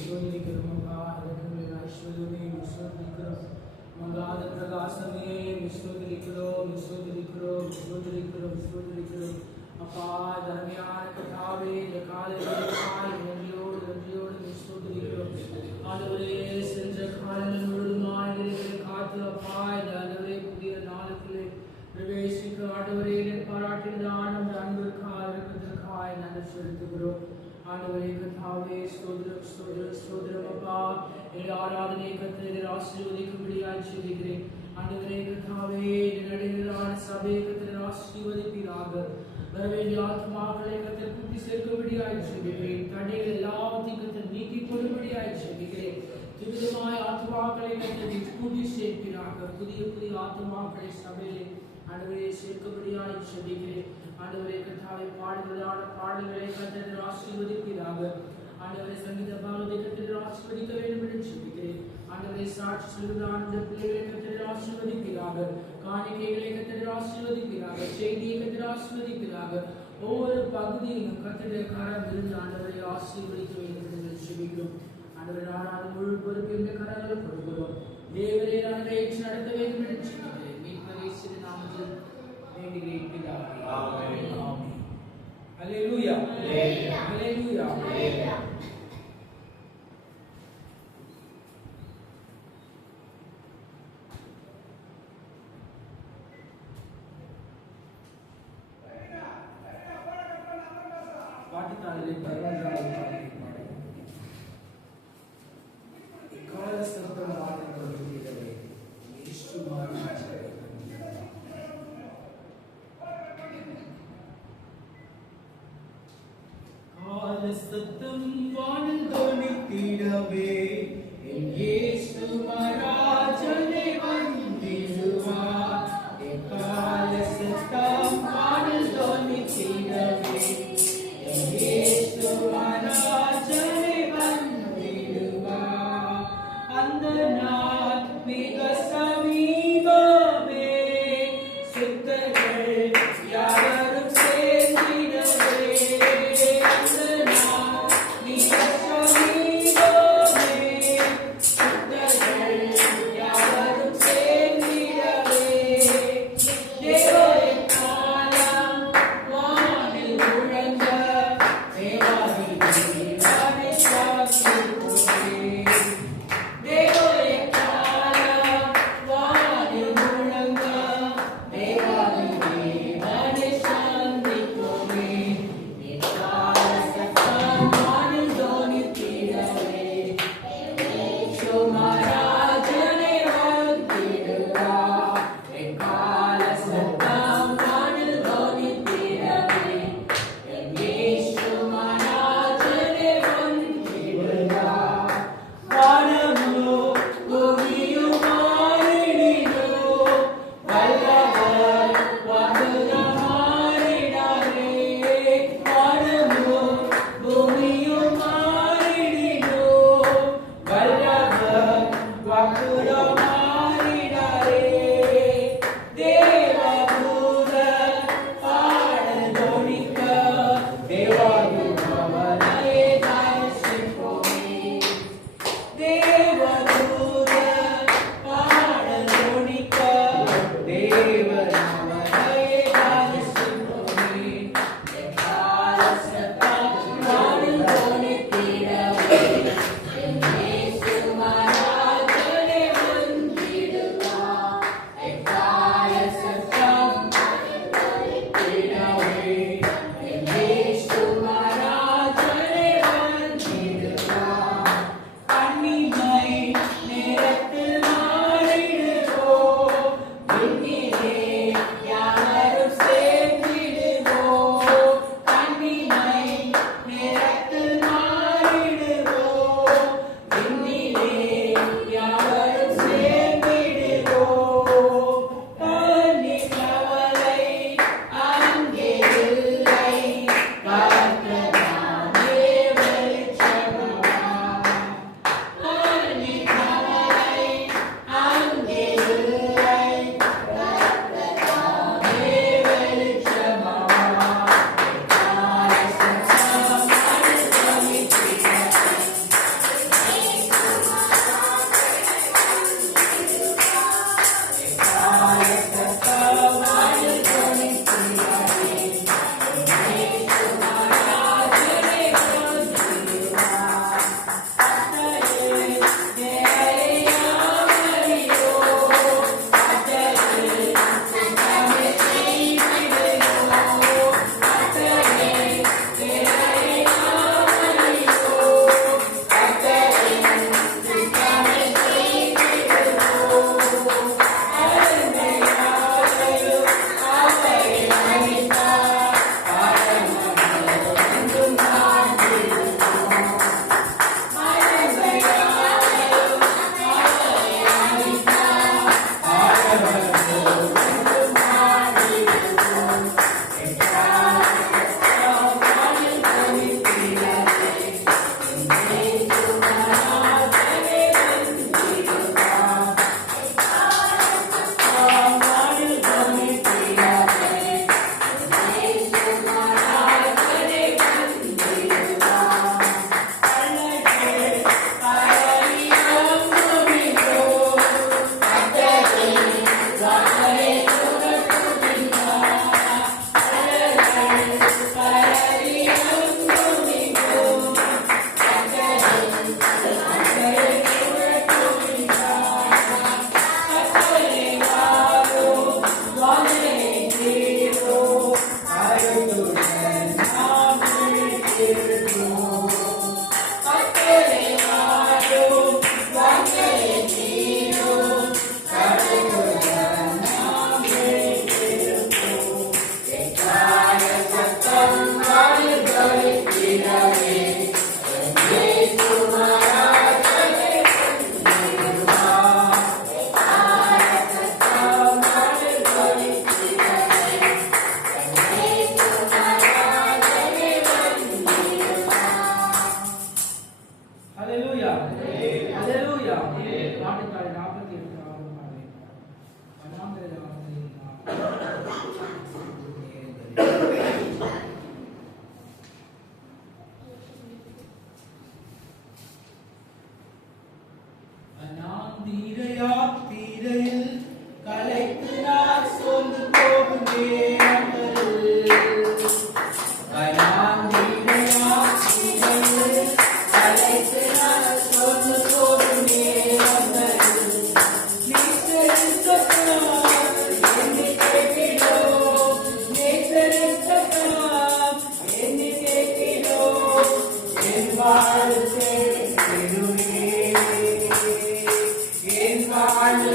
ஸ்தோத்திரிக்கிறோம் அப்பா. இறக்கங்களின் ஐஸ்வர்யமே ஸ்தோத்திரிக்கிறோம். மங்காத பிரகாசமே ஸ்தோத்திரிக்கிறோம் ஸ்தோத்திரிக்கிறோம் ஸ்தோத்திரிக்கிறோம் ஸ்தோத்திரிக்கிறோம் அப்பா. தர்மையான கதாவே இந்த காலையில் நன்றியோடு நன்றியோடு ஸ்தோத்திரிக்கிறோம் ஆண்டவரே. சென்ற காலங்கள் முழுவதுமாய் காத்து அப்பா இந்த ஆண்டவரே புதிய நாளுக்குள்ளே பிரவேசிக்க ஆண்டவரே பாராட்டினதான அந்த அன்பிற்காக இருக்கிறதுக்காய் நன்றி செலுத்துகிறோம் ஆண்டவரே. கர்த்தாவே ஸ்தோத்திரம் ஸ்தோத்திரம் ஸ்தோத்திரம் அப்பா. ஆராதனை கர்த்தரை ஆசீர்வதிக்கும்படியாய் ஜெபிக்கிறேன் ஆண்டவரே. கர்த்தாவே நடைபெறான சபையை கர்த்தரை ஆசீர்வதிப்பீராக. வரவேண்டிய ஆத்மாக்களை கர்த்தர் கூட்டி சேர்க்கும்படியாய் ஜெபிக்கிறேன். தடைகள் எல்லாவற்றையும் கர்த்தர் நீக்கி கொடும்படியாய் ஜெபிக்கிறேன். துரிதமாய் ஆத்மாக்களை கர்த்தர் கூட்டி சேர்ப்பீராக. புதிய புதிய ஆத்மாக்களை சபையிலே ஆண்டவரே சேர்க்கும்படியாய் ஜெபிக்கிறேன் ஆண்டவரே. கர்த்தாவே பாடுகிறதான பாடல்களை கர்த்தர் ஆசீர்வதிப்பீராக ஆண்டவரே. சங்கீத பாகத்தை கர்த்தர் ஆசீர்வதிக்க வேண்டும் என்று ஜெபிக்கிறேன் ஆண்டவரே. சாட்சி சொல்லுகிறான இந்த பிள்ளைகளை கர்த்தர் ஆசீர்வதிப்பீராக. காணிக்கைகளை கர்த்தர் ஆசீர்வதிப்பீராக. செய்தியை கர்த்தர் ஆசீர்வதிப்பீராக. ஒவ்வொரு பகுதியிலும் கர்த்தருடைய கரம் இருந்து ஆண்டவரை ஆசீர்வதிக்க வேண்டும் என்று ஜெபிக்கிறோம் ஆண்டவரே. ஆராத முழு பொறுப்பு இந்த கரங்கள் கொடுக்கிறோம். தேவரே நாங்கள் ஏற்று நடத்த வேண்டும் என்று ஜெபிக்கிறேன். மீட்பர் இயேசுவின் நாமத்தில் வேண்டுகிறேன் பிதாவே. ஆமென். ஆமென். அல்லேலூயா. அல்லேலூயா. அல்லேலூயா. பாட்டுத்தாளிலே 11வது பாடல் கால சத்தம் பாடப்படுகிறது. கால சத்தம் வானில் தொனித்திடவே என் இயேசு மகாராஜனே வந்திடுவார். கால சத்தம் வானில் தொனித்திடவே என் இயேசு மகாராஜனே வந்திடுவார். அந்த தீரையில் கலைத்து நான் சோர்ந்து போகும் நேரங்களில் கலைத்து நான் சோர்ந்து போகும் நேரங்களில் நேசரின் சத்தம் என்னை கேட்கிறோ நேசரின் சத்தம் என்னை கேட்கிறோ என் வாழ்க்கை வாழ்க்கை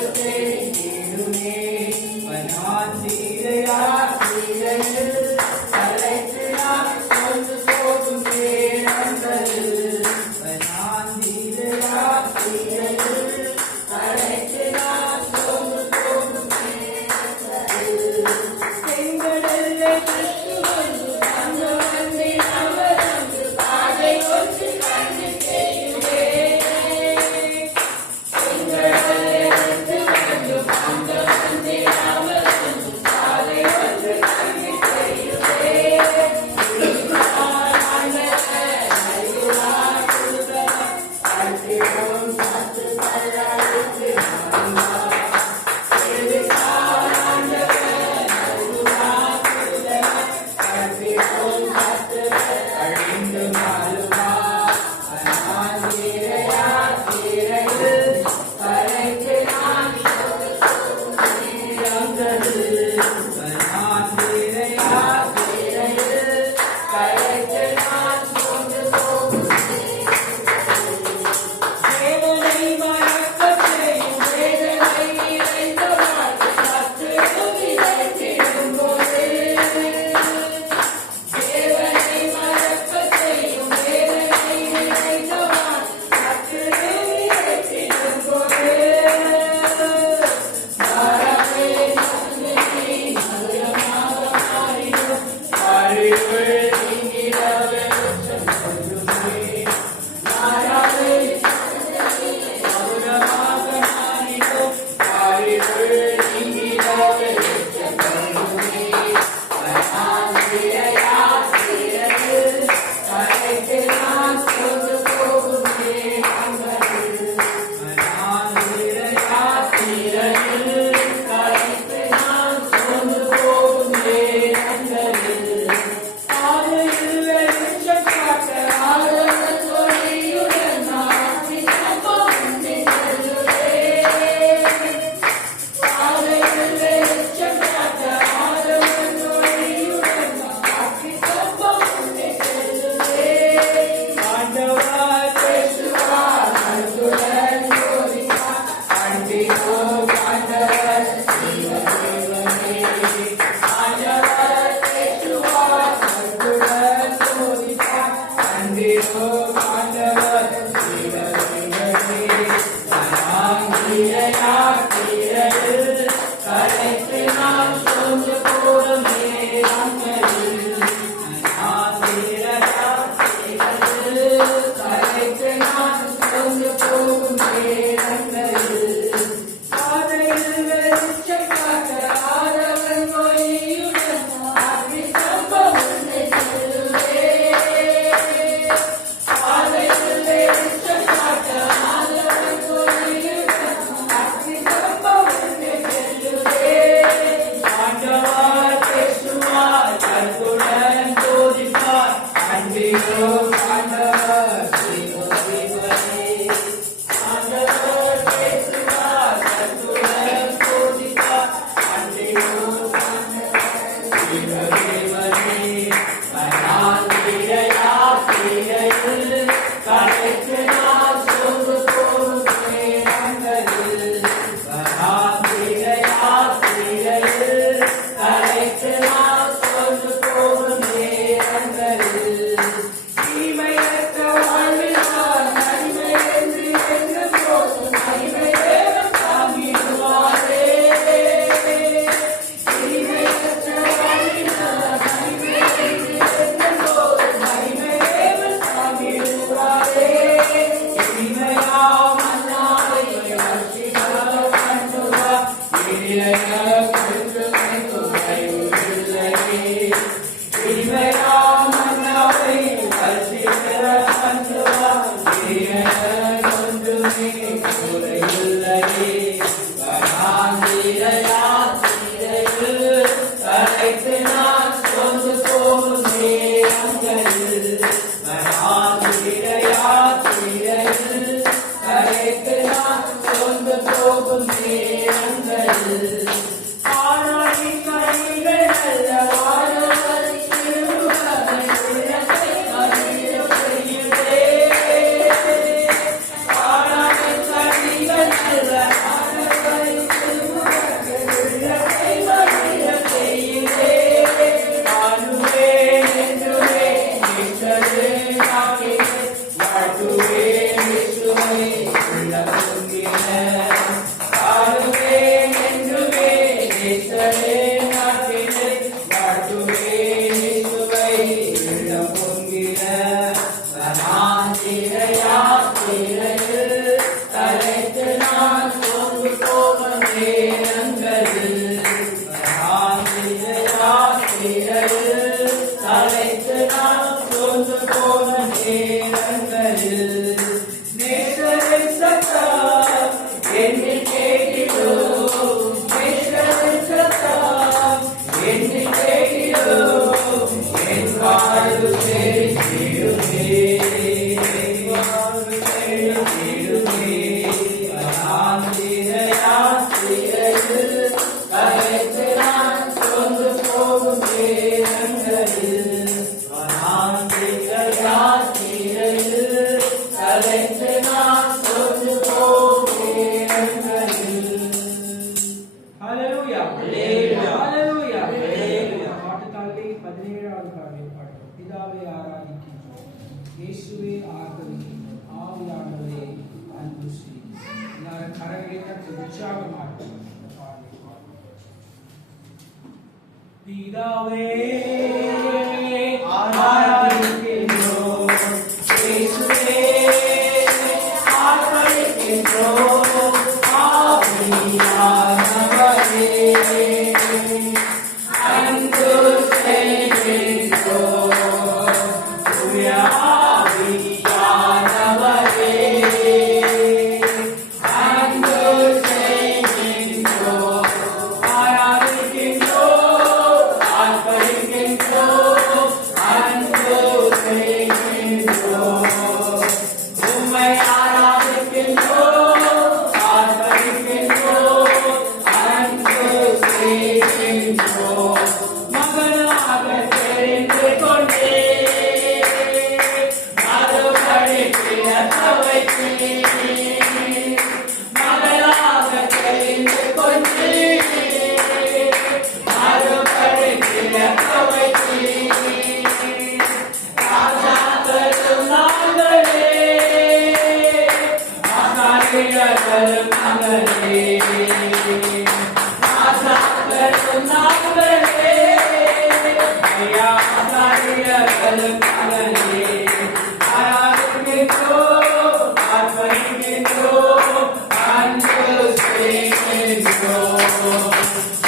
பிதாவே ஆராதிக்கின்றோம், இயேசுவே ஆர்ப்பரிக்கின்றோம், ஆவியானவரே அன்பு செய்கின்றோம், தூய ஆவியானவரே அன்பு செய்கின்றோம், ஆராதிக்கின்றோம், ஆர்ப்பரிக்கின்றோம், அன்பு செய்கின்றோம், உம்மை ஆராதிக்கின்றோம், ஆர்ப்பரிக்கின்றோம், அன்பு செய்கின்றோம், மகனாக தெரிந்து கொண்டே மறுபடி பிறக்க வைத்தீர், மகனாக தெரிந்து கொண்டே மறுபடி பிறக்க வைத்தீர், ராஜாக்களும் நாங்களே, ஆசாரியர்களும் நாங்களே, ஆசாரியர்களும் நாங்களே, ஐயா ஆசாரியர்களும் நாங்களே, ஆராதிக்கின்றோம், ஆர்ப்பரிக்கின்றோம், அன்பு செய்கின்றோம்,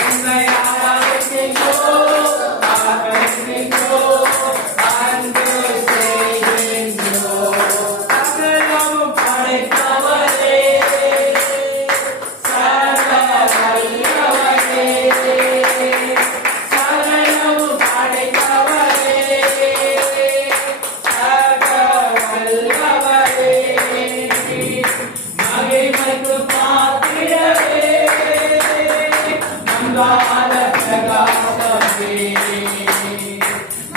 உம்மை ஆராதிக்கின்றோம், ஆர்ப்பரிக்கின்றோம், அன்பு செய்கின்றோம், சகலமும் படைத்தவரே, சர்வ வல்லவரே, சகலமும் படைத்தவரே, சர்வ வல்லவரே, மகிமைக்கு பாத்திரரே, நம்பாத பிரகாசமே,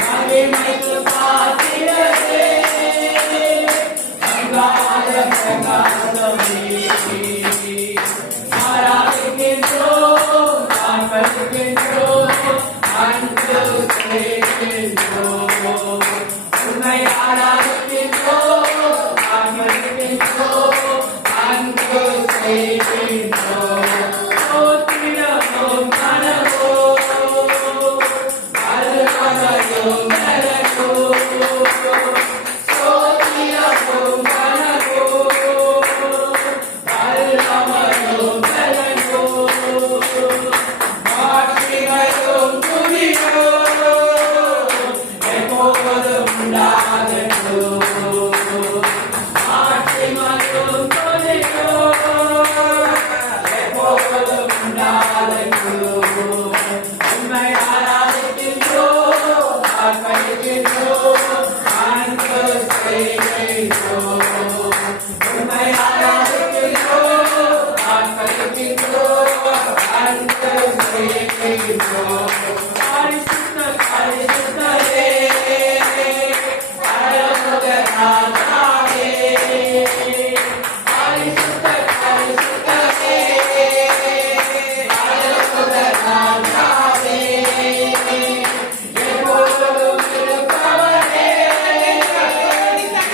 மகிமைக்கு பாத்திரரே, நம்பாத பிரகாசமே, ஆராதிக்கின்றோம், ஆர்ப்பரிக்கின்றோம், அன்பு செய்கின்றோம், உம்மை ஆராதிக்கின்றோம், ஆர்ப்பரிக்கின்றோம், அன்பு செய்கின்றோம், ஸ்தோத்திரமும் கனவும் அருள்மறையும் நரகும், ஸ்தோத்திரமும் கனவும் அருள்மறையும் நரகும், மாட்சிமையும் துதியும் எப்போதும் உண்டாகட்டும், மாட்சிமையும் துதியும் எப்போதும் உண்டாகட்டும், உம்மை ஆராதிக்கின்றோம், ஆர்ப்பரிக்கின்றோம், அன்பு செய்கின்றோம், உம்மை ஆராதிக்கின்றோம், ஆர்ப்பரிக்கின்றோம், அன்பு செய்கின்றோம், பரிசுத்தர் பரிசுத்தரே, பரலோக ராஜாவே, பரிசுத்தர் பரிசுத்தரே, பரலோக ராஜாவே, எப்போதும் இருப்பவரே,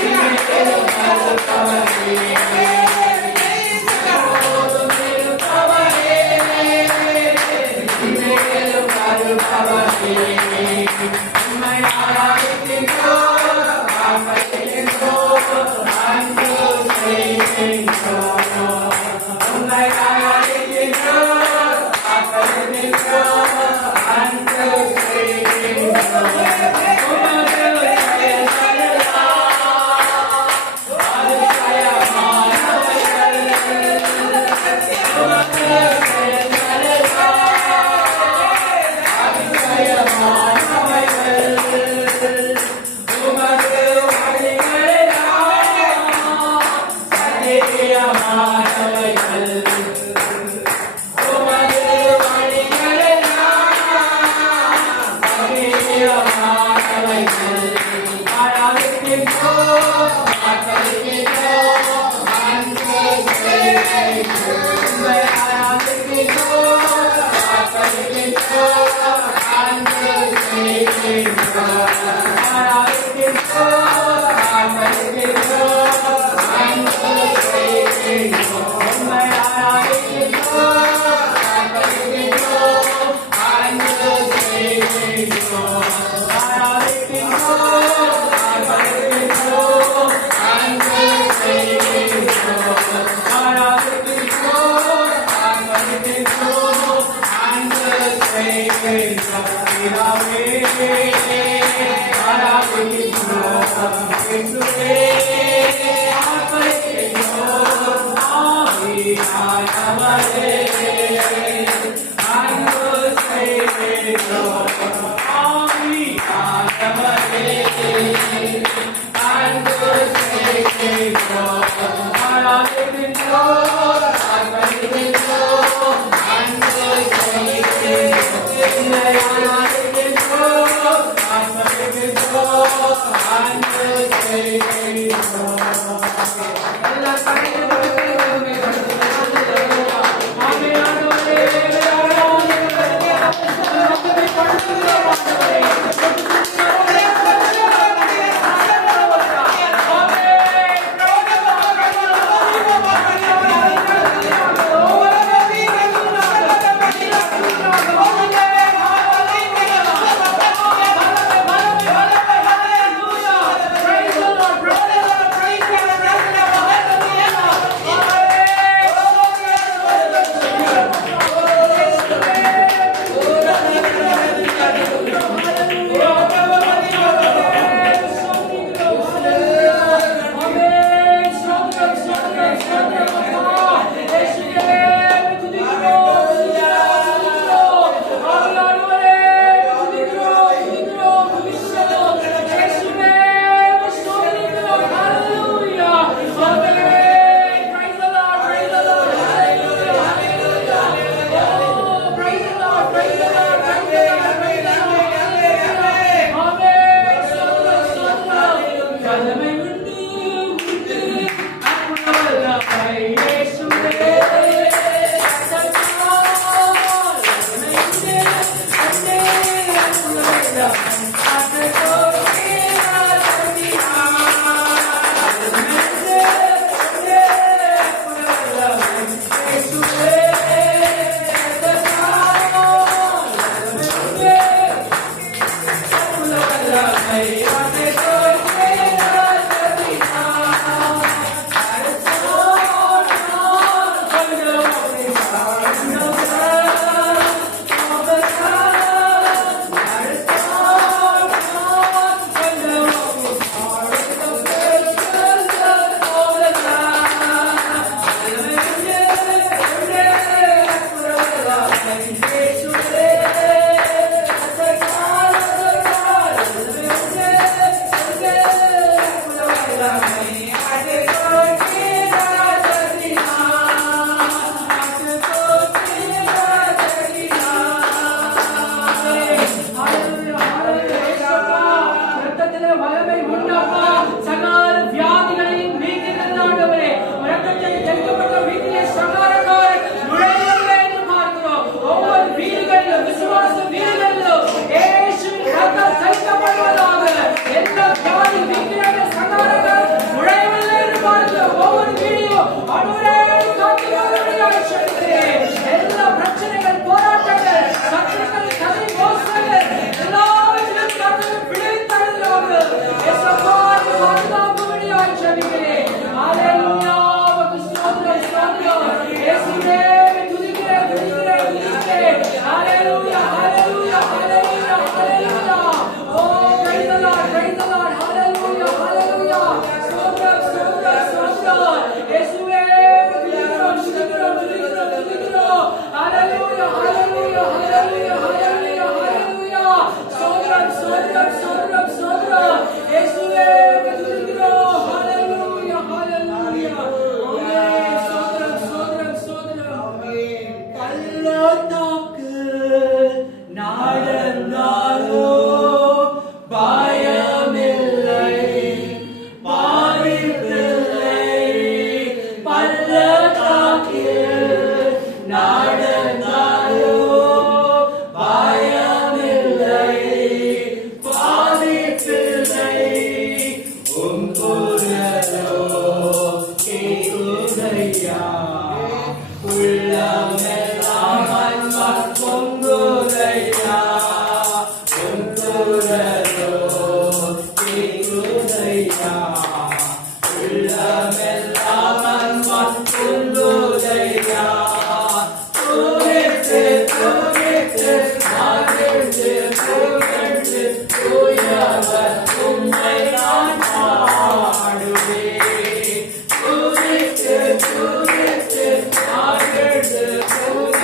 இனிமேலும் வருபவரே, எப்போதும் இருப்பவரே, இனிமேலும் வருபவரே, உம்மை ஆராதிக்கின்றோம், ஆர்ப்பரிக்கின்றோம், அன்பு செய்கின்றோம், உம்மை ஆராதிக்கின்றோம், ஆர்ப்பரிக்கின்றோம், அன்பு செய்கின்றோம், உமது செயல்களெல்லாம் அதிசயமானவைகள், உமது செயல்களெல்லாம் அதிசயமானவைகள், உமது வழிகளெல்லாம் சத்தியமானவைகள், உமது வழிகளெல்லாம் சத்தியமானவைகள், ஆராதிக்கின்றோம், ஆர்ப்பரிக்கின்றோம், அன்பு செய்கின்றோம், உம்மை ஆராதிக்கின்றோம், ஆர்ப்பரிக்கின்றோம், அன்பு செய்கின்றோம், ஆராதிக்கின்றோம், ஆர்ப்பரிக்கின்றோம், அன்பு செய்கின்றோம், உம்மை ஆராதிக்கின்றோம், Thank you.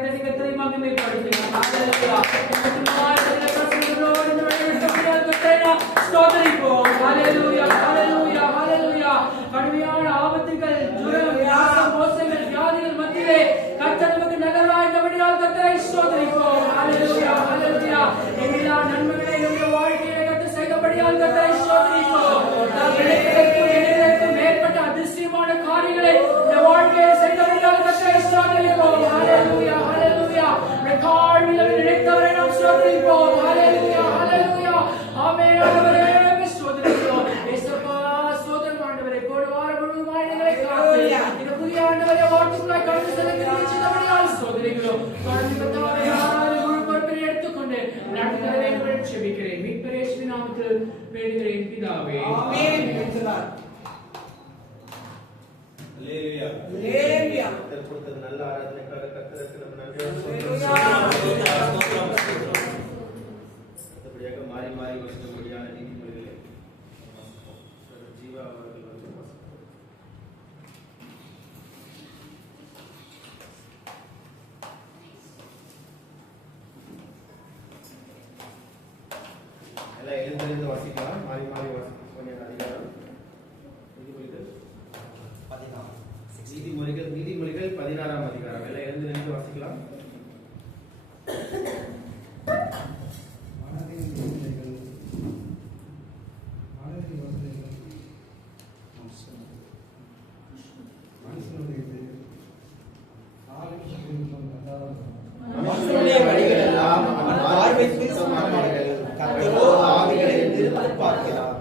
கைத்தட்டி கர்த்தரை மகிமைப்படுத்துகிறோம். ஹalleluya. ஸ்தோத்திரிப்போம். ஹalleluya ஹalleluya ஹalleluya. கடுமையான ஆபத்துகள், ஜுரம், வியாசம், மோசங்கள், வியாதிகள் மத்தியிலே கர்த்தர் நமக்கு நகராய்ந்தபடியால் கர்த்தரை ஸ்தோத்திரிப்போம். ஹalleluya ஹalleluya. எல்லா நன்மைகளை நம்முடைய வாழ்க்கையிலே கர்த்தர் செய்தபடியால் கர்த்தரை ஸ்தோத்திரிப்போம். நாம் நினைக்கிறதற்கும் மேற்பட்ட அதிசயமான காரியங்களை இந்த வாழ்க்கையை செய்தபடியால் கர்த்தரை ஸ்தோத்திரிப்போம். ஹalleluya ஹalleluya. ரெக்கார்டில் நினைத்தவரை நாம் ஸ்தோத்திரிப்போம். ஹalleluya ஹalleluya. ஆமென். ஆண்டவரே ஸ்தோத்திரிக்கிறோம். இயேசுப்பா ஸ்தோத்திரம் ஆண்டவரே. போன வாரம் முழுவதும் எங்களை காத்து இந்த புதிய ஆண்டவரே வார்த்தைகளாய் கடந்து செல்ல கிருபையால் ஸ்தோத்திரிக்கிறோம். தொடர்ந்து கர்த்தாவே ஆராதனை முழு பொறுப்பை எடுத்துக்கொண்டு நடத்த வேண்டும் என்று ஜெபிக்கிறேன். மீட்பர் இயேசுவின் நாமத்தில் வேண்டுகிறேன் பிதாவே. ஆமென். அல்லேலூயா. அல்லேலூயா. கர்த்தர் கொடுத்த நல்ல ஆராதனைக்காக கர்த்தருக்கு நம்ம நன்றி அல்லேலூயா. அடுத்தபடியாக மாறி மாறி வரும்படியான நீதிமொழிகளை ஜீவா அவர்கள் வந்து எல்லாம் எழுந்திருந்து வாசிக்கலாம். மாறி மாறி வாசிக்க அதிகாரம் நீதிமொழிகள் 16ஆம் அதிகாரம். எல்லாம் எழுந்திருந்து வாசிக்கலாம். மனுஷனுடைய வழிகள் எல்லாம் அவன் பார்வைக்கு சமமானவைகள். கர்த்தரோ ஆவிகளை நிறுத்தி பார்க்கிறார்.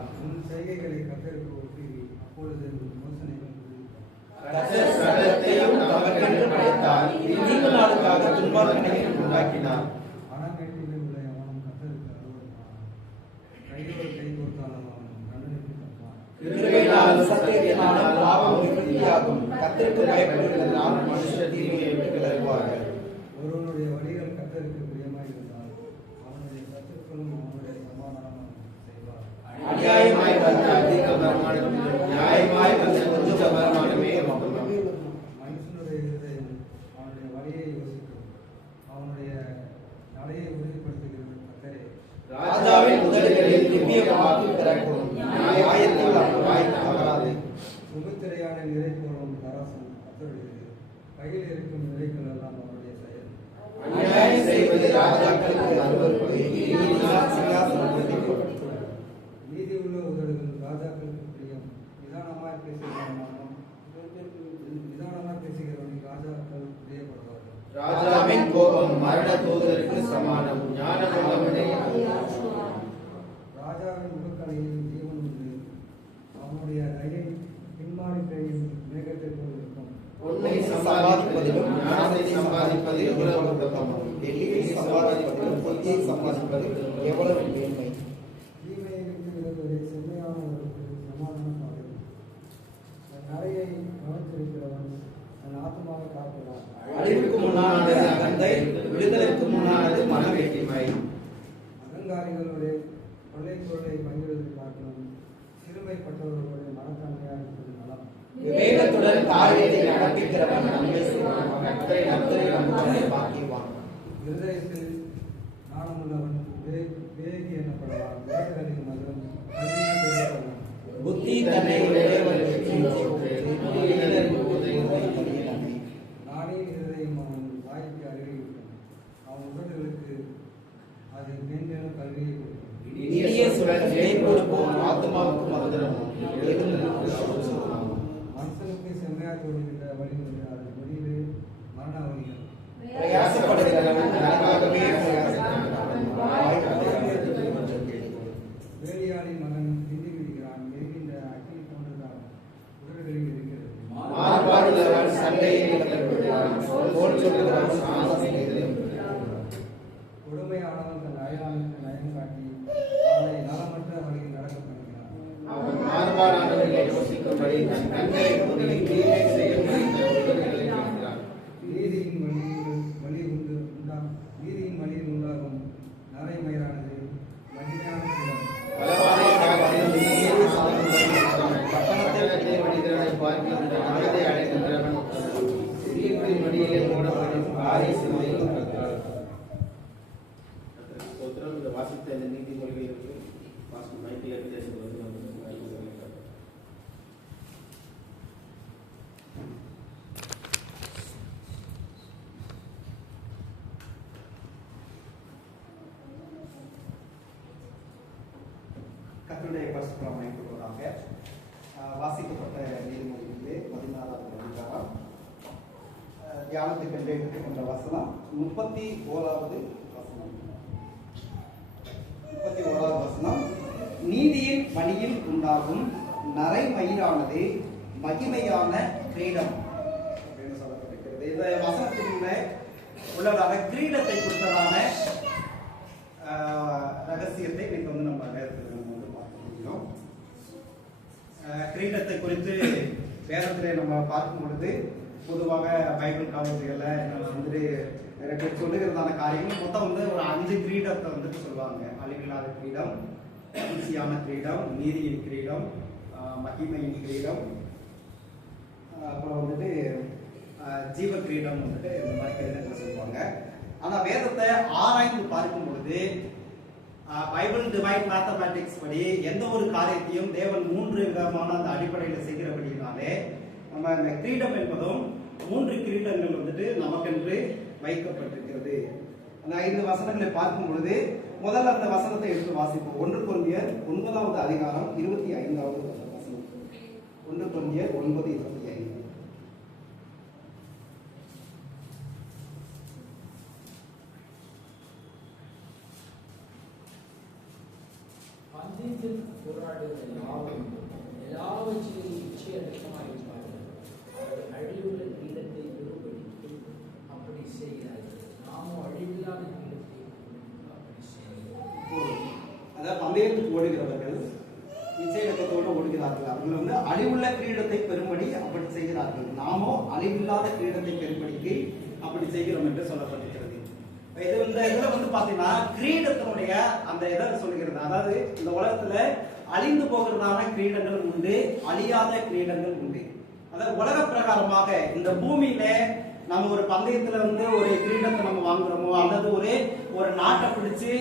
கர்த்தர் சகலத்தையும் தமக்கென்று படைத்தார். நீண்ட நாளுக்காக துன்மார்க்கனை உண்டாக்கினார். கிருபையினால் சத்தியத்தினால் பாவம் நிவர்த்தியாகும். கர்த்தருக்கு பயப்படுகிறதனால் மனுஷர் தீமையை விட்டு விலகுவார்கள். ஒருவனுடைய வழிகள் கர்த்தருக்கு பிரியமாயிருந்தால் அவனுடைய சத்துருக்களும் அவனுடைய சமாதானம் செய்வார். அநியாயமாய் வந்த அதிக வருமானத்திலும் நியாயமாய் வந்த கொஞ்ச வருமானமே நமக்கு. மனுஷனுடைய இருதயம் அவனுடைய வழியை யோசிக்கும், அவனுடைய நடையை உறுதிப்படுத்துகிறது கர்த்தரே. ராஜாவின் உதடுகளில் திவ்ய வாக்கு பிறக்கும். நியாயத்தில் அவன் வாய் தவறாது. சுமித்திரையான நிறை போலும் தராசம் கர்த்தருடையது. கையில் இருக்கும் நிலைகள் எல்லாம் அவருடைய செயல். அநியாயம் செய்வது ராஜாக்களுக்கு அருவருப்பு. நீதியினால் சிங்காசனம் பிரதிபலிக்கும். நீதி உள்ள உதடுகள் ராஜாக்களுக்கு பிரியம். நிதானமாய் பேசுகிறவன் ராஜாக்கள் பிரியப்படுவார்கள். ராஜாவின் கோபம் மரண தூதருக்கு சமானம். ஞானமுள்ளவனே ராஜாவின் முகக்கலையில் ஜீவன் உண்டு. அவனுடைய தயை பின்மாறி பெய்யும் மேகத்தை போல் இருக்கும். பொன்னை சம்பாதிப்பதிலும் ஞானத்தை சம்பாதிப்பது எவ்வளவு உத்தமம். வெள்ளியை சம்பாதிப்பதிலும் பொய்யை சம்பாதிப்பது எவ்வளவு மேன்மை. தீமையை விட்டு விலகுவதே செம்மையானவருக்கு சமாதானம் ஆகும். தன் நடையை கவனித்திருக்கிறவன் தன் ஆத்மாவை காக்கிறான். அழிவுக்கு முன்னானது அகந்தை, விடுதலைக்கு முன்னானது மனவேட்டிமை. அகங்காரிகளுடைய கொள்ளை பொருளை பங்கிடுவதை பார்க்கணும். சிறுமைப்பட்டவர்களுடைய மனத்தன்மையாக இருப்பது நலம். விவேகத்துடன் காரியத்தை நடப்பிக்கிறவன் நன்மை செய்வான். கர்த்தரை நம்புவனை பாக்கியவான். இருதயத்தில் நாணமுள்ளவன் விவேகி எனப்படுவான். விவேகரின் மகன் கல்வியை பெறுவான். புத்தி தன்னை உடையவர்களுக்கு நாடின் இருதயம் அவன் வாய்க்கு அறிவிக்கும். அவன் உதடுகளுக்கு அது மேன்மேலும் கல்வியை கொடுக்கும். இனிய சுழல் நிலை கொடுப்போம். ஆத்மாவுக்கு மதுரமும் எழுதலுக்கு சௌசமாகும். மனுஷனுக்கு செம்மையாய் தோன்றுகின்ற வழிமுறை அதன் முடிவு மரண வழிகள். பிரயாசப்படுகிறவன் தனக்காகவே பிரயாசப்படுகிறான். வாய் அடையாளத்தை கொஞ்சம் கேட்கும். வேலியாளின் மகன் திண்டி விடுகிறான். எரிகின்ற அக்கினி போன்றதால் உதடுகளில் இருக்கிறது. மாறுபாடுள்ளவன் சண்டையை விடுகிறான். போல் சொல்லுகிறவன் சாமத்தை கொடுமையானவன் தன் அயலானுக்கு நயம் காட்டி அவனை நலமற்ற வழியில் நடக்க பண்ணுகிறான். அவன் மாறுபாடானவர்களை யோசிக்கும்படி தன் கண்களை மூடி தீமை செய்யும்படி தன் உதடுகளை கேட்கிறான். நீதியின் வழியில் உண்டாகும் நரைமயிரானது மகிமையான சிலம். பலவானை காட்டிலும் நீதியை சாதனம் பட்டணத்தை மனிதனை பார்க்கின்ற மனதை அடைகின்றவன் சிறியவனின் வழியிலே மூடப்படும் காரிய கர்த்தருடைய பரிசுத்தம் அமைக்கப்படுவதாக. வாசிக்கப்பட்ட நீதிமொழியிலே 16வது அதிகாரம் தியானத்துக்கு எடுத்துக்கொண்ட வசனம் 31வது வசனம். 31வது வசனம், நீதியின் வழியில் உண்டாகும் நரைமயிரானது மகிமையான கிரீடம் அப்படின்னு சொல்லப்பட்டிருக்கிறது. இந்த வசனத்திலுள்ள உள்ளதான கிரீடத்தை குறித்ததான ரகசியத்தை இன்னைக்கு வந்து நம்ம வேதத்தில் நம்ம வந்து பார்க்க முடியும். கிரீடத்தை குறித்து வேதத்திலே நம்ம பார்க்கும் பொழுது பொதுவாக பைபிள் காலேஜுகளில் வந்துட்டு நிறைய பேர் சொல்லுகிறதான காரியங்கள் மொத்தம் வந்து ஒரு 5 கிரீடத்தை வந்துட்டு சொல்லுவாங்க. அழிவில்லாத கிரீடம், ஈஸியான கிரீடம், நீதியின் கிரீடம், மகிமையின் கிரீடம், அப்புறம் வந்துட்டு ஜீவ கிரீடம் வந்துட்டு இந்த மாதிரி கிரீடத்தை சொல்லுவாங்க. ஆனால் வேதத்தை ஆராய்ந்து பார்க்கும் பொழுது பைபிள் டிவைன் மேத்தமேட்டிக்ஸ் படி எந்த ஒரு காரியத்தையும் தேவன் 3 விதமான அந்த அடிப்படையில் செய்கிறபடினாலே நம்ம இந்த கிரீடம் என்பதும் 3 கிரீடங்கள் வந்துட்டு நமக்கென்று வைக்கப்பட்டிருக்கிறது. அந்த 5 வசனங்களை பார்க்கும் பொழுது முதல்ல அந்த வசனத்தை எடுத்து வாசிப்போம். 1 கொரிந்தியர் 9வது அதிகாரம் 25வது வசனம். 1 கொரிந்தியர் 9:25. பந்தயத்தில் போராடுகிற யாவும் எல்லாவற்றிலும் நிச்சயமாயிருப்பார்கள். அவர்கள் அழிவுள்ள கிரீடத்தை பெறும்படிக்கு அப்படி செய்கிறார்கள். நாமும் அழிவில்லாத கிரீடத்தை அப்படி செய்கிறோம். அதாவது பந்தயத்துக்கு ஓடுகிறவர்கள் நிச்சயத்தோடு ஓடுகிறார்கள். அவர்கள் வந்து அழிவுள்ள கிரீடத்தை பெறும்படி அப்படி செய்கிறார்கள். நாமோ அழிவில்லாத கிரீடத்தை பெறும்படிக்கு அப்படி செய்கிறோம் என்று சொல்லப்பட்டிருக்கிறது. இது இந்த இதுல வந்து பாத்தீங்கன்னா கிரீடத்தினுடைய அந்த இதை சொல்லுகிறது. அதாவது இந்த உலகத்துல அழிந்து போகிறதான கிரீடங்கள் உண்டு, அழியாத கிரீடங்கள் உண்டு. அதாவது உலக பிரகாரமாக இந்த பூமியில நம்ம ஒரு பந்தயத்துல வந்து ஒரு கிரீடத்தை நம்ம வாங்குறோமோ அல்லது ஒரு நாட்டை பிடிச்சு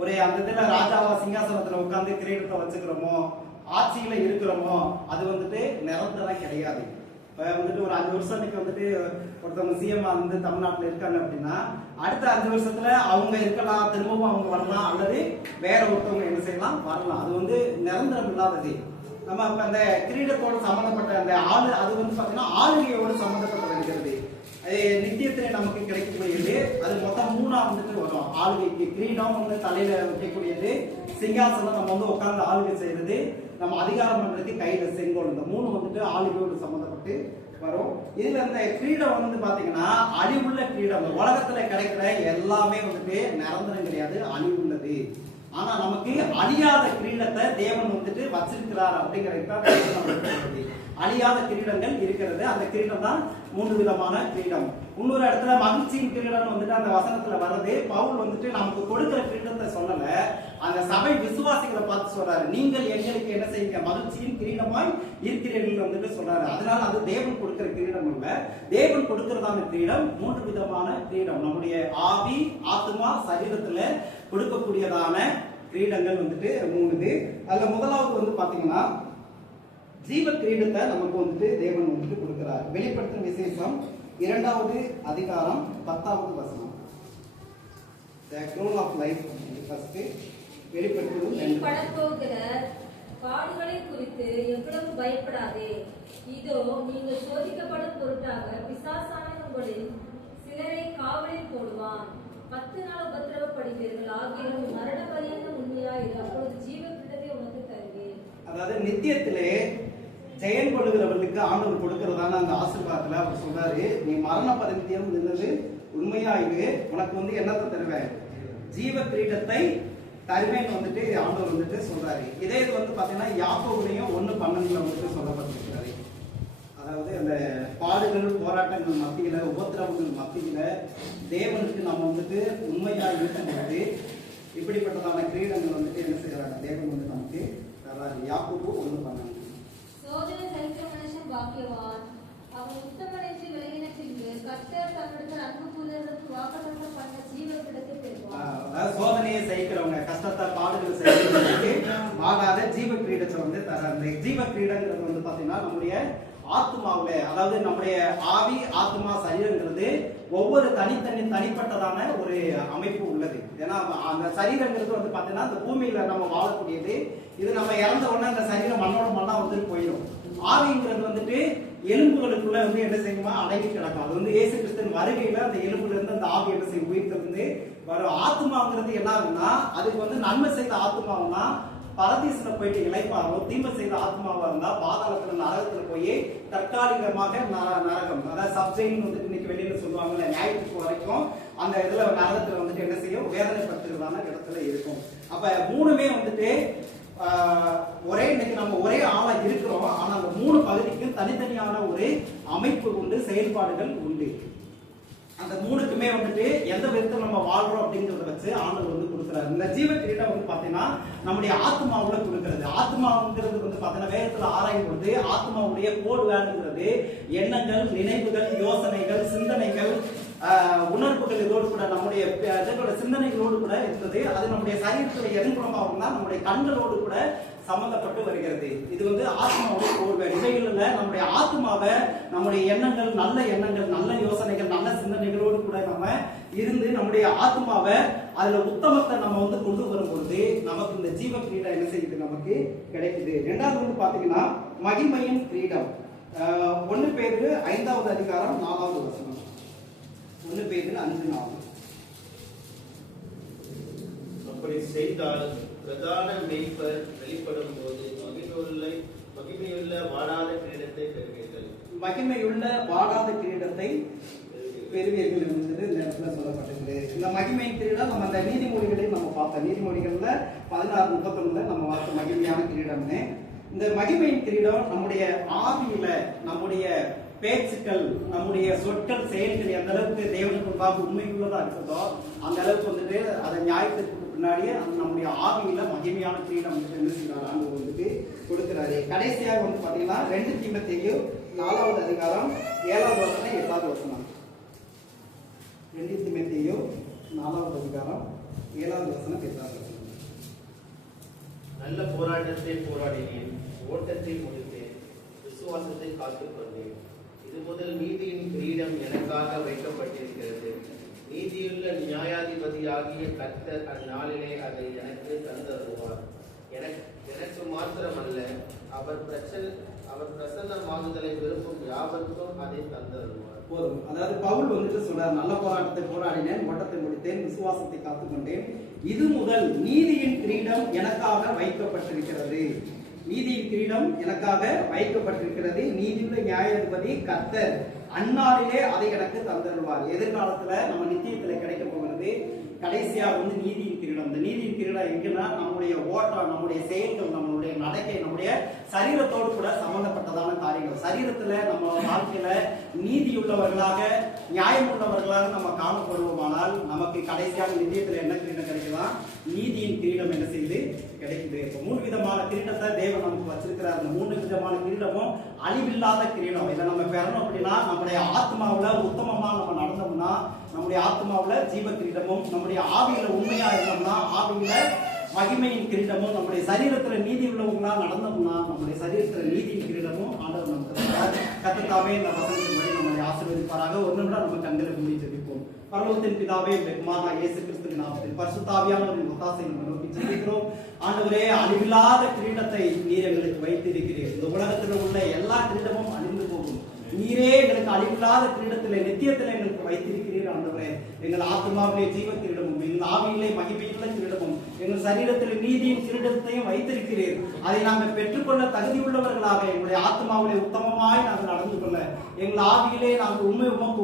ஒரு அந்த இதுல ராஜாவா சிங்காசனத்துல உட்கார்ந்து கிரீடத்தை வச்சுக்கிறோமோ, ஆட்சியில இருக்கிறோமோ, அது வந்துட்டு நிரந்தரம் கிடையாது. இப்போ வந்துட்டு ஒரு 5 வருஷத்துக்கு வந்துட்டு ஒருத்தவங்க சிஎம் வந்து தமிழ்நாட்டில் இருக்காங்க அப்படின்னா அடுத்த 5 வருஷத்துல அவங்க இருக்கலாம், திரும்பவும் அவங்க வரலாம், அல்லது வேற ஒருத்தவங்க என்ன செய்யலாம், வரலாம். அது வந்து நிரந்தரம் இல்லாதது. நம்ம இப்ப அந்த கிரீடத்தோடு சம்பந்தப்பட்ட அந்த அது வந்து பாத்தீங்கன்னா ஆளுகையோடு சம்பந்தப்பட்டிருக்கிறது. அது நித்தியத்திலே நமக்கு கிடைக்கக்கூடியது. அது மொத்தம் 3 வந்துட்டு வரும். ஆளுகைக்கு கிரீடம் வந்து தலையில வைக்கக்கூடியது, சிங்காசனம் நம்ம வந்து உட்கார்ந்து ஆளுகை செய்யறது, நம்ம அதிகாரம் பண்றதுக்கு கையில செங்கோல். இந்த 3 வந்துட்டு ஆளுகையோடு சம்பந்தப்பட்டு வரும். இதுல இந்த கிரீடம் வந்து பாத்தீங்கன்னா அழிவுள்ள கிரீடம். உலகத்துல கிடைக்கிற எல்லாமே வந்துட்டு நிரந்தரம் கிடையாது, அழிவுள்ளது. ஆனா நமக்கு அழியாத கிரீடத்தை தேவன் வந்துட்டு வச்சிருக்கிறார் அப்படிங்கிறது. அழியாத கிரீடங்கள் இருக்கிறது. அந்த கிரீடம் தான் 3 விதமான கிரீடம். இன்னொரு இடத்துல மகிழ்ச்சியின் கிரீடம் வந்துட்டு அந்த வசனத்துல வர்றது. பவுல் வந்துட்டு நமக்கு கொடுக்கிற கிரீடத்தை சொல்லல, அந்த சபை விசுவாசிகளை பார்த்து சொல்றாரு, நீங்கள் எங்களுக்கு என்ன செய்யுங்க, மகிழ்ச்சியின் கிரீடமாய் இருக்கிறீர்கள் வந்துட்டு சொல்றாரு. அதனால அது தேவன் கொடுக்கிற கிரீடம் இல்ல, தேவன் கொடுக்கிறதான கிரீடம் 3 விதமான கிரீடம். நம்முடைய ஆவி, ஆத்மா, சரீரத்துல கொடுக்கக்கூடியதான கிரீடங்கள் வந்துட்டு 3. அதுல முதலாவது வந்து பாத்தீங்கன்னா ஜீவ கிரீடத்தை நமக்கு வந்துட்டு தேவன் வந்துட்டு கொடுக்கிறார். வெளிப்படுத்தும் விசேஷம் 2வது அதிகாரம் 10வது வசனம். The crown of life first வெளிப்படுத்தும் படப்போகிற பாடுகளை குறித்து எவ்வளவு பயப்படாதே. இதோ நீங்கள் சோதிக்கப்படும் பொருட்டாக பிசாசானவன் உங்களில் சிலரை காவலில் போடுவான். 10 நாள் உபத்திரவப்படுவீர்கள். ஆகியோரும் மரண பரியந்தம் உண்மையாயிரு. அப்பொழுது ஜீவ கிரீடத்தை உனக்கு தருவேன். அதாவது நித்தியத்திலே ஜெயம் கொள்ளுகிறவர்களுக்கு ஆண்டவர் கொடுக்கிறதான அந்த ஆசீர்வாதத்துல அவர் சொல்றாரு, நீ மரண பரியந்தம் நின்றது உண்மையாயிரு, உனக்கு வந்து என்னத்தை தருவேன், ஜீவ கிரீடத்தை தருவேன் வந்துட்டு ஆண்டவர் வந்துட்டு சொல்றாரு. இதே இது வந்து பாத்தீங்கன்னா யாக்கோபுலையும் 1:12 வந்துட்டு சொல்லப்பட்டிருக்கிறாரு. அதாவது அந்த பாடுகள், போராட்டங்கள் மத்தியில, உபத்திரவங்கள் மத்தியில தேவனுக்கு நம்ம வந்துட்டு உண்மையா இருக்கும் பொழுது இப்படிப்பட்டதான கிரீடங்கள் வந்துட்டு என்ன செய்யறாங்க, தேவன் வந்து நமக்கு தராரு. யாக்கோபு 1:12. சோதனை சகிக்கிற மனுஷன் பாக்கியவான். அவன் உத்தமனின்றி விலகின பின்பு கர்த்தர் தன்னுடைய அன்பு கூறுவதற்கு வாக்குத்தத்தம் பண்ண ஜீவ கிரீடத்தை பெறுவான். சோதனையை சகிக்கிறவங்க, கஷ்டத்தை பாடுகள் செய்யறவங்களுக்கு ஆகாத ஜீவ கிரீடத்தை வந்து தராங்க. ஜீவ கிரீடங்கிறது வந்து பாத்தீங்கன்னா நம்முடைய ஆத்மாவில, அதாவது நம்முடைய ஆவி, ஆத்மா, சரீரங்கிறது ஒவ்வொரு தனிப்பட்டதான ஒரு ஒரு அமைப்பு உள்ளது. ஏன்னா அந்த சரீரங்கிறது வந்து பார்த்தீங்கன்னா அந்த பூமியில நம்ம வாழக்கூடியது. இது நம்ம இறந்த உடனே அந்த சரீரம் மண்ணோட மண்ணா வந்துட்டு போயிடும். ஆவிங்கிறது வந்துட்டு எலும்புகளுக்குள்ள வந்து என்ன செய்யுமா அடங்கி கிடக்கும். அது வந்து இயேசு கிறிஸ்துவின் வருகையில அந்த எலும்புல இருந்து அந்த ஆவி என்ன செய்யும் உயிர்த்திருந்து வரும். ஆத்மாங்கிறது என்ன ஆகுன்னா அதுக்கு வந்து நன்மை செய்த ஆத்மாவுன்னா பரதீசுல போயிட்டு இளைப்பாரும், தீமை செய்த ஆத்மாவா இருந்தா பாதாளத்துல நரகத்துல போய் தற்காலிகமாக நரகம், அதாவது சப்ஜெயின் வந்துட்டு இன்னைக்கு வெளியில சொல்லுவாங்கல்ல ஞாயிற்றுக்கு வரைக்கும் அந்த இதுல நரகத்துல வந்துட்டு என்ன செய்யும் வேதனைப்படுத்துறதான இடத்துல இருக்கும். அப்ப மூணுமே வந்துட்டு ஒரே இன்னைக்கு நம்ம ஒரே ஆளா இருக்கிறோம். ஆனா அந்த மூணு பகுதிக்கும் தனித்தனியான ஒரு அமைப்பு உண்டு, செயல்பாடுகள் உண்டு. அந்த மூணுக்குமே வந்துட்டு எந்த விதத்தில் நம்ம வாழ்றோம் அப்படிங்கறத வச்சு ஆண்டவர் வந்து கொடுக்குறாரு. இந்த ஜீவ கிரீடம் வந்து பாத்தீங்கன்னா நம்முடைய ஆத்மாவுல கொடுக்கிறது. ஆத்மாங்கிறது வந்து பாத்தீங்கன்னா வேதத்துல ஆராயும் பொழுது ஆத்மாவுடைய கோடு வேணுங்கிறது எண்ணங்கள், நினைவுகள், யோசனைகள், சிந்தனைகள், உணர்வுகள் இதோடு கூட நம்முடைய சிந்தனைகளோடு கூட இருந்தது. அது நம்முடைய சரீரத்துல எதன் மூலமாகும்னா நம்முடைய கண்களோடு கூட சம்பந்தப்பட்டு வருகிறது. இது வந்து ஆத்மாவுடைய கோர்வை. இவைகள்ல நம்முடைய ஆத்மாவை நம்முடைய எண்ணங்கள், நல்ல யோசனைகள், நல்ல சிந்தனைகளோடு கூட நம்ம இருந்து நம்முடைய ஆத்மாவை அதுல உத்தமத்தை நம்ம வந்து கொண்டு வரும்பொழுது நமக்கு இந்த ஜீவ கிரீடம் என்ன செய்யுது நமக்கு கிடைக்குது. ரெண்டாவது வந்து பாத்தீங்கன்னா மகிமையின் கிரீடம். 1 பேதுரு 5வது அதிகாரம் 4வது வசனம். 1 பேதுரு 5:4. அப்படி செய்தால் பிரதான மேய்ப்பர் வெளிப்படும் போது மகிமையுள்ள வாடாத கிரீடத்தை பெறுவீர்கள். மகிமையுள்ள வாடாத கிரீடத்தை பெறுவீர்கள் என்பது இந்த இடத்துல சொல்லப்பட்டிருக்கு. இந்த மகிமை கிரீடம் நம்ம அந்த நீதிமொழிகளையும் நம்ம பார்த்தோம். நீதிமொழிகள்ல 16:31 நம்ம பார்த்த மகிமையான கிரீடம்னு. இந்த மகிமையின் கிரீடம் நம்முடைய ஆவியில நம்முடைய பேச்சுக்கள், நம்முடைய சொற்கள், செயல்கள் எந்த அளவுக்கு தேவனுக்கு முன்பாக உண்மைக்குள்ளதா இருக்குதோ அந்த அளவுக்கு வந்துட்டு அதை நியாயத்திற்கு பின்னாடியே நம்முடைய ஆவியில மகிமையான கிரீடம் என்ன செய்யறாரு ஆண்டவர் வந்துட்டு கொடுக்கிறாரு. கடைசியாக வந்து பாத்தீங்கன்னா 2 தீமோத்தேயு 4வது அதிகாரம் 7வது வசனம் 8வது வசனம். 2 தீமோத்தேயு 4வது அதிகாரம் 7வது வசனம் 8வது வசனம். நல்ல போராட்டத்தை போராடினேன், ஓட்டத்தை முடித்தேன், விசுவாசத்தை காத்துக் கொண்டேன். இது முதல் நீதியின் கிரீடம் எனக்காக வைக்கப்பட்டிருக்கிறது. நீதியுள்ள நியாயாதிபதியாகிய கர்த்தர் அந்நாளிலே அதை எனக்கு தந்தருவார். எனக்கு மாத்திரமல்ல, அவர் பிரசன்னமாகுதலை விரும்பும் யாவருக்கும் அதை தந்தருவார். போதும். அதாவது பவுல் வந்துட்டு சொல்றார், நல்ல போராட்டத்தை போராடினேன், ஓட்டத்தை முடித்தேன், விசுவாசத்தை காத்துக்கொண்டேன். இது முதல் நீதியின் கிரீடம் எனக்காக வைக்கப்பட்டிருக்கிறது. நீதியின் கிரீடம் எனக்காக வைக்கப்பட்டிருக்கிறது. நீதியுள்ள நியாயாதிபதி கர்த்தர் அந்நாளிலே அதை எனக்கு தந்தருவார். எதிர்காலத்துல நம்ம நித்தியத்துல கிடைக்க போகிறது கடைசியா வந்து நீதியின் கிரீடம். இந்த நீதியின் கிரீடம் எங்கன்னா நம்முடைய ஓட்டம், நம்முடைய செயல்கள், நம்மளுடைய நடக்கை, நம்முடைய சரீரத்தோடு கூட சம்பந்தப்பட்டதான காரியங்கள். சரீரத்துல நம்ம வாழ்க்கையில நீதியுள்ளவர்களாக, நியாயம் உள்ளவர்களாக நம்ம காணப்படுவோமானால் நமக்கு கடைசியாக நித்தியத்துல என்ன கிரீடம் கிடைக்கலாம்? நீதியின் கிரீடம் என்ன செய்யுது கிடைக்குது. இப்போ 3 விதமான கிரீடத்தை தேவன் நமக்கு வச்சிருக்கிறார். இந்த 3 விதமான கிரீடமும் அழிவில்லாத கிரீடம். இதை நம்ம பெறணும் அப்படின்னா நம்முடைய ஆத்மாவுல உத்தமமா நம்ம நடந்தோம்னா நம்முடைய ஆத்மாவுல ஜீவ கிரீடமும், நம்முடைய ஆவியில உண்மையா இருந்தோம்னா ஆவியில மகிமையின் கிரீடமும், நம்முடைய சரீரத்துல நீதி உள்ளவங்களா நடந்தோம்னா நம்முடைய சரீரத்துல நீதியின் கிரீடமும் ஆண்டவர் நமக்கு கர்த்தத்தாவே இந்த வசனத்தின்படி நம்மை ஆசீர்வதிப்பாராக. ஒரு நிமிடம் நம்ம கண்களை மூடி ஜெபிப்போம். பரலோகத்தின் பிதாவே, குமாரனாகிய இயேசு கிறிஸ்துவின் நாமத்தில் பரிசுத்த ஆவியானவரின் ஒத்தாசையை நோக்கி ஜெபிக்கிறோம். ஆண்டவரே, அழிவில்லாத கிரீடத்தை நீர் எங்களுக்கு வைத்திருக்கிறீர். இந்த உலகத்தில் உள்ள எல்லா கிரீடமும் அழிந்து போகும். நீரே எங்களுக்கு அழிவில்லாத கிரீடத்திலே நித்தியத்திலே எங்களுக்கு வைத்திருக்கிறீர். ஆண்டவரே, எங்கள் ஆத்மாவிலே ஜீவ கிரீடமும், எங்கள் ஆவியிலே மகிமையுள்ள கிரீடமும், எங்கள் சரீரத்தில் நீதியின் கிரீடத்தையும் வைத்திருக்கிறீர். அதை நாங்கள் பெற்றுக்கொள்ள தகுதி உள்ளவர்களாக எங்களுடைய ஆத்மாவிலே உத்தமமாய் நாங்கள் நடந்து கொள்ள, எங்கள் ஆவியிலே நாங்கள்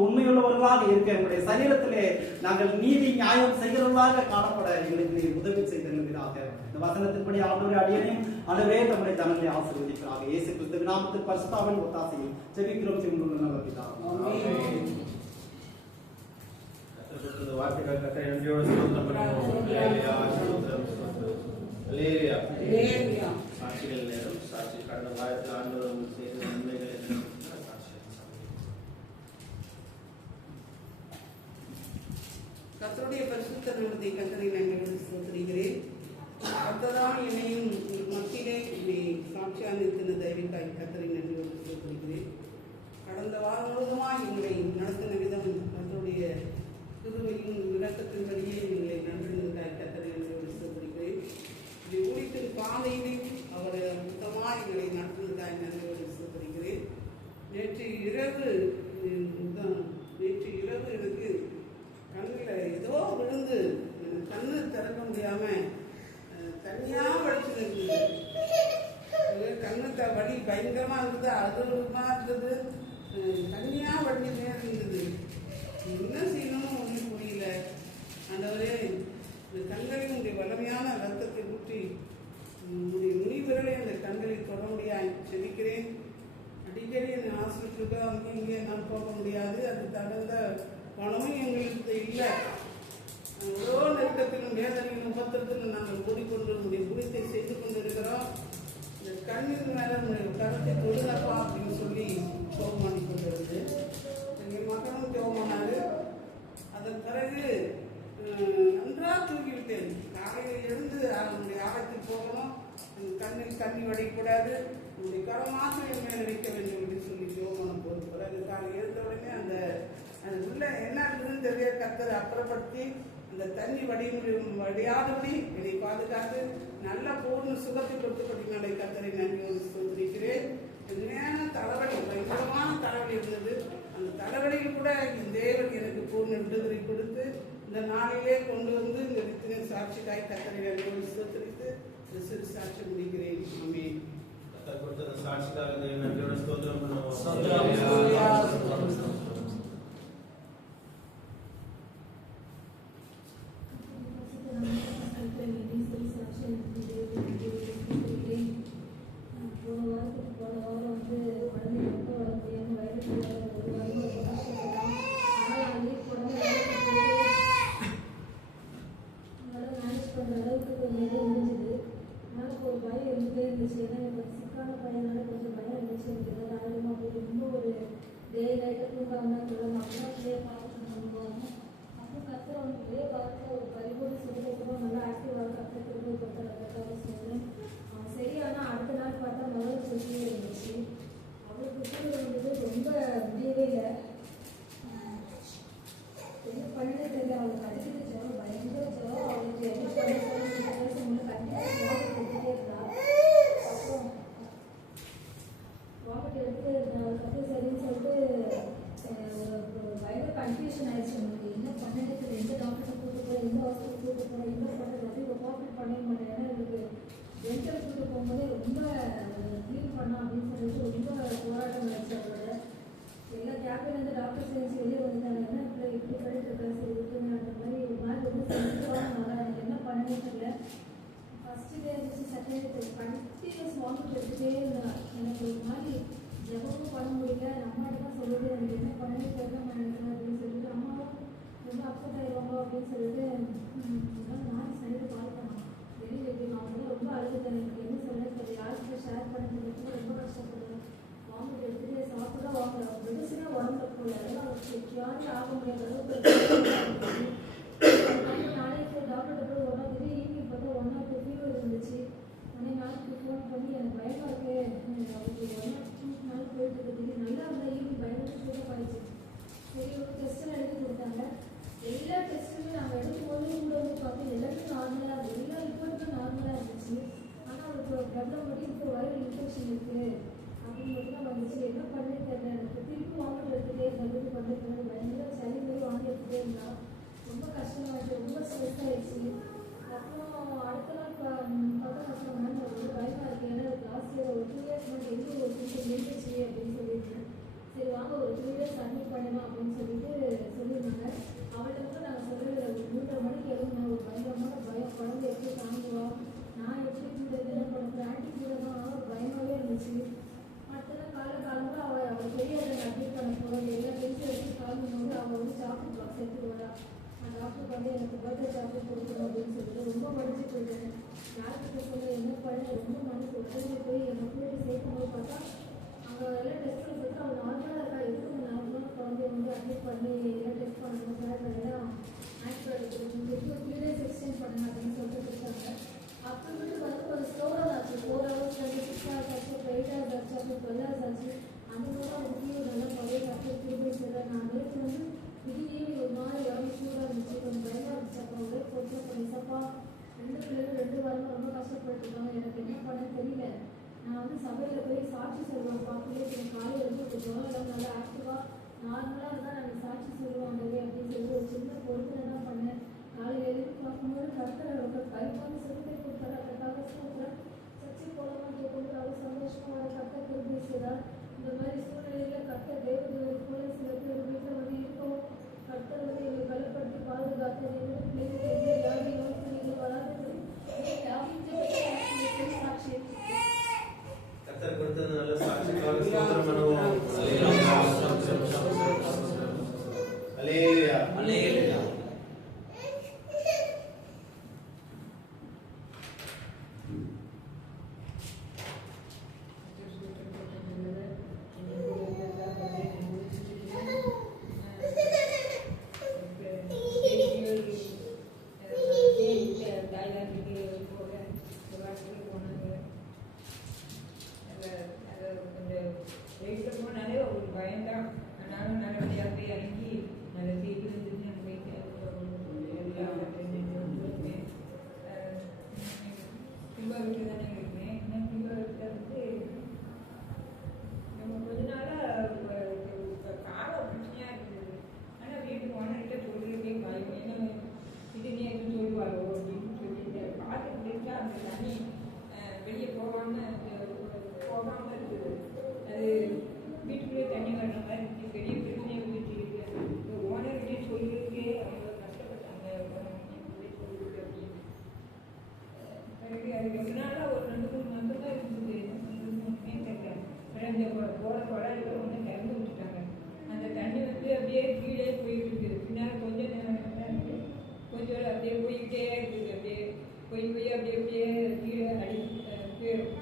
உண்மையுள்ளவர்களாக இருக்க, எங்களுடைய சரீரத்திலே நாங்கள் நீதி நியாயம் செய்கிறவர்களாக காணப்பட எங்களுக்கு உதவி செய்திருக்கிறார்கள். இந்த வசனத்தின்படி ஆண்டவரே அடியேனையும் ஆண்டவரே நம்முடைய ஜனங்களை ஆசீர்வதிக்கிறார்கள். இயேசு கிறிஸ்துவின் நாமத்தில் பரிசுத்தாவின் ஒத்தாசையை ஜெபிக்கிறோம். வார்த்தைகள் கட்ட நன்றியோடு ஸ்தோத்திரம் பண்ணுவோம். அல்லேலூயா. சாட்சிகள் நேரம். சாட்சி கடந்த வாரத்தில் ஆண்டவர் செய்த நன்மைகளை கர்த்தருடைய பரிசுத்த நாமத்தை கர்த்தரை நன்றியோடு ஸ்தோத்திரிக்கிறேன். கர்த்தர்தான் என்னையும் மத்தியிலே சாட்சியாக இருக்கிற தயவிற்காய் கர்த்தரை நன்றியோடு ஸ்தோத்திரிக்கிறேன். கடந்த வாரம் முழுவதுமாய் எங்களை நடத்தின விதம் கர்த்தருடைய கிருபையும் இரக்கத்தின் முடியாம தனியா வலிச்சு இருந்தது. கண்ணுக்கு வலி பயங்கரமா இருந்தது, அழுமா இருந்தது, தனியா வலிச்சுட்டே இருந்தது. என்ன செய்யணும்னு ஒன்றும் புரியல. ஆண்டவரே, இந்த கண்களில் உங்களுடைய வலிமையான ரத்தத்தை ஊற்றி உங்களுடைய நுனி விரலை அந்த கண்களில் தொட முடியாது செபிக்கிறேன். அடிக்கடி என் ஹாஸ்பிட்டலுக்கு அங்கே இங்கே நான் போக முடியாது. அது தகுந்த பணமும் எங்களுக்கு இல்லை. எவ்வளோ நெருக்கத்திலும் வேதனையிலும் உபத்திரத்திலும் நாங்கள் கூடிக்கொண்டு உங்களுடைய குடித்தை செய்து கொண்டு இருக்கிறோம். இந்த கண்ணின் மேலே உங்களுடைய கருத்தை தொழுதப்பா அப்படின்னு சொல்லி ஜெபம் கொண்டு இருந்து எங்கள் மகனும் ஜெபமானாரு. அதன் பிறகு நன்றாக தூங்கிவிட்டேன். காலையில் எழுந்து அவனுடைய ஆழத்தில் போகணும், கண்ணில் தண்ணி வடிக்கூடாது, உங்களுடைய கரமாக என் மேலே வைக்க வேண்டும் அப்படின்னு சொல்லி ஜெபமான போது பிறகு காலை எழுந்த உடனே அந்த உள்ள என்ன இருக்குதுன்னு தெரிய கர்த்தரை அப்புறப்படுத்தி அந்த தண்ணி வடியாதபடி என்னை பாதுகாத்து நல்ல பூர்ண சுகத்தை கொடுத்துப்படினாலே கர்த்தரை நன்றியோடு ஸ்தோத்திரிக்கிறேன். உண்மையான தலைவலி, பயங்கரமான தலைவலி இருந்தது. அந்த தலைவலியில் கூட என் தேவன் எனக்கு பூர்ண விடுதலை கொடுத்து இந்த நாளிலே கொண்டு வந்து இந்த வித்தினை சாட்சிக்காய் கர்த்தரை நன்றியோடு ஸ்தோத்திரித்து இந்த சிறு சாட்சி முடிக்கிறேன். ஆமென். சாட்சிக்காக நன்றியோடு ஸ்தோத்திரம் பண்ணுவோம். சரியான அடுத்த நாள் பார்த்தா முதல் சொல்லியே இருந்துச்சு. அவளுக்கு இருந்தது ரொம்ப முடியவே இல்லை. என்ன பண்ணவே தெரியல. அவளுக்கு அடிக்கிறது ஜுரம், பயங்கர ஜுரம். அவளுக்கு என்ன பண்ண கண்டிப்பாக எடுத்துகிட்டே இருந்தா. அப்புறம் வாமிட் எடுத்து அதுக்கப்புறம் சரின்னு சொல்லிட்டு பயங்கர கன்ஃபியூஷன் ஆயிடுச்சு. உங்களுக்கு என்ன பண்ணது தெரியல. எந்த டாக்டரை கூட்டு போகிறேன், எந்த ஹாஸ்பிட்டல் கூட்டு போகிறேன், என்ன பண்ணுறது அப்படி கோஆப்ரேட் பண்ணவே மாட்டேன். ஏன்னா எனக்கு டென்டல் கூட்டு போகும்போது ரொம்ப க்ளீன் பண்ணோம் அப்படின்னு சொல்லிட்டு ரொம்ப போராட்டம் ஆயிடுச்சு. அவரோட எல்லா கேப்லேருந்து டாக்டர் சேர்ந்து வெளியே வந்துட்டாங்க. என்ன இப்படி பண்ணிட்டு இருக்கேன், சரி விட்டுங்க அந்த மாதிரி ஒரு மாதிரி ரொம்ப சென்சிட்டிவான நல்லா எனக்கு என்ன பண்ணவே தெரியல. ஃபஸ்ட்டு டே இருந்துச்சு, செகண்ட் டே கண்டினியூஸ் வாமிட் எடுத்துகிட்டே இருந்தேன். எனக்கு ஒரு மாதிரி ஜபமும் பண்ண முடியல. அம்மாட்ட தான் சொல்லிட்டு எனக்கு என்ன பண்ணவே தெரியல நினைக்கிறேன் அப்படின்னு சொல்லிட்டு அம்மாவும் ரொம்ப அப்செட் ஆயிடுவாங்க அப்படின்னு சொல்லிட்டு நான் சைடு கால் பண்ணோம். வெளியில் எப்படி நான் வந்து ரொம்ப அழுதுட்டேன். எனக்கு என்ன சொல்ல தெரியல. யாருக்கிட்ட ஷேர் பண்ணிட்டு ரொம்ப கஷ்டப்படுவேன். வாமிட் எடுத்துகிட்டு சாப்பிட வாங்கல மெடிசனே உடம்புல போல. அதெல்லாம் யாரும் ஆக முடியாத அளவுக்கு நாளைக்கு டாக்டர்கிட்ட போய் ஒரு நாள் ஈவினிங் பார்த்தா 1 or 2 ஃபீவர் இருந்துச்சு. உடனே நாளைக்கு ஃபோன் பண்ணி எனக்கு பயமாக இருக்கு, அவருக்கு 1 or 2 நாள் போயிட்டு இருக்குது. நல்லா இருந்தால் ஈவினிங் பயங்கர சூடாக ஆயிடுச்சு. சரி ஒரு டெஸ்ட்டெல்லாம் எடுத்து கொடுத்தாங்க. எல்லா டெஸ்ட்டுமே நாங்கள் எடுக்கும்போது கூட வந்து பார்த்தோம் எல்லாமே நார்மலாக இருந்துச்சு. எல்லா ரிப்போர்ட்டுமே நார்மலாக இருந்துச்சு. ஆனால் அவருக்கு ப்ராப்ளம் மட்டும் இப்போ வைரல் இன்ஃபெக்ஷன் இருக்குது அப்படின்னு மட்டும் தான் வந்துச்சு. என்ன பண்ணே தெரியல. எனக்கு திருப்பி வாமிட் எடுத்துகிட்டே இருந்தது பண்ணுறது பயங்கர சளி மாதிரி வாங்கி எடுத்துகிட்டே இருந்தா ரொம்ப கஷ்டமாயிடுச்சு. ரொம்ப ஸ்ட்ரெஸ் ஆகிடுச்சு. அப்புறம் அடுத்த நாள் பார்த்தா சொன்னாங்க ரொம்ப பயமாக இருக்குது. ஏன்னா லாஸ்ட் இயர் ஒரு 2 years மட்டும் எங்கே ஒரு சீக்கிரம் நின்றுச்சு அப்படின்னு சொல்லிட்டு சரி வாங்க ஒரு 2 years அட்மிட் பண்ணலாம் அப்படின்னு சொல்லிட்டு சொல்லியிருந்தாங்க. அவள்கிட்ட கூட நாங்கள் சொல்லவே ஒரு 3:30 மணிக்கு எழுந்தேன். ஒரு பயங்கரமான பயம், குழந்தை எப்படி தாங்குவா, நான் எப்படி கூட என்ன பண்ணுறேன், ஆன்டி கூட தான் பயமாகவே இருந்துச்சு. அடுத்த நாள் காலம்புற அவள் தெரியாத அட்மிட் பண்ண போகிறோம். எல்லா டென்ஷன் எடுத்து காலம்போது அவள் வந்து சாக்லேட் பாக்ஸ் எடுத்துட்டு வரா. அந்த டாக்டருக்கு வந்து எனக்கு பர்த்டே சாக்லேட் கொடுக்கணும் அப்படின்னு சொல்லிட்டு ரொம்ப படிச்சு போயிட்டேன். யார்கிட்ட சொல்ல என்ன பண்ண ரொம்ப மனசு உடனே போய் எங்கள் பிள்ளைக்கு சேர்க்கும்போது பார்த்தா அங்கே எல்லாம் டெஸ்ட் எடுத்து அவள் நார்மலாக இருக்கா. எதுக்கு நார்மலாக குழந்தைய வந்து அட்மிட் பண்ணி எல்லாம் டெஸ்ட் பண்ணணும் சார், எல்லாம் ஆன்டிபயோட்டிக் கொடுக்கணும், 3 days எக்ஸ்டெண்ட் பண்ணுங்க அப்படின்னு சொல்லிட்டு கொடுத்தாங்க. அப்புறமேட்டு வந்து கொஞ்சம் ஸ்லோவாக ஆச்சு. 4 hours ஆச்சு, 6 hours ஆச்சு, 8 hours ஆச்சு, அப்புறம் 12 hours ஆச்சு. அந்த மாதிரி அவங்க ஃபீவர் நல்லா பழைய அப்புறம் திரும்ப சொல்கிறேன். நான் நேற்று வந்து திடீர்னு ஒரு மாதிரி எவ்வளோ சூடாக இருந்துச்சு, கொஞ்சம் பயமாக இருந்துச்சு. அப்புறம் ஒரே கொஞ்சம் சப்பா 2 பிள்ளைகள் 2 வாரமாக ரொம்ப கஷ்டப்பட்டுருக்காங்க. எனக்கு என்ன பண்ண தெரியல. நான் வந்து சபையில் போய் சாட்சி சொல்லுவேன். பார்க்கவே காலையில் வந்து ஒரு ஜுரம் எல்லாம் நல்லா ஆக்டிவாக நார்மலாக இருந்தால் நாங்கள் சாட்சி சொல்லுவாங்கவே அப்படின்னு சொல்லி ஒரு சின்ன பொறுப்பில் தான் பண்ணேன். காலையில் எழுதி பார்க்கும்போது கர்த்தர் தண்ணி வெளியே போகாமல் இருக்குது. அது வீட்டுக்குள்ளே தண்ணி வர்ற மாதிரி இருந்துச்சு. பெரிய பிரச்சனையை வந்துச்சு. ஓனர்கிட்டே சொல்லியிருக்கே அவங்க கஷ்டப்பட்டாங்க. சொல்லியிருக்கு அப்படின்னு பிறகு அது ரொம்ப நாளாக ஒரு 2-3 மாதம் தான் இருந்தது. ஒன்றுமே தெரியல. அந்த போட குழாயில் ஒன்று திறந்து விட்டுட்டாங்க. அந்த தண்ணி அப்படியே கீழே போயிட்டு இருக்குது. பின்னால் கொஞ்சம் கொஞ்சம் அப்படியே போய்கிட்டே இருக்குது. அப்படியே போய் அப்படியே கீழே போயிடும்.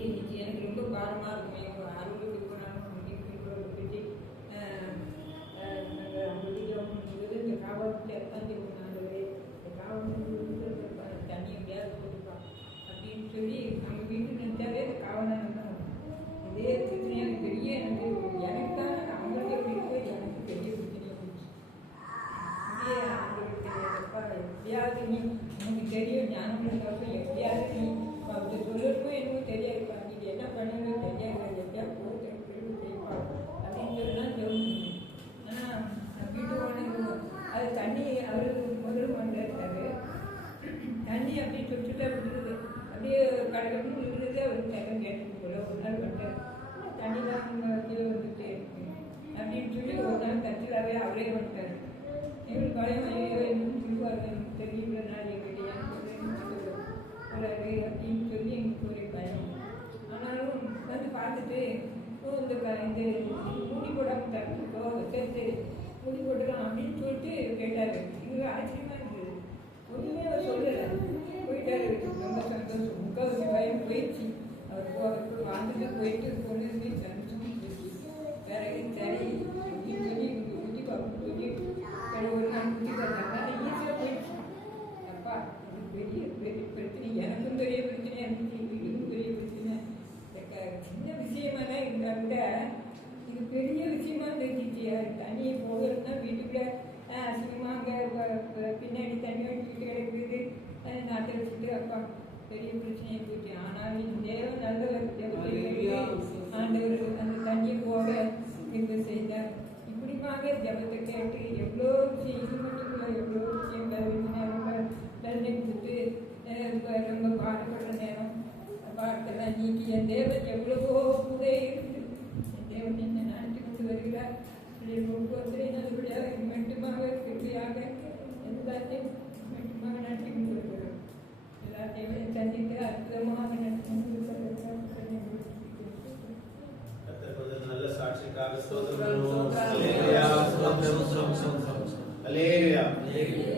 இருந்துச்சு. எனக்கு ரொம்ப பாரமாக இருக்கும். எங்கள் அறுபது போனாலும் பற்றி அவங்க வீட்டில் இந்த காவல் எத்தாந்தி போனாலே இந்த காவல் தண்ணி எப்படியாவது போட்டுப்பான் அப்படின்னு சொல்லி நம்ம வீட்டுக்கு நினைச்சாலே இந்த காவலாக இதே பிரச்சனையாக பெரிய எனக்கு தான் அவங்களுக்கு எப்படி இருக்கோ எனக்கு பெரிய பிரச்சனையாக இருந்துச்சு. எப்படியாவது நீ உனக்கு தெரியும் ஞானம் இருந்தாலும் எப்படியாவது நீ அப்படி சொல்லணுமோ என்னமோ தெரியாதுப்பா. நீங்கள் என்ன பண்ணணும் தெரியாது. எப்படியா போட்டு செய்ப்பா அப்படின்னு சொல்லலாம் சொல்லணும். ஆனால் வீட்டு ஓனர் அது தண்ணி அவர் முதல் பண்ணிருக்காரு. தண்ணி அப்படியே சுற்றுலா விடுறது அப்படியே கடற்கன்னு விடுறது அவர் தரம் கேட்டு போல ஒரு நாள் பண்ணுறாரு. தண்ணி தான் கீழே வந்துட்டே இருக்கு அப்படின்னு சொல்லி ஒரு நாள் தச்சிலாவே அவரே வந்துட்டார். எங்களுக்கு பயம் என்னன்னு சொல்லுவார். எனக்கு தெரியல நாள் எங்கிட்ட வராது அப்படின்னு சொல்லி எங்களுக்கு ஒரு பயம். ஆனாலும் வந்து பார்த்துட்டு இந்த மூடி போடாமல் தரப்போ சேர்த்து மூடி போட்டுக்கலாம் அப்படின்னு சொல்லிட்டு கேட்டார். இது ஆச்சரியமா இருந்தது. ஒன்றுமே அவர் சொல்லலை. போயிட்டாரு. ரொம்ப சந்தோஷம். முக்கால்வாசி பயம் போயிடுச்சு. அவருக்கு வாழ்ந்துட்டு போயிட்டு பொண்ணு சந்தோஷம் போயிடுச்சு. வேற சரி அப்படின்னு சொல்லி ஊற்றி பார்க்கணும் சொல்லி ஒரு நாள் ஊற்றி பார்த்தாங்க. ஈஸியாக போயிடுச்சு. அப்பா பெரிய பெரிய பிரச்சனை. எனக்கும் பெரிய பிரச்சனையாக இருந்துச்சு. வீட்டுக்கும் பெரிய பிரச்சனை. சின்ன விஷயமா தான் இருந்தாங்க. இது பெரிய விஷயமா தெரிஞ்சிச்சு. தண்ணியை போகிறதுனா வீட்டுக்குள்ள அசிங்கமாக அங்கே பின்னாடி தண்ணி வச்சுக்கிட்டு கிடக்குது. நாட்டை வச்சுட்டு அப்பா பெரிய பிரச்சனையை போச்சு. ஆனாலும் தேவன் நல்லவர். ஆண்டவர் அந்த தண்ணியை போக இது செய்தார். இப்படிமாக ஜபத்தை கேட்டு எவ்வளோ விஷயம் இது மட்டும் இல்லை எவ்வளோ விஷயம் ரொம்ப தண்ணி கொடுத்து ரொம்ப பாடுபடுற நேரம் பாட்டெல்லாம் நீக்கி என் தேவன் எவ்வளவோ கூட இருந்து என் தேவன் என்ன நடத்தி கொண்டு வருகிறார். ஒவ்வொருத்தரை நல்லபடியாக மட்டுமாக திருப்தியாக எல்லாத்தையும் மட்டுமாக நடத்தி கொண்டு வருகிறார். எல்லாத்தையும் சந்திக்க அற்புதமாக நடத்தி கொண்டு வருகிறார். நல்ல சாட்சிக்காக ஸ்தோத்திரம். அல்லேலூயா அல்லேலூயா அல்லேலூயா.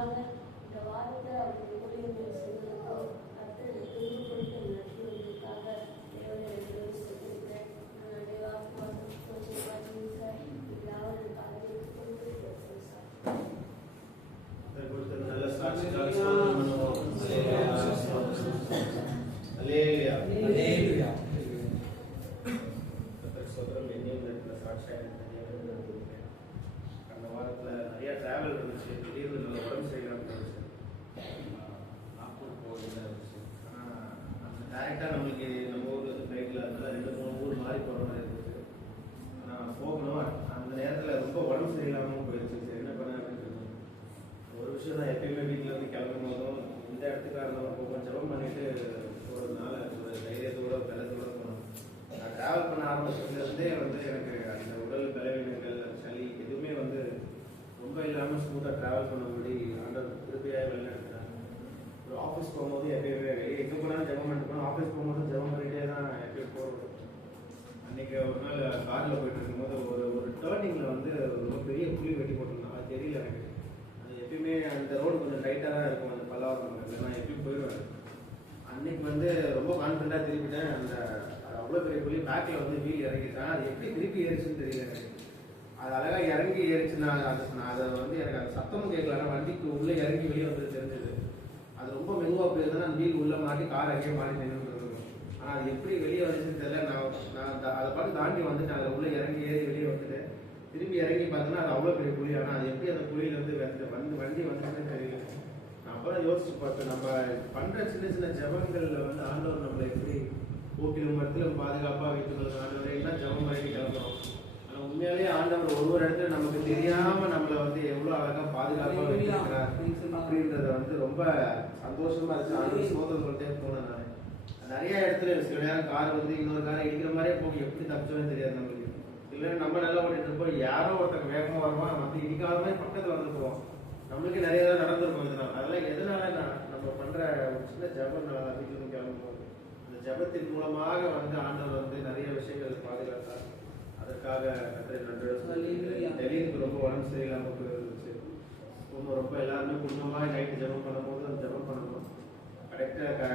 மேலாக இந்த வாரத்தை அவருடைய ஊழியர்கள் செய்வதற்கோ கர்த்தர் துன்பு கொடுத்து நடத்துவதற்காக தேவனை சொல்லியிருக்கிறேன். நான் கொஞ்சம் சார் இல்லாமல் காலையில் கொடுத்து சார் நல்ல சாட்சிக்காக ஸ்தோத்திரம் பண்ணுவோம். அல்லேலூயா. அல்லேலூயா. சோதரம் என்னையும் இந்த சாட்சியாக இருந்தேன். கடந்த வாரத்தில் நிறைய டிராவல் இருந்துச்சு. திடீர்னு உடம்பு சரியில்லாமல் இருந்துச்சு. நாக்பூர் போகிறது இருந்துச்சு. ஆனால் அந்த டேரெக்டாக நம்மளுக்கு நம்ம ஊர் ஃப்ளைட்டில் அதனால 2-3 ஊர் மாறி போகிற மாதிரி இருந்துச்சு. ஆனால் போகணும் அந்த நேரத்தில் ரொம்ப உடம்பு சரியில்லாமல் போயிடுச்சு. சரி என்ன பண்ண அப்படின்னு ஒரு விஷயம் தான், எப்பயுமே வீட்டில் இருந்து கிளம்பும் போதும் இந்த இடத்துக்காக நம்ம கொஞ்சம் ஜெபம் பண்ணிட்டு போகிறதுனால ஒரு தைரியத்தோட பலத்தோட போகணும். நான் ட்ராவல் பண்ண ஆரம்பிச்சதுலேருந்தே எனக்கு அந்த உடல் பலவீனங்கள் சளி எதுவுமே ரொம்ப இல்லாமல் ஸ்மூத்தாக ட்ராவல் பண்ணும்படி ஆண்டவர் திருப்பியாக வழிநடத்துறாங்க. ஒரு ஆஃபீஸ் போகும்போது எப்பயுமே எங்கே போனாலும் ஜெபம் பண்ணிட்டு போனோம். ஆஃபீஸ் போகும்போது ஜெபம் பண்ணிகிட்டே தான் எப்பயும் போகிறோம். அன்றைக்கி ஒரு நாள் காரில் போயிட்டு இருக்கும்போது ஒரு டேர்னிங்கில் ரொம்ப பெரிய புளி வெட்டி போட்டிருந்தோம். அது தெரியல எனக்கு. எப்பயுமே அந்த ரோடு கொஞ்சம் டைட்டாக தான் இருக்கும். அந்த பல்லாவரம் நான் எப்பயும் போயிடுவேன். அன்னைக்கு ரொம்ப கான்ஃபிடண்டாக திருப்பிட்டேன். அந்த அவ்வளோ பெரிய புள்ளி பேக்கில் வீல் இறங்கிட்டேன். அது எப்படி திருப்பி ஏறிச்சுன்னு தெரியல எனக்கு. அது அழகாக இறங்கி ஏறிச்சு. நான் அதை எனக்கு அந்த சத்தமும் கேட்கல. ஆனால் வண்டிக்கு உள்ளே இறங்கி வெளியே தெரிஞ்சது. அது ரொம்ப மெதுவாக போயிருந்தா அந்த வீல் உள்ளே மாட்டி கார் அங்கேயே மாட்டி நின்று. ஆனால் அது எப்படி வெளியே வந்துச்சுன்னு தெரியல. நான் அதை பார்த்து தாண்டி வந்துட்டேன். அதில் உள்ளே இறங்கி ஏறி வெளியே வந்துட்டேன். திரும்பி இறங்கி பார்த்தோன்னா அது அவ்வளோ பெரிய புலி. ஆனால் அது எப்படி அந்த புலியிலேருந்து வண்டி வந்துச்சுன்னு தெரியல. நான் அப்போதான் யோசிச்சு பார்த்தேன், நம்ம பண்ணுற சின்ன சின்ன ஜபங்களில் ஆண்டவர் நம்மளை எப்படி போக்கிலும் மரத்திலும் பாதுகாப்பாக வைத்துக்கொள்ள ஆண்டவரை எல்லாம் ஜபம் பண்ணி கிளம்புறோம். ஆனால் உண்மையாலேயே ஆண்டவர் ஒரு இடத்துல நமக்கு தெரியாமல் நம்மளை எவ்வளோ அழகாக பாதுகாப்பாக வைக்கிறார் அப்படின்றத ரொம்ப சந்தோஷமா இருந்துச்சு. ஆண்டவர் சோதனை கொண்டே போனேன். நான் நிறைய இடத்துல சில நேரம் கார் இன்னொரு காரை இடிக்கிற மாதிரியே போய் எப்படி தப்பிச்சோன்னு தெரியாது நம்மளுக்கு. இல்லை நம்ம நல்லா ஓட்டிட்டு இருப்போம், யாரோ ஒருத்தர் வேகமாக வருவான், இடிக்காத மாதிரி பக்கத்தில் வந்துருப்போம். நம்மளுக்கு நிறைய தான் நடந்திருக்கும். இதனால் அதெல்லாம் எதனால நம்ம பண்ணுற ஒரு சின்ன ஜபம் வீட்டில் கிளம்பும்போது அந்த ஜபத்தின் மூலமாக ஆண்டவர் நிறைய விஷயங்கள் பாதுகாத்தார். அதற்காக டெல்லிக்கு ரொம்ப உடம்பு சரியில்லாமல் போயிருந்துச்சு. ரொம்ப எல்லாருமே குடும்பமாக நைட்டு ஜபம் பண்ணும்போது அந்த ஜபம் பண்ணணும்.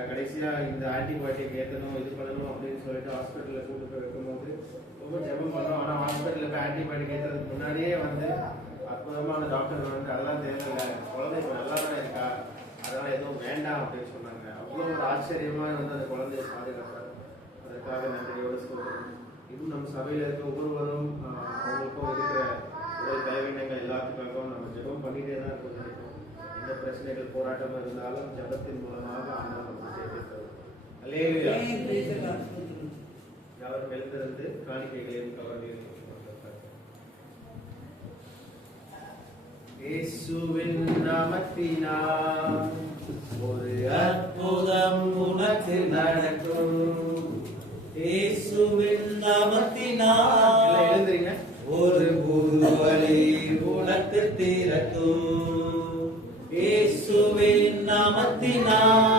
கடைசியாக இந்த ஆன்டிபயோட்டிக் ஏற்றணும் இது பண்ணணும் அப்படின்னு சொல்லிட்டு ஹாஸ்பிட்டலில் கூட்டு போய் வைக்கும்போது ரொம்ப ஜபம் பண்ணோம். ஆனால் ஹாஸ்பிட்டலில் போய் ஆன்டிபயோட்டிக் ஏற்றுறதுக்கு முன்னாடியே அற்புதமான டாக்டர் அதெல்லாம் தேவையில்லை, குழந்தை இப்போ நல்லா தான் இருக்கா, அதெல்லாம் எதுவும் வேண்டாம் அப்படின்னு சொன்னாங்க. அவ்வளோ ஒரு ஆச்சரியமாக அந்த குழந்தைய பாதுகாப்பார். அதற்காக நன்றியோடு சொல்கிறோம். இன்னும் நம்ம சபையில் இருக்க ஒவ்வொருவரும் அவங்களுக்கும் இருக்கிற உடல் பலவீனங்கள் எல்லாத்துக்காகவும் நம்ம ஜெபம் பண்ணிகிட்டே தான் இருக்கோம். எந்த பிரச்சனைகள் போராட்டமாக இருந்தாலும் ஜபத்தின் மூலமாக ஆண்டவர் நமக்கு ஜெயிக்கிறார். அல்லேலூயா. அவர் எழுந்திருந்து காணிக்கைகளையும் கவர்ந்து இயேசுவின் நாமத்தினால் ஒரு அற்புதம் உனக்கு நடக்கும். இயேசுவின் நாமத்தினால் எழுந்திருங்க. ஒரு புது வழி உனக்கு திறக்கும். இயேசுவின் நாமத்தினால்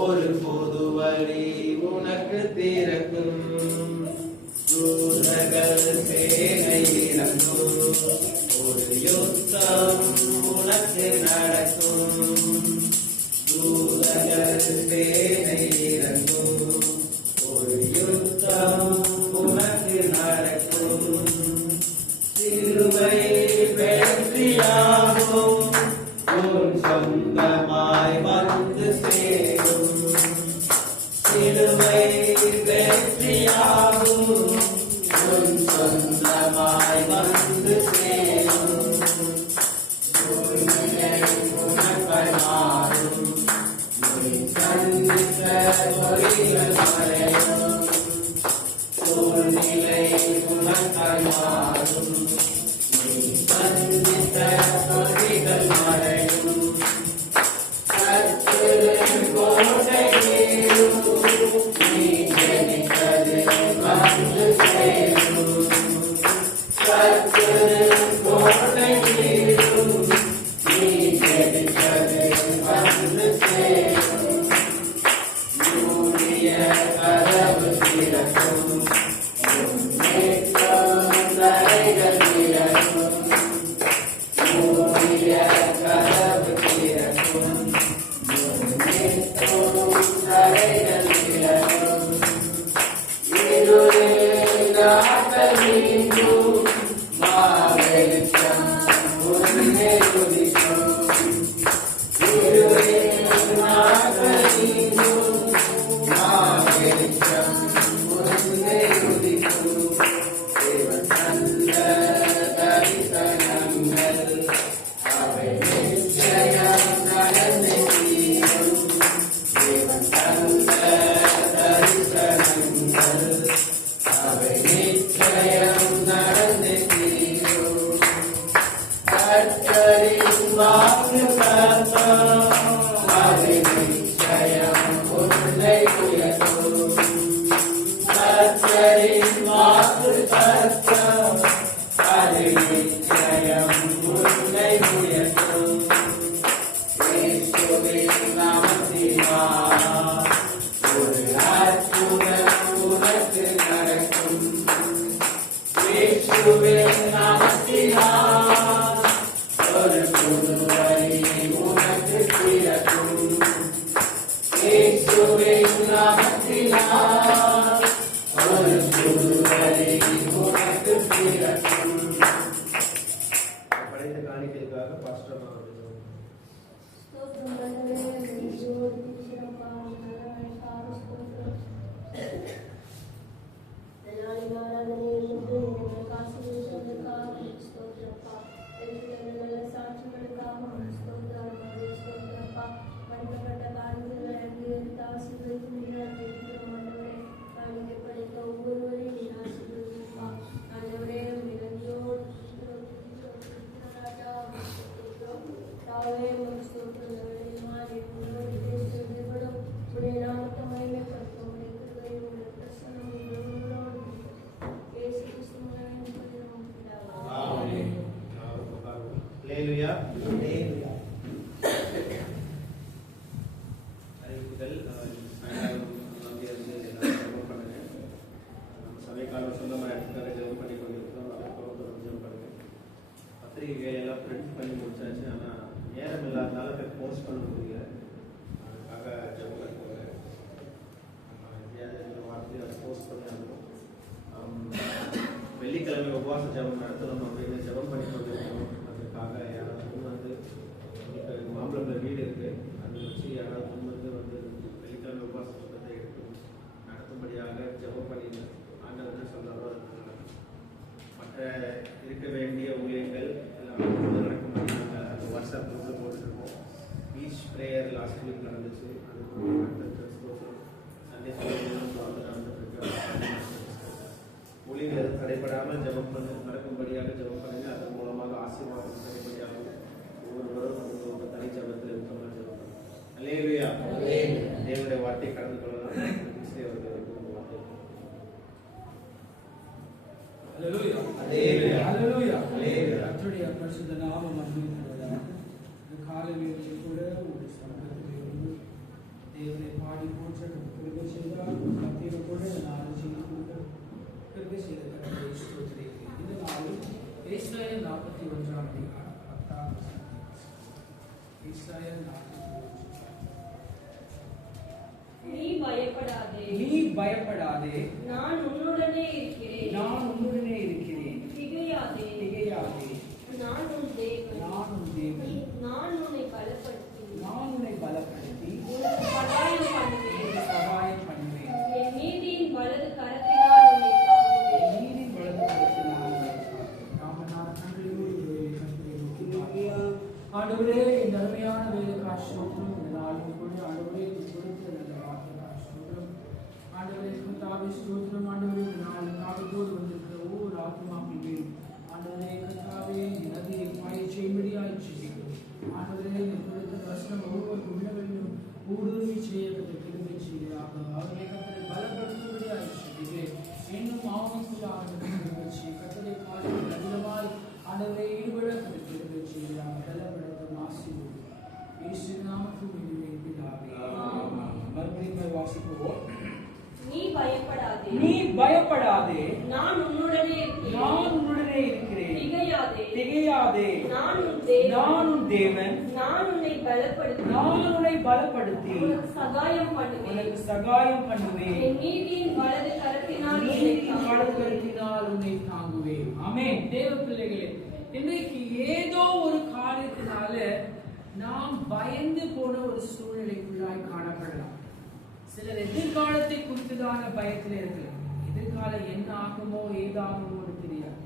ஒரு புது வழி உனக்கு திறக்கும். தூதர்கள் சேனை இறங்கும். ஒரு யுத்தம் உனக்கு நடக்கும். தூதர்கள் சேனை இறங்கும். ஒரு யுத்தம் உனக்கு நடக்கும். சிலுவை வெற்றியாகும். உன் சொந்தமாய் வந்து சேரும். சிலுவை வெற்றியாகும். உன் சொந்தமாய் வந்து சேரும். சூழ்நிலை உனக்காய் மாறும். நீ சந்தித்த பொறிகள் மறையும். சூழ்நிலை உனக்காய் மாறும். நீ சந்தித்த பொறிகள் மறையும். படைத்த காணிக்கைக்காக பாஸ்டர் அவர்கள் ஸ்தோத்திரம் ஆண்டவரே, நன்றியோடு துதிக்கிறோம்ப்பா. நல்லவரே, ஸ்தோத்திரம். இந்த நாளின் ஆராதனையை கொண்டு எங்களுக்கு ஆசீர்வதித்ததற்காக ஸ்தோத்திரப்பா. எனக்கு தந்த நல்ல சாட்சிகளுக்காக ஸ்தோத்திரம் ஆண்டவரே, ஸ்தோத்திரப்பா. படைக்கப்பட்ட காரியங்களை அங்கீகரித்து ஆசீர்வதித்து நீராக இருக்கிறோம் ஆண்டவரே. காணிக்கை படைத்த ஒவ்வொருவரையும் நீர் ஆசீர்வதிப்பா. ஆண்டவரே, நன்றியோடு துதிக்கிறோம். ராஜா தாவே உமக்கு ஸ்தோத்திரம். இந்த வேளையில் மாறி உங்களோடு பேசுகிறவர்களும் உடைய நாமத்தை மகிமைப்படுத்தும். உடைய கிருபை, உடைய பிரசன்னம் எங்களோடு இயேசு கிறிஸ்து மூலம் ஜெபிக்கிறோம் பிதாவே. அல்லேலூயா. அறிவிப்புகள் சாயங்காலம் வந்து ஜெபம் பண்ணுங்க. நம்ம சபைக்காலம் சொந்தமாக இடத்துக்காக ஜெபம் பண்ணி கொண்டிருக்கிறோம். அதற்காக ஜெபம் பண்ணுங்க. பத்திரிகைகள் எல்லாம் பிரிண்ட் பண்ணி முடிச்சாச்சு. ஆனால் நேரம் இல்லாதனால போஸ்ட் பண்ண முடியல. அதுக்காக ஜெபம் பண்ணுவாங்க. நம்ம எப்படியாவது வார்த்தையை அதை போஸ்ட் பண்ணி அனுப்புவோம். வெள்ளிக்கிழமை உபவாச ஜெபம் நடத்தணும் அப்படின்னு ஜெபம் பண்ணி கொண்டிருக்கிறோம். அதுக்காக யாராவது வந்து உங்களுக்கு மாம்பழத்தில் வீடு இருக்குது, அதை வச்சு யாராவது வந்து வெள்ளிக்கிழமை உபவாச ஜெபத்தை எடுத்து நடத்தும்படியாக ஜெபம் பண்ணி ஆண்டவர் சொல்கிறாரோ மற்ற இருக்க வேண்டிய ஊழியர்கள் எல்லாம் நடக்கும்படியாக அந்த வாட்ஸ்அப் குரூப்பில் போட்டுருக்கோம். பீச் ப்ரேயர் லாஸ்ட் வீக் நடந்துச்சு. சண்டே ஊழியர்கள் எதுவும் தடைப்படாமல் ஜெபம் பண்ண நடக்கும்படியாக ஜெபம் பண்ணுங்க. அதன் மூலமாக ஆசீர்வாதம் தடைப்படியாக ஒவ்வொருவரும் உங்கள் தனி ஜெபத்தில் இருக்கமாக ஜெபம் பண்ணுங்க. அல்லேலூயா. தேவனுடைய வார்த்தையை கடந்து கொள்ளலாம். அல்லேலூயா. அல்லேலூயா. அல்லேலூயா. அல்லேலூயா. கர்த்தருடைய பரிசுத்த நாமம் மகிமைப்படுவதாக. இந்த காலையில் கூட ஒரு சமூகத்திலிருந்து தேவனை பாடி போற்ற கிருபை செய்தார். மத்தியில் கூட நான் செய்து கொடுக்க கிருபை செய்த கர்த்தரை ஸ்தோத்திரிக்கிறேன். இந்த நாளில் ஏசாயா 41ஆம் அதிகாரம் 10ஆம் வசனம். ஏசாயா 41. நீ பயப்படாதே, நீ பயப்படாதே, நான் உன்னுடனே இருக்கிறேன். நான் உன்னுடனே இருக்கிறேன். திகையாதே, திகையாதே, நான் உன் தேவன். நான் உன் தேவன். நான் உன்னை பலப்படுத்தி நான் உன்னை பலப்படுத்தி உனக்கு சகாயம் பண்ணுவேன். உனக்கு சகாயம் பண்ணுவேன். என் நீதியின் வலது கரத்தினால் உன்னை தாங்குவேன். நீதி வளர்த்து நாம கண்களிலூர் ஆண்டவரே, இந்த அருமையான வேலை காட்சியும் இந்த நாளும் கூட ஆண்டவரே கொடுத்த நல்ல வார்த்தை காட்சியும் ஆண்டவரே கர்த்தாவே ஸ்தோத்திரம். ஆண்டவரே இந்த நாள் காலத்தோடு வந்திருக்கிற ஒவ்வொரு ஆத்மாக்கள் ஆண்டவரே கர்த்தாவே நதியை பாய செய்யும்படியாய் ஜெபிக்கிறோம். ஆண்டவரே இந்த கொடுத்த வசனம் ஒவ்வொரு உள்ளவர்களும் ஊடுருவி செய்யப்பட்ட கிருபை செய்கிறாக. அவர்களை கர்த்தரை பலப்படுத்தும்படியாய் ஜெபிக்கிறேன். இன்னும் ஆவணக்குள்ளாக கிருபை கர்த்தரை காலத்தில் அதிகமாய் ஆண்டவரை ஈடுபட கிருபை செய்கிறாக. பலப்படுத்தும் ஆசீர்வாதம் இயேசு நாமத்தில் பிதாவே. மறுபடியும் வாசிப்போம். நீ பயப்படாதே, நீ பயப்படாதே, நான் உன்னுடனே இருக்கிறேன். நான் உன்னுடனே இருக்கிறேன். திகையாதே, திகையாதே, நான் உன் தேவன். நான் உன் தேவன். நான் உன்னை பலப்படுத்தி நான் உன்னை பலப்படுத்தி உனக்கு சகாயம் பண்ணுவேன். உனக்கு சகாயம் பண்ணுவேன். என் நீதியின் வலது கரத்தினால் உன்னை நீதியின் வலது தாங்குவேன். கரத்தினால் உன்னை தாங்குவேன். ஆமென். தேவ பிள்ளைகளே, இன்றைக்கு ஏதோ ஒரு காரியத்தினால நாம் பயந்து போன ஒரு சூழ்நிலைக்குள்ளாய் காணப்படலாம். சிலர் எதிர்காலத்தை குறித்துதான பயத்தில் இருக்கலாம். எதிர்காலம் என்ன ஆகுமோ ஏதாகுமோ தெரியாது.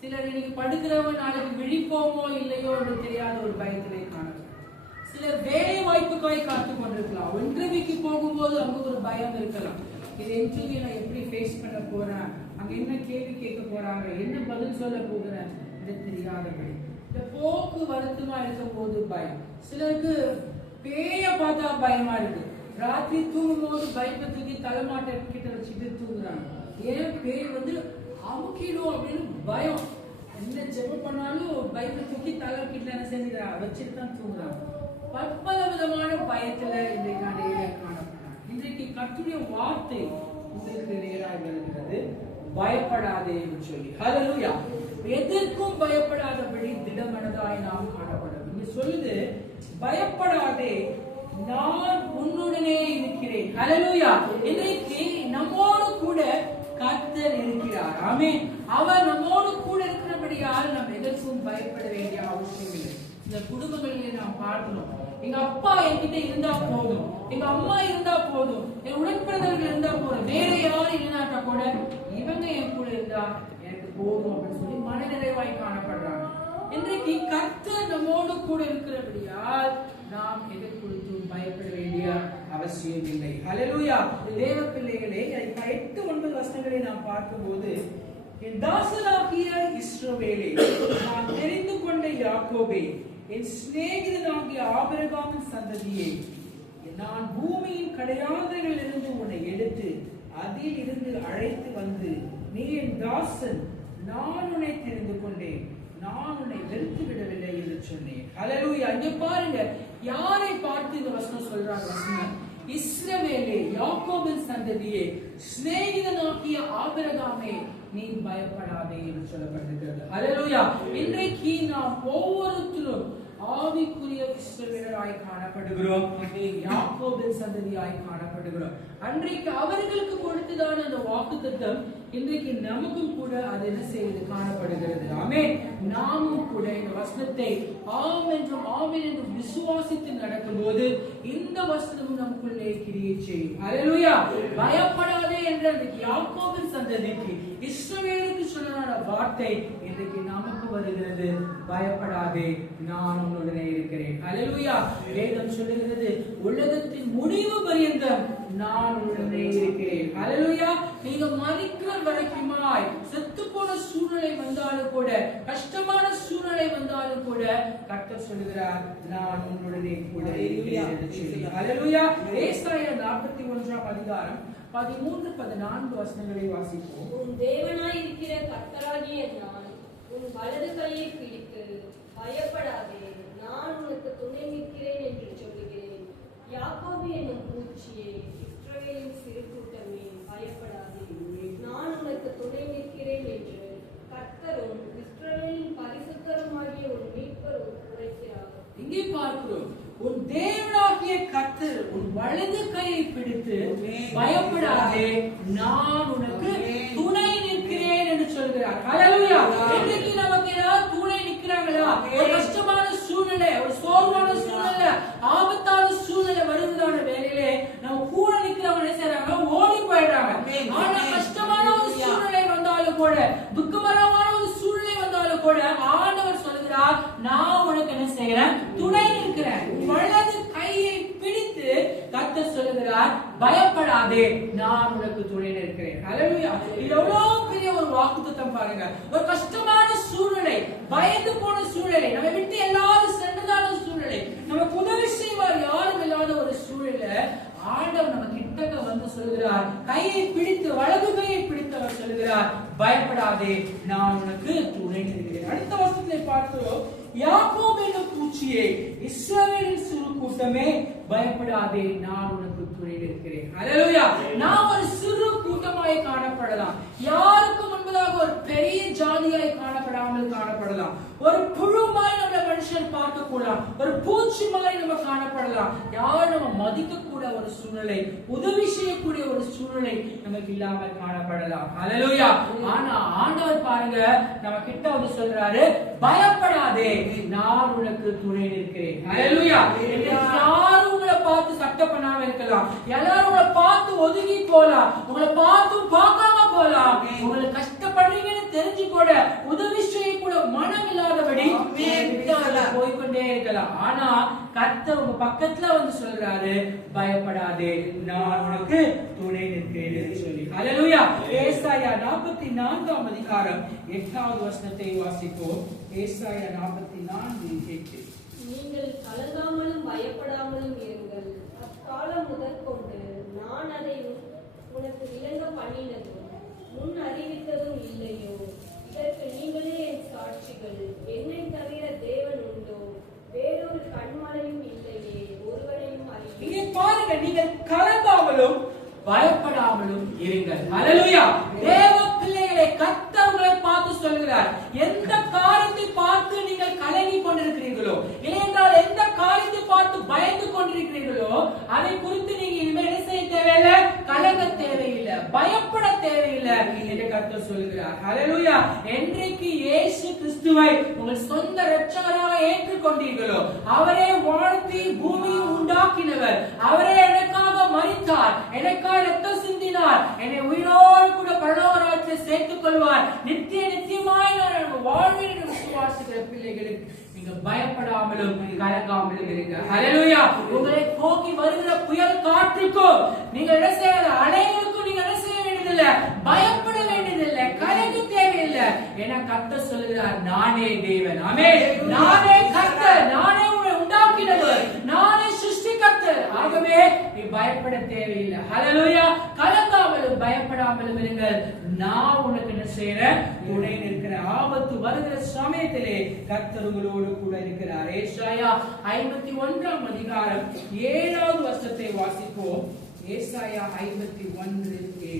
சிலர் இன்னைக்கு படுக்கிறவன் நாளைக்கு விழிப்போமோ இல்லையோ என்று தெரியாத ஒரு பயத்திலே காணப்படலாம். சிலர் வேலை வாய்ப்புக்காய் காத்து கொண்டிருக்கலாம். இன்டர்வியூக்கு போகும்போது அங்க ஒரு பயம் இருக்கலாம். இது இன்டர்வியூ நான் எப்படி ஃபேஸ் பண்ண போறேன், அங்க என்ன கேள்வி கேட்க போறாங்க, என்ன பதில் சொல்ல போகிறேன் இது தெரியாதபடி இந்த போக்குவரத்துமா இருக்கும் போது பயம். சிலருக்கு பேய பார்த்தா பயமா இருக்கு. ராத்திரி தூங்கும் போது பயத்தை தூக்கி தலைமாட்ட கிட்ட வச்சுட்டு தூங்குறாங்க. ஏன் பேய் அமுக்கிடும் அப்படின்னு பயம். என்ன ஜெபம் பண்ணாலும் பயத்தை தூக்கி தலை கிட்ட என்ன செஞ்சுக்கிறாங்க, வச்சுட்டு தான் தூங்குறாங்க. பற்பல விதமான பயத்துல இன்றைக்கு அநேகர் காணப்படுறாங்க. இன்றைக்கு கர்த்தருடைய வார்த்தை உங்களுக்கு நேராக வருகிறது, பயப்படாதே என்று சொல்லி. ஹல்லேலூயா. எதற்கும் பயப்படாதபடி திடமனதாய் நாம் காணப்படும். இங்க சொல்லுது, பயப்படாதே, நான் உன்னுடனே இருக்கிறேன். ஹல்லேலூயா. இன்றைக்கு நம்மோடு கூட கர்த்தர் இருக்கிறார். ஆமென். அவர் நம்மோடு கூட இருக்கிறபடியால் நாம் எதற்கும் பயப்பட வேண்டிய அவசியம் இல்லை. இந்த குடும்பங்களிலே நாம் பார்க்கிறோம், எங்க அப்பா என்கிட்ட இருந்தா போதும், எங்க அம்மா இருந்தா போதும், என் உடன்பிறந்தவர்கள் இருந்தா போதும், வேற யாரும் இல்லைனாட்டா கூட இவங்க என் கூட இருந்தா எனக்கு போதும் அப்படின்னு சொல்லி மனநிறைவாய் காணப்படுறாங்க. இன்றைக்கு கர்த்தர் நம்மோடு கூட இருக்கிறபடியால் நாம் எதை குறித்தும் பயப்பட வேண்டிய அவசியம் இல்லை. ஹல்லேலூயா. தேவ பிள்ளைகளே, 8-9 வசனங்களை நாம் பார்க்கும்போது, என் தாசனாகிய இஸ்ரவேலே, நான் தெரிந்து கொண்ட யாக்கோபே, என் சிநேகிதனாகிய ஆபிரகாமின் சந்ததியே, நான் பூமியின் கடையாந்திரங்களிலிருந்து உன்னை எடுத்து அதில் இருந்து அழைத்து வந்து நீ என் தாசன், நான் உன்னை தெரிந்து கொண்டேன், நான் உன்னை வெறுத்து விடவில்லை என்று சொன்னேன். ஹல்லேலூயா. இங்க பாருங்க, யாரை பார்த்து இந்த வசனம் சொல்றாங்க? வசனம் இஸ்ரவேலே, யாக்கோபின் சந்ததியே, சிநேகிதனாகிய ஆபிரகாமே, நீ பயப்படாதே என்று சொல்லப்பட்டிருக்கிறது. ஹல்லேலூயா. இன்றைக்கு நாம் ஒவ்வொருத்தரும் ஆவிக்குரிய இஸ்ரவேலராய் காணப்படுகிறோம், யாக்கோபின் சந்ததியாய் காணப்படுகிறோம். அன்றைக்கு அவர்களுக்கு கொடுத்ததான அந்த வாக்குத்தத்தம் இன்றைக்கு நமக்கும் கூட அது என்ன செய்து காணப்படுகிறது. ஆமென். நாமும் கூட இந்த வசனத்தை ஆம் என்றும் ஆமென் என்றும் விசுவாசித்து நடக்கும்போது இந்த வசனமும் நமக்குள்ளே கிரியை செய்யும். ஹல்லேலூயா. பயப்படாதே என்ற அந்த யாக்கோபின் சந்ததிக்கு, இஸ்ரவேலுக்கு சொன்ன வார்த்தை இன்றைக்கு நமக்கு வருகிறது, பயப்படாதே, நான் உன்னுடனே இருக்கிறேன். ஹல்லேலூயா. வேதம் சொல்லுகிறது, உலகத்தின் முடிவு பரியந்தம் நான் உன்னுடனே இருக்கிறேன். ஹல்லேலூயா. நீங்க மரிக்கிற வரைக்குமாய், செத்து போன சூழ்நிலை வந்தாலும் கூட, கஷ்டமான சூழ்நிலை வந்தாலும் கூட கர்த்தர் சொல்லுகிறார், நான் உன்னுடனே கூட இருக்கிறேன். ஹல்லேலூயா. ஏசாயா 41 அதிகாரம் 13-14 வசனங்களை வாசிப்போம். உன் தேவனாய் இருக்கிற கர்த்தராகிய நான் உன் வலது கையை பிடித்து பயப்படாதே, நான் உனக்கு துணை நிற்கிறேன் என்று சொல்லுகிறேன். யாக்கோபு என்னும் பூச்சியே, இஸ்ரவேலின் சிறு கூட்டமே, பயப்படாதே, நான் உனக்கு துணை நிற்கிறேன் என்று கர்த்தரும் இஸ்ரவேலின் பரிசுத்தருமாகிய உன் மீட்பர் உரைக்கிறார். இங்கே பார்க்கிறோம், உன் தேவனாகிய கர்த்தர் உன் வலது கையை பிடித்து பயப்படாதே, நான் உனக்கு துணை நிற்கிறேன் என்று சொல்கிறார். ஹல்லேலூயா. இன்னைக்கு நமக்கு ஏதாவது துணை நிற்கிறாங்களா? ஒரு கஷ்டமான சூழ்நிலை, ஒரு சோர்வான சூழ்நிலை, ஆபத்தான சூழ்நிலை வருவதான வேலையிலே நம்ம கூட நிற்கிறவங்க என்ன செய்றாங்க? ஓடி போயிடுறாங்க. ஆனா கஷ்டமான ஒரு சூழ்நிலை வந்தாலும் கூட, துக்ககரமான ஒரு சூழ்நிலை வந்தாலும் கூட ஆண்டவர் சொல்கிறார், நான் உனக்கு என்ன செய்கிறேன்? துணை நிற்கிறேன். வலது கையை பிடித்து கர்த்தர் சொல்லுகிறார், பயப்படாதே, நான் உனக்கு துணை நிற்கிறேன். ஹல்லேலூயா. இது எவ்வளவு பெரிய ஒரு வாக்குத்தத்தம் பாருங்க. ஒரு கஷ்டமான சூழ்நிலை, பயந்து போன சூழ்நிலை, நம்ம விட்டு எல்லாரும் சென்றதான சூழ்நிலை, நமக்கு உதவி செய்வார் யாரும் இல்லாத ஒரு சூழ்நிலை, ஆண்டவர் நம்ம கிட்டக்க வந்து சொல்லுகிறார், கையை பிடித்து, வலது கையை பிடித்து அவர் சொல்லுகிறார், பயப்படாதே, நான் உனக்கு துணை நிற்கிறேன். அடுத்த வசனத்தை பார்க்கிறோம், யாக்கோபு என்னும் பூச்சியே, இஸ்ரவேலின் சிறு கூட்டமே, பயப்படாதே, நான் உனக்கு துணை நிற்கிறேன். ஹல்லேலூயா. நாம் ஒரு சிறு கூட்டமாய் காணப்படலாம், யாருக்கு முன்பதாக ஒரு பெரிய ஜாதியாய் காணப்படாமல் காணப்படலாம், ஒரு புழுமாய் நம்ம மனுஷன் பார்க்க கூடாது, ஒரு பூச்சி மாதிரி நம்ம காணப்படலாம், யாரும் நம்ம மதிக்க கூட ஒரு சூழ்நிலை, உதவி செய்யக்கூடிய ஒரு சூழ்நிலை நமக்கு இல்லாமல் காணப்படலாம். ஹல்லேலூயா. ஆனா ஆண்டவர் பாருங்க, நம்ம கிட்ட வந்து சொல்றாரு, பயப்படாதே, நான் உனக்கு துணை நிற்கிறேன். ஹல்லேலூயா. யாரும் உங்களை பார்த்து சட்டை பண்ணாம இருக்கலாம், எல்லாரும் உங்களை பார்த்து ஒதுங்கி போலாம், உங்களை பார்த்து பார்க்காம போலாம், உங்களை கஷ்டப்படுறீங்கன்னு தெரிஞ்சு கூட உதவி செய்ய கூட மனம் இல்லாதபடி போய்கொண்டே இருக்கலாம். ஆனா கர்த்தர் உங்க பக்கத்துல வந்து சொல்றாரு, பயப்படாதே, நான் உனக்கு துணை நிற்கிறேன் என்று சொல்லி. ஹல்லேலூயா. ஏசாயா 44ஆம் அதிகாரம் 8வது வசனத்தை வாசிப்போம். ஏசாயா 44:8. நீங்கள் கலங்காமலும் பயப்படாமலும் இருங்கள். அக்காலம் முதற்கொண்டு நான் அதை உனக்கு விளங்க பண்ணினதும் முன் அறிவித்ததும் இல்லையோ? இதற்கு நீங்களே என் சாட்சிகள். என்னை தவிர தேவன் உண்டோ? வேறொரு கண்மலையும் இல்லையே, ஒருவனையும் அறிய. இங்கே பாருங்க, நீங்கள் கலங்காமலும் பயப்படாமலும் இருங்கள். ஹல்லேலூயா. தேவ பிள்ளைகளை கர்த்தர் உங்களை பார்த்து சொல்கிறார், எந்த காரியத்தை பார்த்து நீங்கள் கலங்கி கொண்டிருக்கிறீர்களோ, இல்லையென்றால் எந்த காரியத்தை பார்த்து பயந்து கொண்டிருக்கிறீர்களோ, அதை குறித்து நீங்க இனிமேல் என்ன செய்ய தேவையில்லை, கலங்க தேவையில்லை, பயப்பட தேவையில்லை என்று கர்த்தர் சொல்கிறார். ஹல்லேலூயா. என்றைக்கு இயேசு கிறிஸ்துவை உங்கள் சொந்த இரட்சகராக ஏற்றுக்கொண்டீர்களோ, அவரே வானத்தை பூமியை உண்டாக்கினவர், அவரே எனக்காக மரித்தார், எனக்காக ரத்தம் சிந்தினார், என்னை உயிரோடு கூட பரலோக ராஜ்யத்தில் சேர்த்துக் கொள்வார், நித்தியமாய் நான் வாழ்வேன் என்று விசுவாசிக்கிற பிள்ளைகளுக்கு நீங்க பயப்படாமலும் கலங்காமலும் இருங்க. ஹல்லேலூயா. உங்களை போக்கி வருகிற புயல் காற்றுக்கும் நீங்கள் என்ன செய்யாத அலைகளுக்கும் நீங்க என்ன செய்ய வேண்டியதில்லை, பயப்பட வேண்டியதில்லை, கலங்க தேவையில்லை. என கர்த்தர் சொல்லுகிறார், நானே தேவன். ஆமென். நானே கர்த்தர், நானே உங்களை உண்டாக்கினவர், நானே சிருஷ்டிகர்த்தர். ஆகவே நீ பயப்பட தேவையில்லை. ஹல்லேலூயா. கலங்காமலும் பயப்படாமலும் இருங்கள். நான் உனக்கு என்ன செய்யறேன், துணை நிற்கிறேன். ஆபத்து வருகிற சமயத்திலே கர்த்தர் உங்களோடு கூட இருக்கிறார். ஏசாயா 51ஆம் அதிகாரம் 7வது வசனத்தை வாசிப்போம். ஏசாயா 51:7.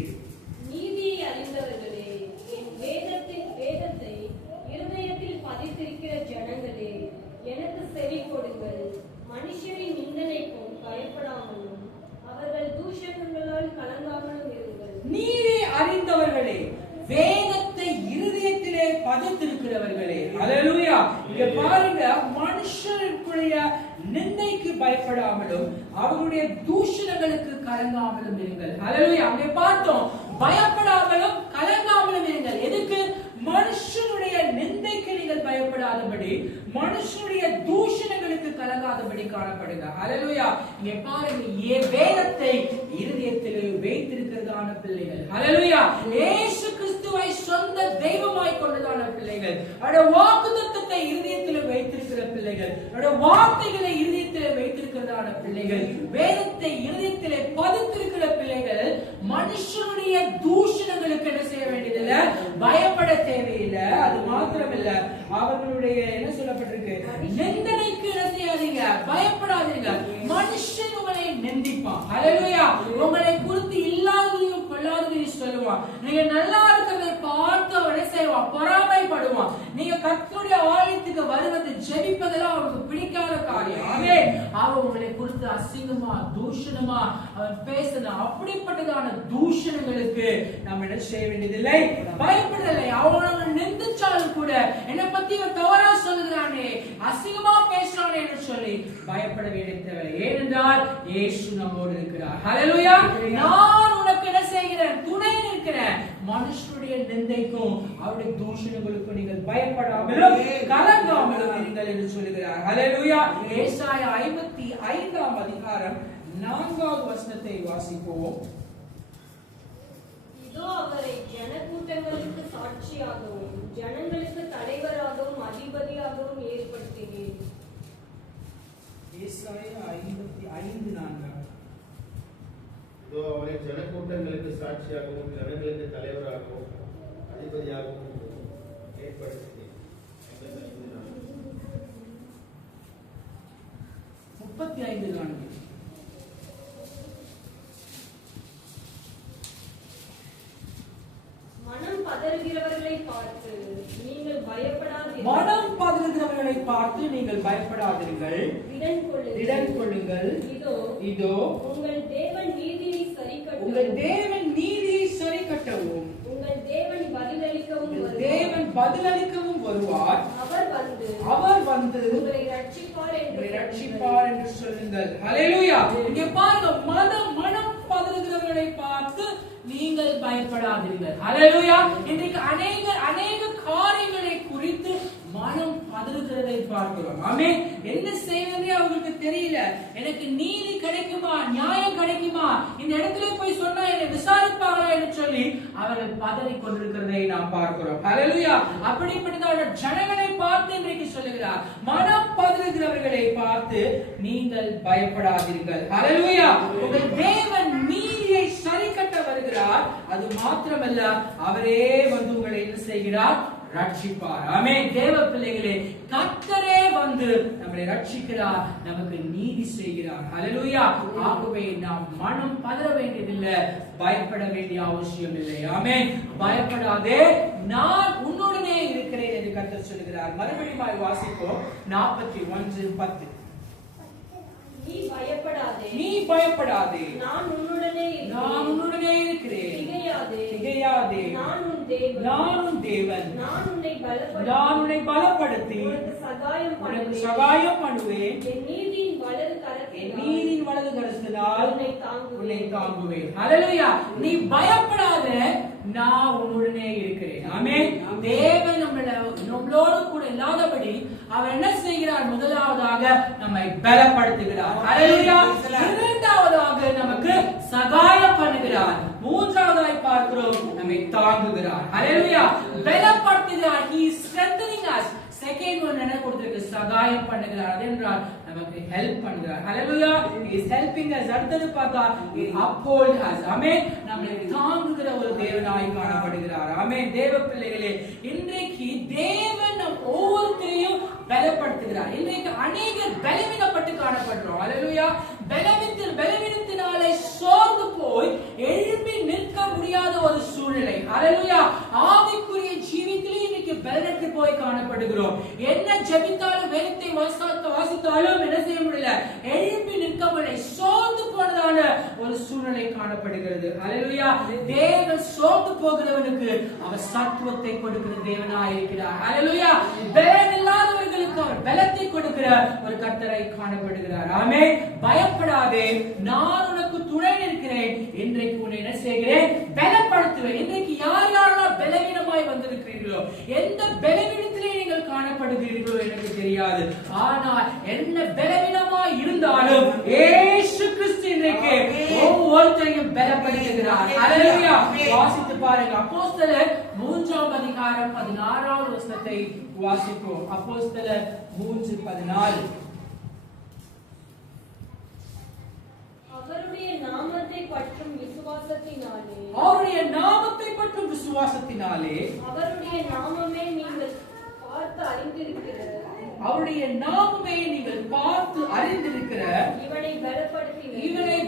நீதியை அறிந்தவர்களே, என் வேதத்தை இருதயத்தில் பதித்திருக்கிற ஜனங்களே, எனக்கு செவி கொடுங்கள். மனுஷரின் நிந்தனைக்கும் பயப்படாமலும் அவர்கள் தூஷணங்களால் கலங்காமலும் இருங்கள். நீதி அறிந்தவர்களே, வேதத்தை இருதயத்திலே பதித்திருக்கிறவர்களே. ஹல்லேலூயா. இங்க பாருங்க, மனுஷருக்குடைய நிந்தைக்கு பயப்படாமலும் அவருடைய தூஷணங்களுக்கு கலங்காமலும் இருங்கள். ஹல்லேலூயா. அங்கே பார்த்தோம், பயப்படாமலும் கலங்காமலும் இருங்கள். எதுக்கு? மனுஷனுடைய நிந்தைக்கு நீங்கள் பயப்படாதபடி, மனுஷனுடைய தூஷணங்களுக்கு கலங்காதபடி காணப்படுங்க. ஹல்லேலூயா. இங்கே பாருங்க, வேதத்தை இருதயத்திலே வைத்திருக்கிறதான பிள்ளைகள். ஹல்லேலூயா. இயேசு கிறிஸ்துவை சொந்த தெய்வமாய் கொண்டதான பிள்ளைகள், அவருடைய வாக்குத்தத்தத்தை இருதயத்திலே வைத்திருக்கிற பிள்ளைகள், அவருடைய வார்த்தைகளை இருதயத்திலே வைத்திருக்கிறதான பிள்ளைகள், வேதத்தை இருதயத்திலே பதித்திருக்கிற பிள்ளைகள், மனுஷனுடைய தூஷணங்களுக்கு என்ன செய்ய வேண்டியதில்லை, பயப்பட தேவையில்லை. அது மாத்திரமில்ல, அவர்களுடைய என்ன சொல்லப்பட்டிருக்கு, நிந்தனைக்கு என்ன செய்யாதீங்க, பயப்படாதீங்க. மனுஷன் உங்களை நிந்திப்பான். ஹல்லேலூயா. உங்களை குறித்து இல்லாததையும் கொள்ளாததையும் சொல்லுவான். நீங்க நல்லா இருக்கிறதை பார்த்து அவன் என்ன செய்வான், பொறாமைப்படுவான். நீங்க கர்த்தருடைய ஆலயத்துக்கு வருவது, ஜெபிப்பதெல்லாம் அவனுக்கு பிடிக்காத காரியம். அவன் உங்களை குறித்து அசிங்கமா தூஷணமா அவன் பேசணும். அப்படிப்பட்டதான தூஷணங்களுக்கு நம்ம என்ன செய்ய வேண்டியதில்லை, பயப்படலை. அவனை நிந்திச்சாலும் கூட, என்னை பத்தி தவறா சொல்லுகிறானே, அசிங்கமா பேசுறானே என்று சொல்லி பயப்பட வேண்டிய தேவை. ஏனென்றால் இயேசு நம்மோடு இருக்கிறார். ஹல்லேலூயா. நான் உனக்கு என்ன செய்கிறேன், துணை நிற்கிறேன். மனுஷனுடைய நிந்தைக்கும் அவருடைய தூஷணங்களுக்கும் நீங்கள் பயப்படாமலும் கலங்காமலும் இருங்கள் என்று சொல்லுகிறார். ஹல்லேலூயா. ஏசாயா 55ஆம் அதிகாரம் 4வது வசனத்தை வாசிப்போம். இதோ அவரை ஜனக்கூட்டங்களுக்கு சாட்சியாகவும் ஜனங்களுக்கு தலைவராகவும் அதிபதியாகவும் ஏற்படுத்தினேன். ஏசாயா 55:4. இதோ அவரை ஜனக்கூட்டங்களுக்கு சாட்சியாகவும் ஜனங்களுக்கு தலைவராகவும் அதிபதியாகவும் ஏற்படுத்தினேன். 35:4. மனம் பதறுகிறவர்களை பார்த்து நீங்கள் பயப்படாதீர்கள். மனம் பதறுகிறவர்களை பார்த்து நீங்கள் பயப்படாதீர்கள். திடன் கொள்ளுங்கள். இதோ உங்கள் தேவன் நீதியை சரிக்கட்டவும், உங்கள் தேவன் நீதியை சரிக்கட்டவும், உங்கள் தேவன் பதிலளிக்கவும் வருவார். அவர் வந்து உங்களை ரட்சிப்பார் என்று சொல்லுங்கள். ஹல்லேலூயா. இங்கே பாருங்க, மனம் பதறுகிறவர்களை பார்த்து நீங்கள் பயப்படாதீர்கள். ஹல்லேலூயா. இன்றைக்கு அநேக காரியங்களை குறித்து மனம் பதறு கொண்டிருக்கிறதை பார்க்கிறோம். ஆமென். என்ன செய்வதே அவங்களுக்கு தெரியல. எனக்கு நீதி கிடைக்குமா, நியாயம் கிடைக்குமா, இந்த இடத்துல போய் சொன்னா என்னை விசாரிப்பாங்களா என்று சொல்லி அவர்கள் பதறி கொண்டிருக்கிறதை நாம் பார்க்கிறோம். ஹல்லேலூயா. அப்படிப்பட்ட ஜனங்களை பார்த்து இன்றைக்கு சொல்லுகிறார், மனம் பதறுகிறவர்களை பார்த்து நீங்கள் பயப்படாதீர்கள். ஹல்லேலூயா. உங்கள் தேவன் நீதியை சரிக்கட்ட வருகிறார். அது மாத்திரமல்ல, அவரே வந்து உங்களை என்ன செய்கிறார்? ரட்சிப்பார். ஆமென். தேவ பிள்ளைகளே, கர்த்தரே வந்து நம்மை ரட்சிக்கிறார், நமக்கு நீதி செய்கிறார். ஹல்லேலூயா. ஆகவே நாம் மனம் பதற வேண்டியதில்லை, பயப்பட வேண்டிய அவசியம் இல்லை. ஆமென். பயப்படாதே, நான் உன்னுடனே இருக்கிறேன் என்று கர்த்தர் சொல்கிறார். மறுபடியும் வாசிப்போம். 41:10. நீ பயப்படாதே, நீ பயப்படாதே, நான் உன்னுடனே இருக்கிறேன். திகையாதே, நான் உன் தேவன், நான் உன்னை பலப்படுத்தி உனக்கு சகாயம் பண்ணுவேன். என் நீதியின் வலது கரத்தினால் உன்னை தாங்குவேன். ஹல்லேலூயா. நீ பயப்படாத, நான் உன்னுடனே இருக்கிறேன். ஆமென். தேவன் நம்மளோடு கூட இல்லாதபடி அவர் என்ன செய்கிறார்? முதலாவதாக நம்மை பலப்படுத்துகிறார். ஹல்லேலூயா. இரண்டாவதாக நமக்கு சகாயம் பண்ணுகிறார். மூன்றாவதாய் பார்க்கிறோம், நம்மை தாங்குகிறார். ஹல்லேலூயா. பலப்படுத்துகிறார். He is strengthening us. Second one என்ன கொடுத்திருக்கு? சகாயம் பண்ணுகிறார். அதென்றால் நமக்கு ஹெல்ப் பண்ணுகிறார். ஹல்லேலூயா. He is helping us. அடுத்து பார்த்தா he uphold us. ஆமென். நம்மை தாங்குகிற ஒரு தேவனாய் காணப்படுகிறார். ஆமென். தேவ பிள்ளைகளே, இன்றைக்கு தேவன் நம் ஒவ்வொருவரையும் பலப்படுத்துகிறார். இன்றைக்கு அநேகர் பலவீனப்பட்டு காணப்படுறோம். ஹல்லேலூயா. பலவீனத்தினாலே சோர்ந்து போய் எழும்பி நிற்க முடியாத ஒரு சூழ்நிலை. ஹல்லேலூயா. ஆவிக்குரிய ஜீவிதத்திலே இன்னைக்கு பலனற்று போய் காணப்படுகிறோம். என்ன ஜெபித்தாலும் வேதத்தை வாசித்தாலும் என்ன செய்ய முடியல, எழும்பி நிற்க முடியல, சோர்ந்து போனதான ஒரு சூழ்நிலை காணப்படுகிறது. ஹல்லேலூயா. தேவன் சோர்ந்து போகிறவனுக்கு அவர் சத்துவத்தை கொடுக்கிற தேவனாய் இருக்கிறார். ஹல்லேலூயா. பலன் இல்லாதவர்களுக்கு அவர் பலத்தை கொடுக்கிற ஒரு கர்த்தரை காணப்படுகிறார். ஆமென். பயப்படாதே, நான் உனக்கு துணை நிற்கிறேன். இன்றைக்கு உன்னை என்ன செய்கிறேன்? பலப்படுத்துவேன். இன்றைக்கு யாரெல்லாம் பலவீனமாய் வந்திருக்கிறீர்களோ, எந்த பலவீனத்திலே நீங்கள் காணப்படுகிறீர்களோ எனக்கு தெரியாது. ஆனால் என்ன பலவீனமாய் இருந்தாலும் இயேசு கிறிஸ்து இன்றைக்கு ஒவ்வொருத்தரையும் பலப்படுத்துகிறார். ஹல்லேலூயா. வாசித்து பாருங்க. அப்போஸ்தலர் 3:16 வாசிப்போம். அப்போஸ்தலர் 3:14. அவருடைய நாமத்தை பற்றும் விசுவாசத்தினாலே, அவருடைய நாமத்தை பற்றும் விசுவாசத்தினாலே, அவருடைய நாமமே நீங்கள் பார்த்து அறிந்திருக்கிற, அவருடைய நாமமே நீங்கள் பார்த்து அறிந்திருக்கிற இவனை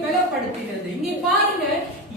பலப்படுத்தினது. இங்கே பாருங்க,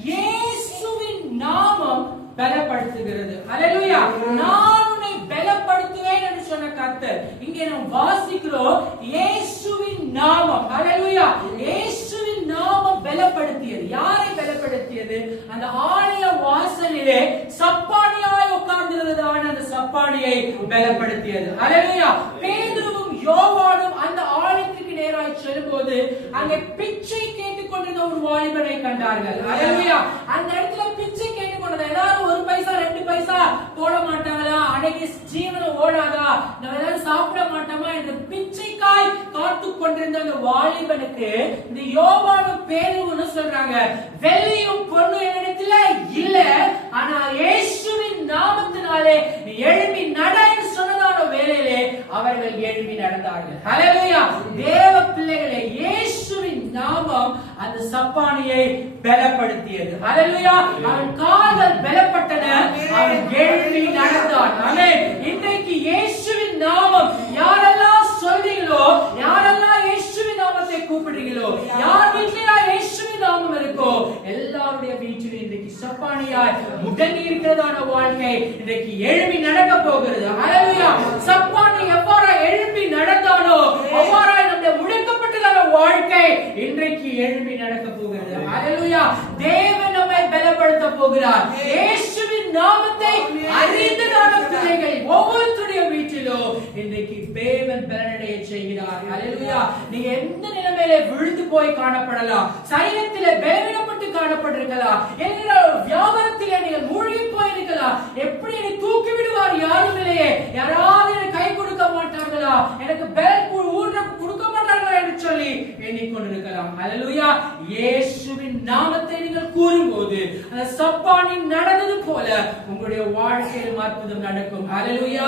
இயேசுவின் நாமம் பலப்படுத்துகிறது. ஹல்லேலூயா. நான் உன்னை பலப்படுத்துவேன் என்று சொன்ன கர்த்தர் இங்கே நாம் வாசிக்கிறோம். இயேசுவின் நாமம். ஹல்லேலூயா. இயேசுவின் நாமம் பலப்படுத்தியது. யாரை பலப்படுத்தியது? அந்த ஆலய வாசலிலே சப்பானியாய் உட்கார்ந்திருந்ததான அந்த சப்பானியை பலப்படுத்தியது. ஹல்லேலூயா. பேதுருவும் யோவானும் அந்த ஆலயத்திற்கு நேராய் செல்லும்போது அங்கே பிச்சை கேட்டுக் கொண்டிருந்த ஒரு வாலிபனை கண்டார்கள். ஹல்லேலூயா. அந்த இடத்துல பிச்சை கேட்டுக் கொண்டது. எல்லாரும் 1 பைசா 2 பைசா போட மாட்டாங்களா? அன்னைக்கு ஜீவனம் ஓடாதா? நம்ம எல்லாரும் சாப்பிட மாட்டோமா என்று பிச்சைக்காய் காத்து கொண்டிருந்த அந்த வாலிபனுக்கு இந்த யோவானும் பேதுருவும் சொல்றாங்க, வெள்ளியும் பொன்னும் என்னிடத்துல இல்ல, ஆனா இயேசுவின் நாமத்தினாலே நீ எழும்பி நட என்று சொன்னதான வேளையிலே அவர்கள் எழும்பி நடந்தார்கள். ஹல்லேலூயா. தேவ பிள்ளைகளே, இயேசுவின் நாமம் அந்த சப்பானியை பலப்படுத்தியது. ஹல்லேலூயா. அவன் கால்கள் பலப்பட்டன, அவன் எழும்பி நடந்தான். ஆமென். இன்றைக்கு இயேசுவின் நாமம் யாரெல்லாம் சொல்றீங்களோ, யாரெல்லாம் இயேசுவின் நாமத்தை கூப்பிடுறீங்களோ, யார் வீட்டில இயேசுவின் நாமம் இருக்கோ, எல்லாருடைய வீட்டிலும் இன்றைக்கு சப்பானியாய் முடங்கி இருக்கிறதான வாழ்க்கை இன்றைக்கு எழும்பி நடக்க போகிறது. ஹல்லேலூயா. சப்பானி எவ்வாறு எழும்பி நடந்தானோ அவ்வாறு நம்முடைய முடக்கப்பட்டதான வாழ்க்கை இன்றைக்கு எழும்பி நடக்க போகிறது. ஹல்லேலூயா. தேவன் நம்மை பலப்படுத்த போகிறார். இயேசுவின் நாமத்தை அறிந்ததான பிள்ளைகள் ஒவ்வொருத்தருடைய வீட்டிலும் இன்றைக்கு தேவன் பலனடைய செய்கிறார். ஹல்லேலூயா. நீங்க எந்த நிலைமையில விழுந்து போய் காணப்படலாம், சரீரத்திலே பலவீனப்பட்டு காணப்பட்டிருக்கலாம், எல்லா வியாபாரத்திலே நீங்கள் மூழ்கி போயிருக்கலாம், எப்படி என்னை தூக்கி விடுவார் யாரும் இல்லையே, யாராவது எனக்கு கை கொடுக்க மாட்டாங்களா, எனக்கு பலன் கொடுக்க மாட்டார்களா என்று சொல்லி எண்ணிக்கொண்டிருக்கலாம். ஹல்லேலூயா. இயேசுவின் நாமத்தை நீங்கள் கூறும்போது அந்த சப்பானில் நடந்தது போல உங்களுடைய வாழ்க்கையில் அற்புதம் நடக்கும். ஹல்லேலூயா.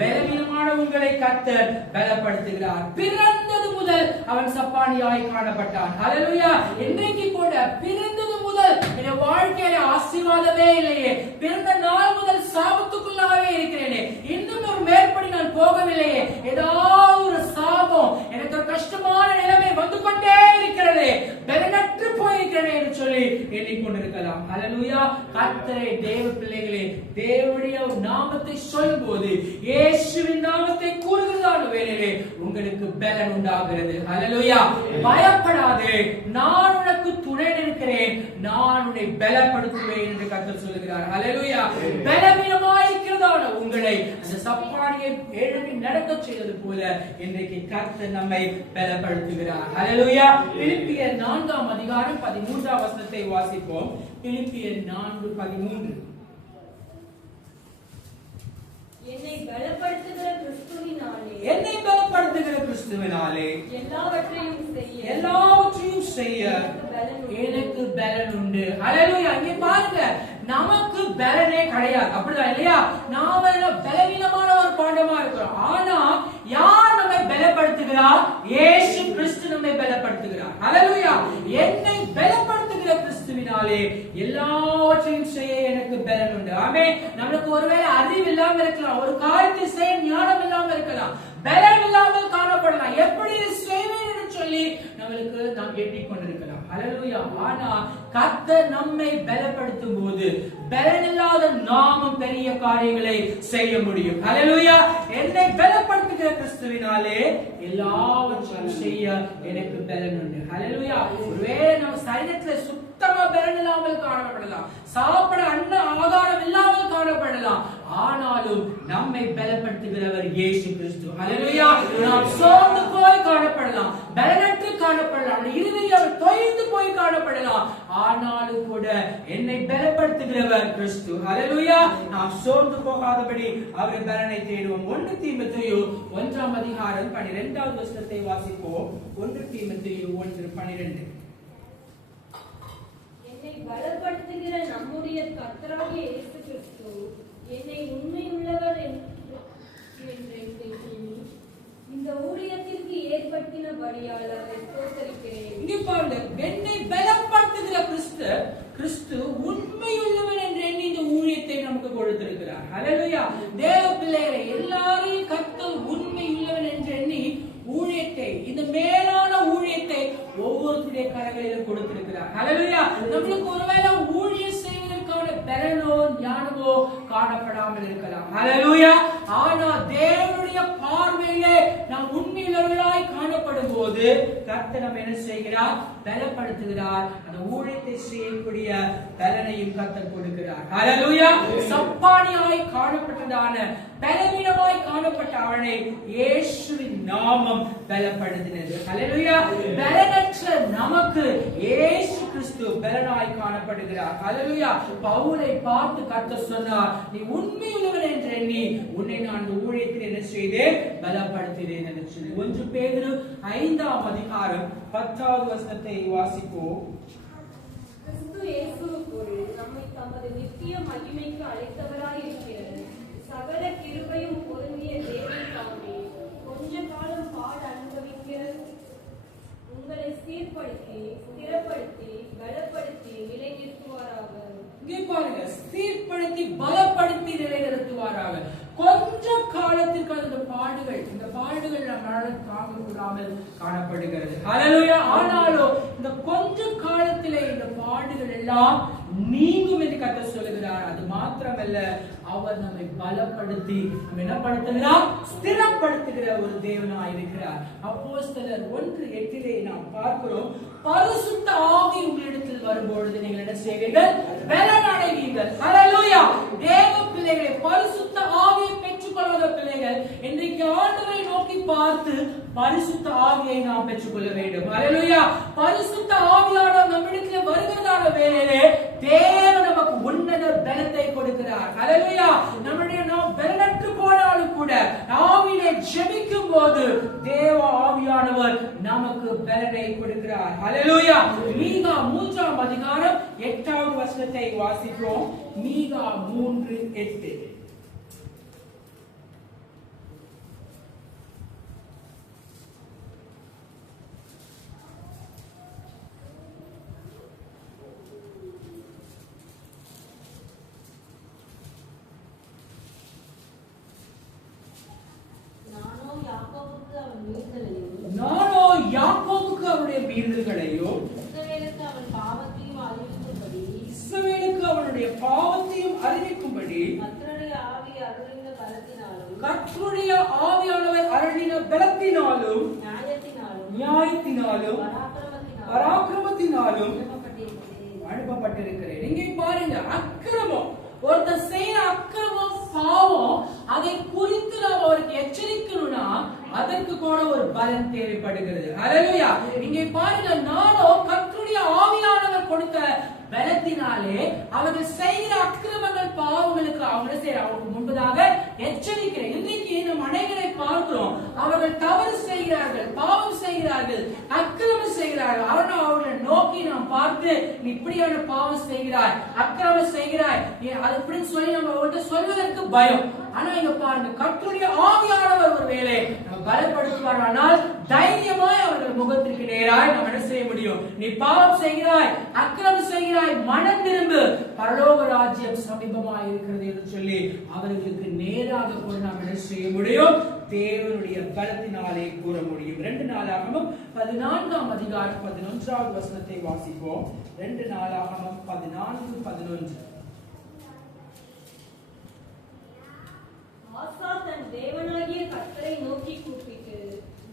பலவீனமான உங்களை கர்த்தர் பலப்படுத்துகிறார். பிறந்தது முதல் அவன் சப்பானியாய் காணப்பட்டான். ஹல்லேலூயா. இன்றைக்கு கூட பிறந்தது முதல் என் வாழ்க்கையில ஆசீர்வாதமே இல்லையே, பிறந்த நாள் முதல் சாபத்துக்குள்ளாகவே இருக்கிறேனே, இன்னும் ஒரு மேற்படி நான் போகவில்லையே, ஏதாவது ஒரு சாபம் எனக்கு ஒரு கஷ்டமான நிலைமை வந்து கொண்டே இருக்கிறது, பலனற்று போயிருக்கிறேன் என்று சொல்லி எண்ணிக்கொண்டிருக்கலாம். ஹல்லேலூயா. கர்த்தரே தேவ பிள்ளைகளே, தேவனுடைய நாமத்தை சொல்லும்போது இயேசுவின் நாமத்தை கூறுகிறதான வேளையிலே உங்களுக்கு பலன் உண்டாகிறது. ஹல்லேலூயா. பயப்படாதே, நான் உனக்கு துணை நிற்கிறேன், நான் உன்னை பலப்படுத்துவேன் என்று கர்த்தர் சொல்லுகிறார். ஹல்லேலூயா. பலவீனமாய் இருக்கிறதான உங்களை அந்த சப்பானியை எழுப்பி நடக்க செய்தது போல இன்றைக்கு கர்த்தர் நம்மை பலப்படுத்துகிறார். ஹல்லேலூயா. பிலிப்பியர் 4ஆம் அதிகாரம் 13ஆம் வசனத்தை வாசிப்போம். பிலிப்பியர் 4:13. என்னை பலப்படுத்துகிற கிறிஸ்துவினாலே எல்லாவற்றையும் செய்ய எனக்கு பலன் உண்டு. ஹல்லேலூயா. இங்கே பாருங்க, நமக்கு பலனே கிடையாது, அப்படிதான் இல்லையா? நாம பலவீனமான ஒரு பாண்டமா இருக்கிறோம். ஆனா யார் நம்மை பலப்படுத்துகிறார்? இயேசு கிறிஸ்து நம்மை பலப்படுத்துகிறார். ஹல்லேலூயா. என்னை பலப்படுத்துகிற கிறிஸ்துவினாலே எல்லாவற்றையும் செய்ய எனக்கு பலன் உண்டு. ஆமென். நமக்கு ஒருவேளை அறிவு இல்லாம இருக்கலாம், ஒரு காரியத்தை செய்ய ஞானம் இல்லாம இருக்கலாம், பலன் இல்லாமல் காணப்படலாம், எப்படி செய்வேன் என்று சொல்லி நம்மளுக்கு நாம் எண்ணிக்கொண்டிருக்கலாம். ஹல்லேலூயா. ஆனா கர்த்தர் நம்மை பலப்படுத்தும் போது பலன் இல்லாத நாமும் பெரிய காரியங்களை செய்ய முடியும். ஹல்லேலூயா. என்னை பலப்படுத்துகிற கிறிஸ்துவினாலே எல்லாவற்றையும் செய்ய எனக்கு பலன் உண்டு. ஹல்லேலூயா. ஒருவேளை நம்ம சரீரத்துல சுத்தமா பலன் இல்லாமல் காணப்படலாம், சாப்பிட ஆகாரம் இல்லாமல் காணப்படலாம், ஆனாலும் நம்மை பலப்படுத்துகிறவர் இயேசு கிறிஸ்து. ஹல்லேலூயா. நாம் சோர்ந்து போய் காணப்படலாம், பலனற்று காணப்படலாம், இருதயம் தொய்ந்து போய் காணப்படலாம், ஆனாலும் கூட என்னை பலப்படுத்துகிறவர் கிறிஸ்து. ஹல்லேலூயா. நாம் சோர்ந்து போகாதபடி அவர் பலனை தேடுவோம். 1 தீமோத்தேயு 1ஆம் அதிகாரம் 12ஆவது வசனத்தை வாசிப்போம். 1 தீமோத்தேயு 1:12. என்னை பலப்படுத்துகிற நம்முடைய கர்த்தராகிய இயேசு கிறிஸ்து என்னை உண்மையுள்ளவர் இந்த ஊழியத்திற்கு ஏற்படுத்தினபடியால் அவரை ஸ்தோத்திரிக்கிறேன். இங்கே பாருங்க, என்னை பலப்படுத்துகிற கிறிஸ்து உண்மையுள்ளவர் என்று எண்ணி இந்த ஊழியத்தை நமக்கு கொடுத்திருக்கிறார். ஹல்லேலூயா. தேவ பிள்ளைகளை எல்லாரையும் கர்த்தர் உண்மையுள்ளவர் என்று எண்ணி ஊழியத்தை, இந்த மேலான ஊழியத்தை ஒவ்வொருத்தருடைய கரங்களிலும் கொடுத்திருக்கிறார். ஹல்லேலூயா. நம்மளுக்கு ஒருவேளை ஊழியம் செய்வதற்கான பலனோ ஞானமோ காணப்படாமல் இருக்கலாம். ஹல்லேலூயா. ஆனா தேவனுடைய பார்வையிலே நாம் உண்மையுள்ளவர்களாய் காணப்படும் போது கர்த்தர் நம்ம என்ன செய்கிறார்? பலப்படுத்துகிறார். அந்த ஊழியத்தை செய்யக்கூடிய பலனையும் கர்த்தர் கொடுக்கிறார். ஹல்லேலூயா. சப்பானியாய் காணப்பட்டதான, பலவீனமாய் காணப்பட்ட அவனை இயேசுவின் நாமம் பலப்படுத்தினது. ஹல்லேலூயா. பலனற்ற நமக்கு இயேசு கிறிஸ்து பலனாய் காணப்படுகிறார். ஹல்லேலூயா. பவுலை பார்த்து கர்த்தர் சொன்னார், நீ உண்மையுள்ளவன் என்று எண்ணி உன்னை நான் அந்த ஊழியத்தில் என்ன செய்தேன்? பலப்படுத்தினேன் என்று சொல்லி. 1 பேதுரு 5ஆம் அதிகாரம் 10ஆவது வசனத்தை வாசிப்போம். கிறிஸ்து இயேசுவுக்குள் நம்மை தமது நித்திய மகிமைக்கு அழைத்தவராய் இருக்கிறது சகல கிருபையும் பொருந்திய தேவன் தாமே கொஞ்ச காலம் பாட அனுபவிக்கிற உங்களை சீர்படுத்தி ஸ்திரப்படுத்தி பலப்படுத்தி நிலைநிறுத்துவாராக. இங்கே பாருங்க, சீர்படுத்தி பலப்படுத்தி நிலைநிறுத்துவாராக. கொஞ்ச காலத்திற்கு அந்த பாடுகள் நம்மளால் தாங்க கூடாமல் காணப்படுகிறது. ஹல்லேலூயா. ஆனாலும் இந்த கொஞ்ச காலத்திலே இந்த பாடுகள் எல்லாம் நீங்கும் என்று கர்த்தர் சொல்லுகிறார். அது மாத்திரமல்ல, அவர் நம்மை பலப்படுத்தி நம்ம என்ன படுத்துகிறார்? ஸ்திரப்படுத்துகிற ஒரு தேவனாய் இருக்கிறார். அப்போஸ்தலர் 1:8 நாம் பார்க்கிறோம், பரிசுத்த ஆவி உங்களிடத்தில் வரும்பொழுது நீங்கள் என்ன செய்வீர்கள்? பலன் அடைவீர்கள். ஹல்லேலூயா. தேவ பிள்ளைகளை, பரிசுத்த ஆவியை பெற்றுக்கொள்ளாத பிள்ளைகள் இன்றைக்கு ஆண்டவரை நோக்கி பார்த்து பரிசுத்த ஆவியை நாம் பெற்றுக்கொள்ள வேண்டும். ஹல்லேலூயா. பரிசுத்த ஆவியானவர் நம்மிடத்தில் வருகிறதான வேளையிலே தேவன் நமக்கு உன்னத பலத்தை கொடுக்கிறார். ஹல்லேலூயா. நாம் பலனற்று போனாலும் கூட ஆவியிலே ஜெபிக்கும் போது தேவ ஆவியானவர் நமக்கு பலனை கொடுக்கிறார். ஹல்லேலூயா. மீகா 3ஆம் அதிகாரம் 8வது வசனத்தை வாசிப்போம். மீகா 3:8. நானோ யாக்கோபுக்கு அவனுடைய மீறுதல்களையும் இஸ்ரவேலுக்கு அவனுடைய பாவத்தையும் அறிவிக்கும்படி கர்த்தருடைய ஆவியானவர் அருளின பலத்தினாலும் நியாயத்தினாலும் பராக்கிரமத்தினாலும் அனுப்பப்பட்டிருக்கிறேன். இங்கே பாருங்க, அக்கிரமம், ஒருத்தர் செய்யற அக்கிரமம், பாவம், அதை குறித்து நாம் அவருக்கு எச்சரிக்கணும்னா அதற்கு கூட ஒரு பலன் தேவைப்படுகிறது. ஹல்லேலூயா. இங்கே பாருங்க, நானோ கர்த்தருடைய ஆவியானவர் கொடுத்த பலத்தினாலே அவர்கள் செய்கிற அக்கிரமங்கள், பாவங்களுக்கு அவங்க அவங்களுக்கு முன்பதாக எச்சரிக்கிறேன். இன்றைக்கு நம் அனைவரை பார்க்கிறோம், அவர்கள் தவறு செய்கிறார்கள், பாவம் செய்கிறார்கள், அக்கிரமம் செய்கிறார்கள். அவர்களை நோக்கி நாம் பார்த்து, நீ இப்படியான பாவம் செய்கிறாய், அக்கிரமம் செய்கிறாய், அது இப்படின்னு சொல்லி நம்ம அவர்கிட்ட சொல்வதற்கு பயம். ஆனா இங்க பாருங்க, கர்த்தருடைய ஆவியானவர் ஒரு வேளை நம்ம பலப்படுத்துவாரானால் தைரியமாய் அவர்கள் முகத்திற்கு நேராய் நாம் என்ன செய்ய முடியும்? நீ பாவம் செய்கிறாய், அக்கிரமம் செய்கிறாய், மனம் திரும்பு, பரலோக ராஜ்யம் சமீபமாய் இருக்கிறது என்று சொல்லி அவர்களுக்கு நேராக கூட நாம் என்ன செய்ய முடியும்? தேவனுடைய பலத்தினாலே கூற முடியும். 2 நாளாகமம் 14ஆம் அதிகாரம் 11வது வசனத்தை வாசிப்போம். 2 நாளாகமம் 14:11. ஆசா தன் தேவனாகிய கர்த்தரை நோக்கி கூப்பிட்டு,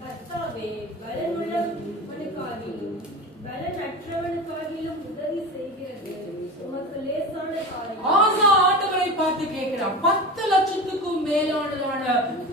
கர்த்தாவே, பலனுள்ளவனுக்காகிலும் பலனற்றவனுக்காகிலும் உதவி செய்கிறது உமக்கு லேசான காரியம். ஆசா ஆண்டவரை பார்த்து கேட்கிறான். 10 லட்சத்துக்கும் மேலானதான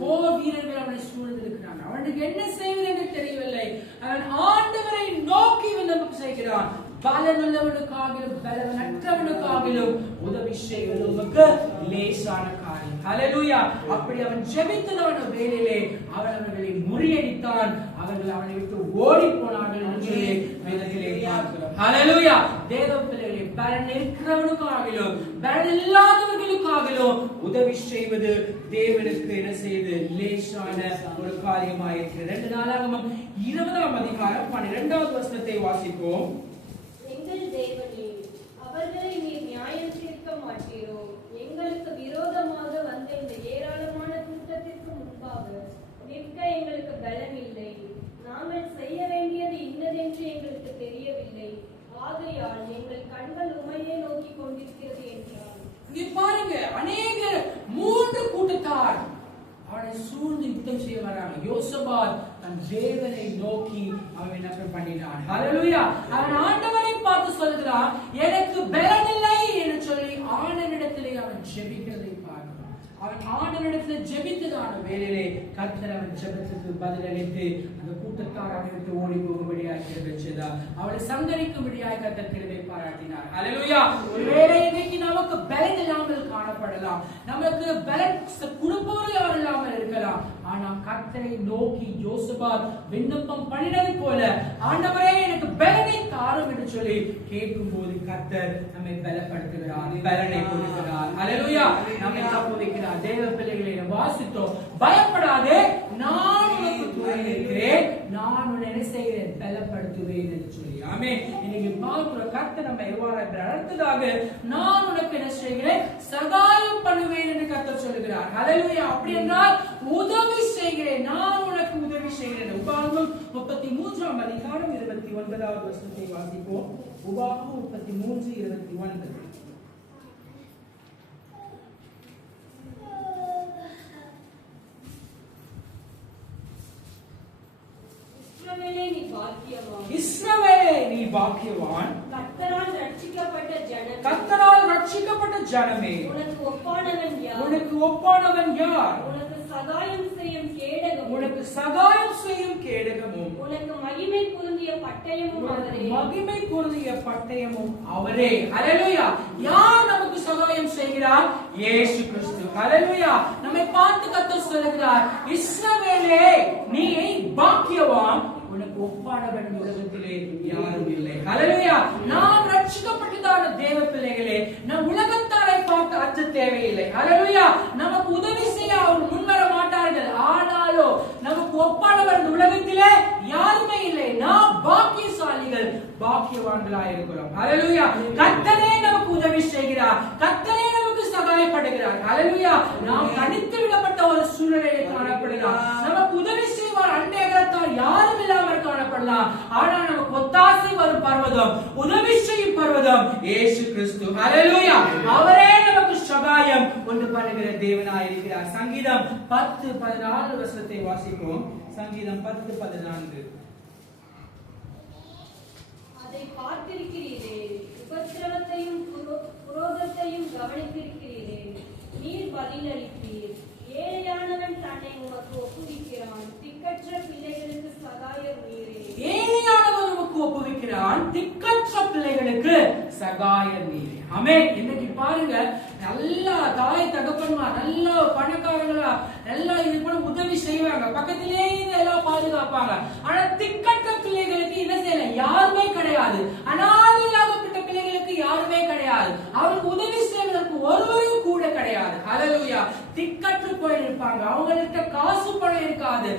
போர் வீரர்கள் அவனை சூழ்ந்திருக்கிறான். அவனுக்கு என்ன செய்வது என்று தெரியவில்லை. அவன் ஆண்டவரை நோக்கி விண்ணப்பம் செய்கிறான். பலனுள்ளவனுக்காகிலும் பலனற்றவனுக்காகிலும் உதவி செய்வது உமக்கு லேசான காரியம். ஹல்லேலூயா. அப்படி அவன் ஜெபித்ததான வேளையிலே அவன் அவர்களை முறியடித்தான். அவர்கள் அவனை விட்டு ஓடி போனார்கள் என்று வேதத்திலே பார்க்கிறோம். ஹல்லேலூயா. தேவ பிள்ளைகளே, பலன் இருக்கிறவனுக்காகிலும் பலன் இல்லாதவர்களுக்காகிலும் உதவி செய்வது தேவனுக்கு என்ன செய்து லேசான ஒரு காரியமாயிருக்கிறது. 2 நாளாகமம் 20ஆம் அதிகாரம் 12வது வசனத்தை வாசிப்போம். எங்கள் தேவனே, அவர்களை நீர் நியாயம் தீர்க்க மாட்டீரோ? எங்களுக்கு விரோதமாக வந்த இந்த ஏராளமான கூட்டத்திற்கு முன்பாக நிற்க எங்களுக்கு பலம் இல்லை. நாங்கள் செய்ய வேண்டியது இன்னதென்று எங்களுக்கு தெரியவில்லை. ஆகையால் எங்கள் கண்கள் உமையை நோக்கி கொண்டிருக்கிறது என்றார். இங்கே பாருங்க, அநேக 3 கூட்டத்தார் அவனை சூழ்ந்து யுத்தம் செய்ய வராங்க. யோசபாத் தன் தேவனை நோக்கி அவன் என்ன பண்ணினான்? ஹல்லேலூயா. அவன் ஆண்டவரை பார்த்து சொல்கிறான், எனக்கு பலன் இல்லை என்று சொல்லி ஆண்டவரிடத்திலே அவன் ஜெபிக்கிறதை பார்க்கிறான். அவன் ஆண்டவரிடத்தில் ஜெபித்ததான வேளையிலே கர்த்தர் அவன் ஜெபத்துக்கு பதிலளித்து அந்த கூட்டத்தார் அவனை விட்டு ஓடி போகும்படியாக கிருபை செய்தார். அவளை சங்கரிக்கும்படியாக கர்த்தர் கிருபை பாராட்டினார். ஹல்லேலூயா. ஒருவேளை இன்னைக்கு நமக்கு பலன் இல்லாமல் காணப்படலாம், நமக்கு பலன் கொடுப்பவர்கள் அவர் இல்லாமல் இருக்கலாம். ஆனா கர்த்தரை நோக்கி யோசபாத் விண்ணப்பம் பண்ணினது போல, ஆண்டவரே எனக்கு பலனை தாரும் என்று சொல்லி கேட்கும் போது கர்த்தர் நம்மை பலப்படுத்துகிறார், பலனை கொடுக்கிறார். ஹல்லேலூயா. நம்மை தப்புவிக்கிறார். தேவ பிள்ளைகளை வாசித்தோம். பயப்படாதே, நான் உனக்கு துணை இருக்கிறேன், நான் உன்னை என்ன செய்கிறேன்? பலப்படுத்துவேன் என்று சொல்லி. ஆமென். இன்னைக்கு பார்க்கிற கர்த்தர் நம்ம எவ்வாறு அடுத்ததாக நான் உனக்கு என்ன செய்கிறேன்? சகாயம் பண்ணுவேன் என்று கர்த்தர் சொல்லுகிறார். ஹல்லேலூயா. அப்படி என்றால் உதவி செய்கிறேன், நான் உனக்கு உதவி செய்கிறேன். உபாகமம் 33ஆம் அதிகாரம் 29வது வசனத்தை வாசிப்போம். உபாகமம் 33:29. இஸ்ரவேலே, நீ பாக்கியவான். கர்த்தரால் ரட்சிக்கப்பட்ட ஜனமே, கர்த்தரால் ரட்சிக்கப்பட்ட ஜனமே, உனக்கு ஒப்பானவன் யார்? உனக்கு ஒப்பானவன் யார்? உனக்கு சகாயம் செய்யும் கேடகமும், உனக்கு சகாயம் செய்யும் கேடகமும், உனக்கு மகிமை பொருந்திய பட்டயமும் அவரே. மகிமை பொருந்திய பட்டயமும் அவரே. ஹல்லேலூயா. யார் நமக்கு சகாயம் செய்கிறார்? இயேசு கிறிஸ்து. ஹல்லேலூயா. நம்மை பார்த்து கர்த்தர் சொல்கிறார், இஸ்ரவேலே செய்யவாம் உனக்கு ஒப்பானவன் உலகத்திலே யாரும் இல்லை. ஹல்லேலூயா. நாம் ரட்சிக்கப்பட்டதான தேவ பிள்ளைகளே, நம் உலகத்தாரை பார்த்து அச்ச தேவையில்லை. ஹல்லேலூயா. நமக்கு உதவி செய்ய அவர் முன்வர மாட்டார்கள். ஆனாலும் நமக்கு ஒப்பானவர் உலகத்திலே யாருமே இல்லை. நாம் பாக்கியசாலிகள், பாக்கியவான்களாய் இருக்கிறோம். ஹல்லேலூயா. கர்த்தரே நமக்கு உதவி செய்கிறார், கர்த்தரே நமக்கு சகாயப்படுகிறார். ஹல்லேலூயா. நாம் தனித்து விடப்பட்ட ஒரு சூழ்நிலையில் காணப்படுகிறோம். நமக்கு உதவி செய்வார் அநேகத்தால் யாரும் இல்லாமல் காணப்படலாம். ஆனா நமக்கு ஒத்தாசை வரும் பர்வதம், உதவி செய்யும் பர்வதம் இயேசு கிறிஸ்து. ஹல்லேலூயா. அவரே நமக்கு சகாயம் ஒன்று பண்ணுகிற தேவனாய் இருக்கிறார். சங்கீதம் 10:14 வசனத்தை வாசிப்போம். சங்கீதம் 10:14. அதை பார்த்திருக்கிறீரே, உபத்திரவத்தையும் குரோதத்தையும் கவனித்திருக்கிறீரே, நீர் பதிலளிப்பீர். ஏழையானவன் தன்னை உமக்கு ஒப்புவிக்கிறான், திக்கற்ற பிள்ளைகளுக்கு சகாயம் நீரே. ஏழையானவன் உமக்கு ஒப்புவிக்கிறான், திக்கற்ற பிள்ளைகளுக்கு சகாயம் நீரே. ஆமென். இன்னைக்கு பாருங்க, நல்ல தாய் தகப்பன்மார், நல்ல பணக்காரங்களா, எல்லாம் இது கூட உதவி செய்வாங்க, பக்கத்திலேயே எல்லாம் பாதுகாப்பாங்க. ஆனா திக்கற்ற பிள்ளைகளுக்கு என்ன செய்யல? யாருமே கிடையாது. அனாதையாகப்பட்ட பிள்ளைகளுக்கு யாருமே கிடையாது. அவருக்கு உதவி செய்வதற்கு ஒருவரும் கூட கிடையாது. ஹல்லேலூயா. திக்கற்று போயிருப்பாங்க, அவங்கள்ட்ட காசு பணம் இருக்காது,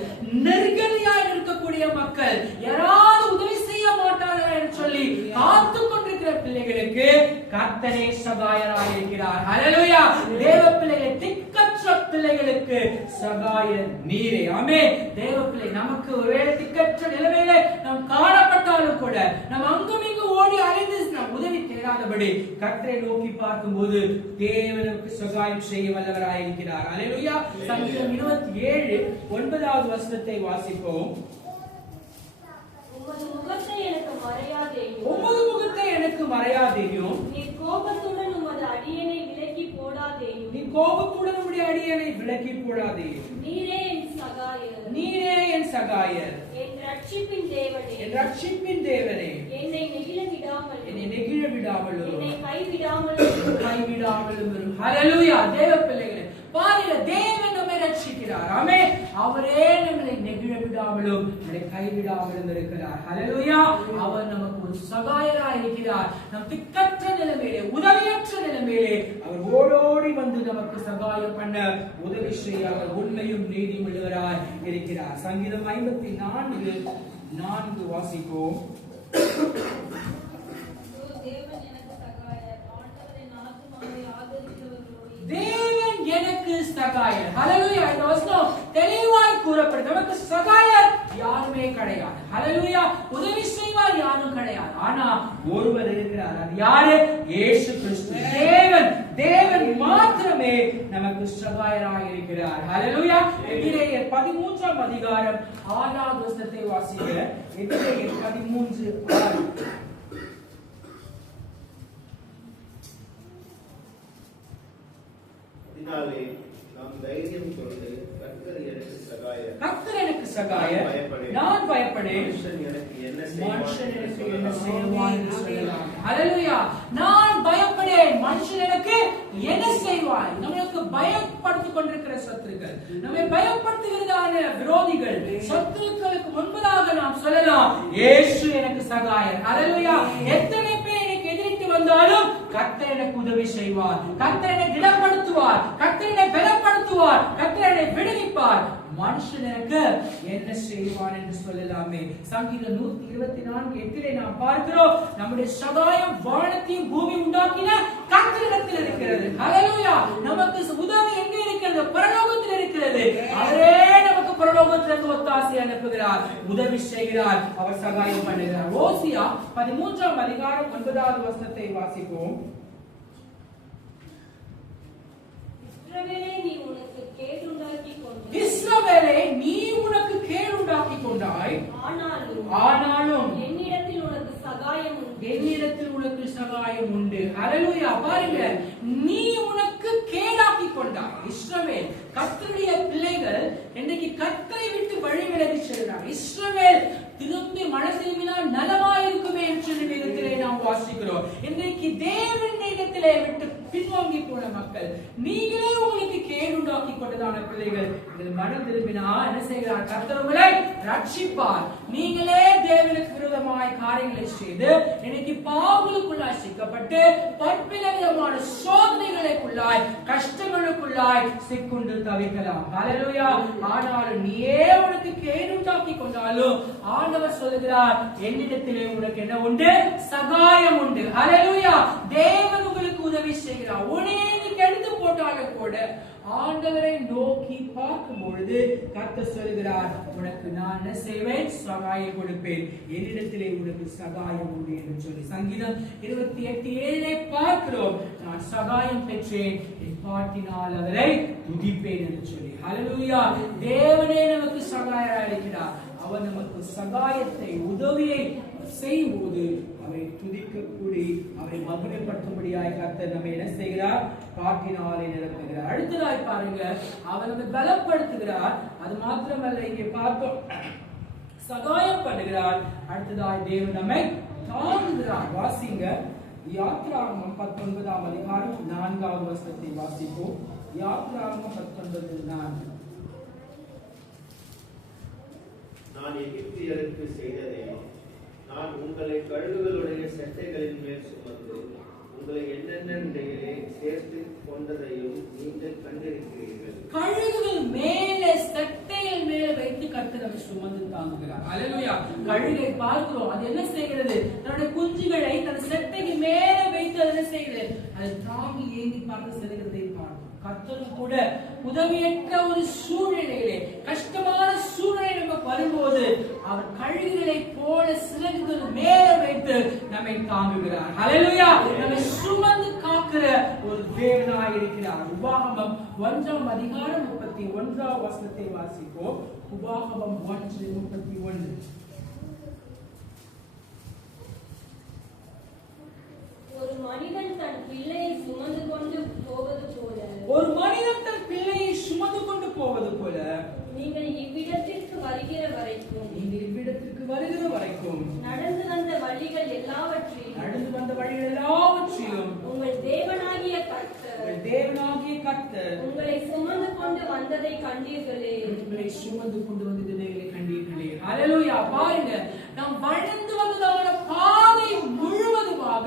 நெருக்கடியாய் இருக்கக்கூடிய மக்கள், யாராவது உதவி செய்ய மாட்டார்கள் என்று சொல்லி காத்து கொண்டிருக்கிற பிள்ளைகளுக்கு கர்த்தரே சகாயராய் இருக்கிறார். ஹல்லேலூயா. தேவ பிள்ளைகளை, திக்கற்ற பிள்ளைகளுக்கு சகாய நீரே. ஆமென். தேவ பிள்ளை நமக்கு ஒருவேளை திக்கற்ற நிலைமையில நாம் காணப்பட்டாலும் கூட, நாம் அங்கும் இங்கு ஓடி அலைந்து உதவி தேடாதபடி கர்த்தரை நோக்கி பார்க்கும்போது தேவனுக்கு சகாயம் செய்ய வல்லவராய் இருக்கிறார். ஹல்லேலூயா. சங்கீதம் 27:9 வசனத்தை வாசிப்போம். உமது முகத்தை எனக்கு மறையாதேயும், உமது முகத்தை எனக்கு மறையாதேயும், நீர் கோபத்துடன் உமது அடியனை விலக்கி போடாதேயும், நீ கோபத்துடன் உடைய அடியனை விலக்கி போடாதேயும். நீரே என் சகாயர், நீரே என் சகாயர், என் ரட்சிப்பின் தேவனே, என் ரட்சிப்பின் தேவனே, என்னை நெகிழ விடாமல், என்னை நெகிழ விடாமலும், என்னை கைவிடாமலும் கைவிடாமலும். ஹல்லேலூயா. தேவ பிள்ளைகளே, பாருங்க, தேவன் நம்மை ரட்சிக்கிறார். ஆமென். அவரே நம்மை நெகிழ விடாமலும் நம்மை கைவிடாமலும் இருக்கிறார். ஹல்லேலூயா. அவர் நமக்கு ஒரு சகாயராய் இருக்கிறார். நம் திக்கற்ற நிலைமையிலே, உதவியற்ற நிலைமையிலே அவர் ஓடோடி வந்து நமக்கு சகாயம் பண்ண, உதவி செய்ய அவர் உண்மையும் நீதியும் உள்ளவராய் இருக்கிறார். சங்கீதம் 54:4 வாசிப்போம். தேவன் எனக்கு சகாயர், ஆண்டவரின் ஆத்துமாவை ஆதரிக்கிறவர்களோடு தேவன் எனக்கு சகாயர். ஹல்லேலூயா. இந்த வசனம் தெளிவாய் கூறப்படுது. நமக்கு சகாயர் யாருமே கிடையாது. ஹல்லேலூயா. உதவி செய்வார் யாரும் கிடையாது. ஆனா ஒருவர் இருக்கிறார். அது யாரு? இயேசு கிறிஸ்து. தேவன் மாத்திரமே நமக்கு சகாயராக இருக்கிறார். ஹல்லேலூயா. எபிரேயர் 13:6 வசனத்தை வாசிக்க. எபிரேயர் 13:6. இதனாலே நாம் தைரியம் கொண்டு கர்த்தர் எனக்கு சகாயர், கர்த்தர் எனக்கு சகாயர், நான் பயப்படேன், மனுஷன் எனக்கு என்ன செய்வான் என்று சொல்லலாம். ஹல்லேலூயா. நான் பயப்படேன், மனுஷன் எனக்கு என்ன செய்வான்? நமக்கு பயப்படுத்திக் கொண்டிருக்கிற சத்துருக்கள், நம்மை பயப்படுத்துகிறதான விரோதிகள், சத்துருக்களுக்கு முன்பதாக நாம் சொல்லலாம், இயேசு எனக்கு சகாயர். ஹல்லேலூயா. எத்தனை பேர் எனக்கு எதிரிட்டு வந்தாலும் கர்த்தர் எனக்கு உதவி செய்வார், கர்த்தர் என்னை திடப்படுத்துவார், கர்த்தர் என்னை பலப்படுத்துவார், கர்த்தர் என்னை விடுவிப்பார். மனுஷன் எனக்கு என்ன செய்வான் என்று சொல்லலாமே. சங்கீதம் 124:8 நாம் பார்க்கிறோம், நம்முடைய சகாயம் வானத்தையும் பூமி உண்டாக்கின கர்த்தரிடத்தில் இருக்கிறது. ஹல்லேலூயா. நமக்கு உதவி எங்க இருக்கிறது? பரலோகத்தில் இருக்கிறது. அவரே நமக்கு பரலோகத்திலிருந்து ஒத்தாசை அனுப்புகிறார், உதவி செய்கிறார், அவர் சகாயம் பண்ணுகிறார். ஓசியா 13:9 வசனத்தை வாசிப்போம். இஸ்ரவேலே, நீ உனக்கு கேடுண்டாக்கி கொண்டாய், இஸ்ரவேலே, நீ உனக்கு கேடுண்டாக்கி கொண்டாய், ஆனாலும் என்னிடத்தில் உனக்கு சகாயம் உண்டு, என்னிடத்தில் உனக்கு சகாயம் உண்டு. ஹல்லேலூயா. பாருங்க, நீ உனக்கு கேடாக்கி கொண்டாய். இஸ்ரவேல், கர்த்தருடைய பிள்ளைகள் இன்றைக்கு கர்த்தரை விட்டு வழி விலகி செல்கிறார். இஸ்ரவேல் திரும்பி மனதினால் நலமாயிருக்குமே என்று வேதத்திலே நாம் வாசிக்கிறோம். இன்றைக்கு தேவனிடத்திலே விட்டு பின்வாங்கி போன மக்கள், நீங்களே உங்களுக்கு கேடுண்டாக்கி கொண்டதான பிள்ளைகள் நீங்கள் மனம் திரும்பினா என்ன செய்கிறார்? கர்த்தர் உங்களை ரட்சிப்பார். நீங்களே தேவனுக்கு விரோதமாய் காரியங்களை செய்து இன்னைக்கு பாவங்களுக்குள்ளாய் சிக்கப்பட்டு பற்பல விதமான சோதனைகளுக்குள்ளாய் கஷ்டங்களுக்குள்ளாய் சிக்குண்டு தவிக்கலாம். ஹல்லேலூயா. ஆனாலும் நீயே உனக்கு கேடுண்டாக்கி கொண்டாலும் ஆண்டவர் சொல்லுகிறார், என்னிடத்திலே உனக்கு என்ன உண்டு? சகாயம் உண்டு. ஹல்லேலூயா. தேவன் உங்களுக்கு உதவி செய்கிறார். உன்னை கெடுத்து போட்டாலும் கூட ஆண்டவரை நோக்கி பார்க்கும் பொழுது கர்த்தர் சொல்கிறார், உனக்கு நான் என்ன செய்வேன்? சகாயம் கொடுப்பேன். என்னிடத்திலே உனக்கு சகாயம் உண்டு என்று சொல்லி சங்கீதம் 28:7 பார்க்கிறோம். நான் சகாயம் பெற்றேன், என் பாட்டினால் அவரை துதிப்பேன் என்று சொல்லி. ஹல்லேலூயா. தேவனே நமக்கு சகாயம் அளிக்கிறார். அவர் நமக்கு சகாயத்தை உதவியை செய்யும் போது அவரை துதிக்கக்கூடி அவரை மகிமைப்படுத்தும்படியாய் கர்த்தர் நம்ம என்ன செய்கிறார்? பாட்டினாலே நிரப்புகிறார். அடுத்ததாய் பாருங்க, அவர் நம்மை பலப்படுத்துகிறார். அது மாத்திரமல்ல, இங்கே பார்த்தோம் சகாயம் பண்ணுகிறார். அடுத்ததாய் தேவன் நம்மை தாங்குகிறார். வாசிங்க யாத்ராகமம் 19ஆம் அதிகாரம் 4வது வசனத்தை வாசிப்போம். யாத்ராகமம் 19:4. நான் எகிப்தியருக்கு செய்ததை நான் உங்களை கழுகுகளுடைய செட்டைகளின் மேல் சுமந்து உங்களை என்னென்ன சேர்த்து கொண்டதையும் நீங்கள் கண்டிருக்கிறீர்கள். கழுகுகள் மேலே செட்டைகள் மேலே வைத்து கர்த்தர் நம்மை சுமந்து தாங்குகிறார். ஹல்லேலூயா. கழுகை பார்க்கிறோம், அது என்ன செய்கிறது? தன்னுடைய குஞ்சுகளை தன் செட்டைக்கு மேலே வைத்து அது என்ன செய்கிறது? அது தாங்கி ஏந்தி பார்த்து செல்கிறதை பார்க்கிறோம். கர்த்தரும் கூட உதவியற்ற ஒரு சூழ்நிலையிலே, கஷ்டமான சூழ்நிலை நமக்கு வரும்போது அவர் கழுகுகளை போல சிறகுகள் மேலே வைத்து நம்மை தாங்குகிறார். ஹல்லேலூயா. நம்மை சுமந்து காக்கிற ஒரு தேவனாய் இருக்கிறார். உபாகமம் 1ஆம் அதிகாரம் 31ஆம் வசனத்தை வாசிப்போம். உபாகமம் 1:31. ஒரு மனிதன் தன் பிள்ளையை சுமந்து கொண்டு போவது போல, ஒரு மனிதன் தன் பிள்ளையை சுமந்து கொண்டு போவது போல நீங்கள் இவ்விடத்திற்கு வருகிற வரைக்கும் நடந்து வந்த வழிகள் எல்லாவற்றையும் உங்கள் தேவனாகிய கர்த்தர் உங்களை சுமந்து கொண்டு வந்ததை கண்டீர்களே. ஹல்லேலூயா. பாருங்க, நாம் வளர்ந்து வந்ததான பாதை முழுவதுமாக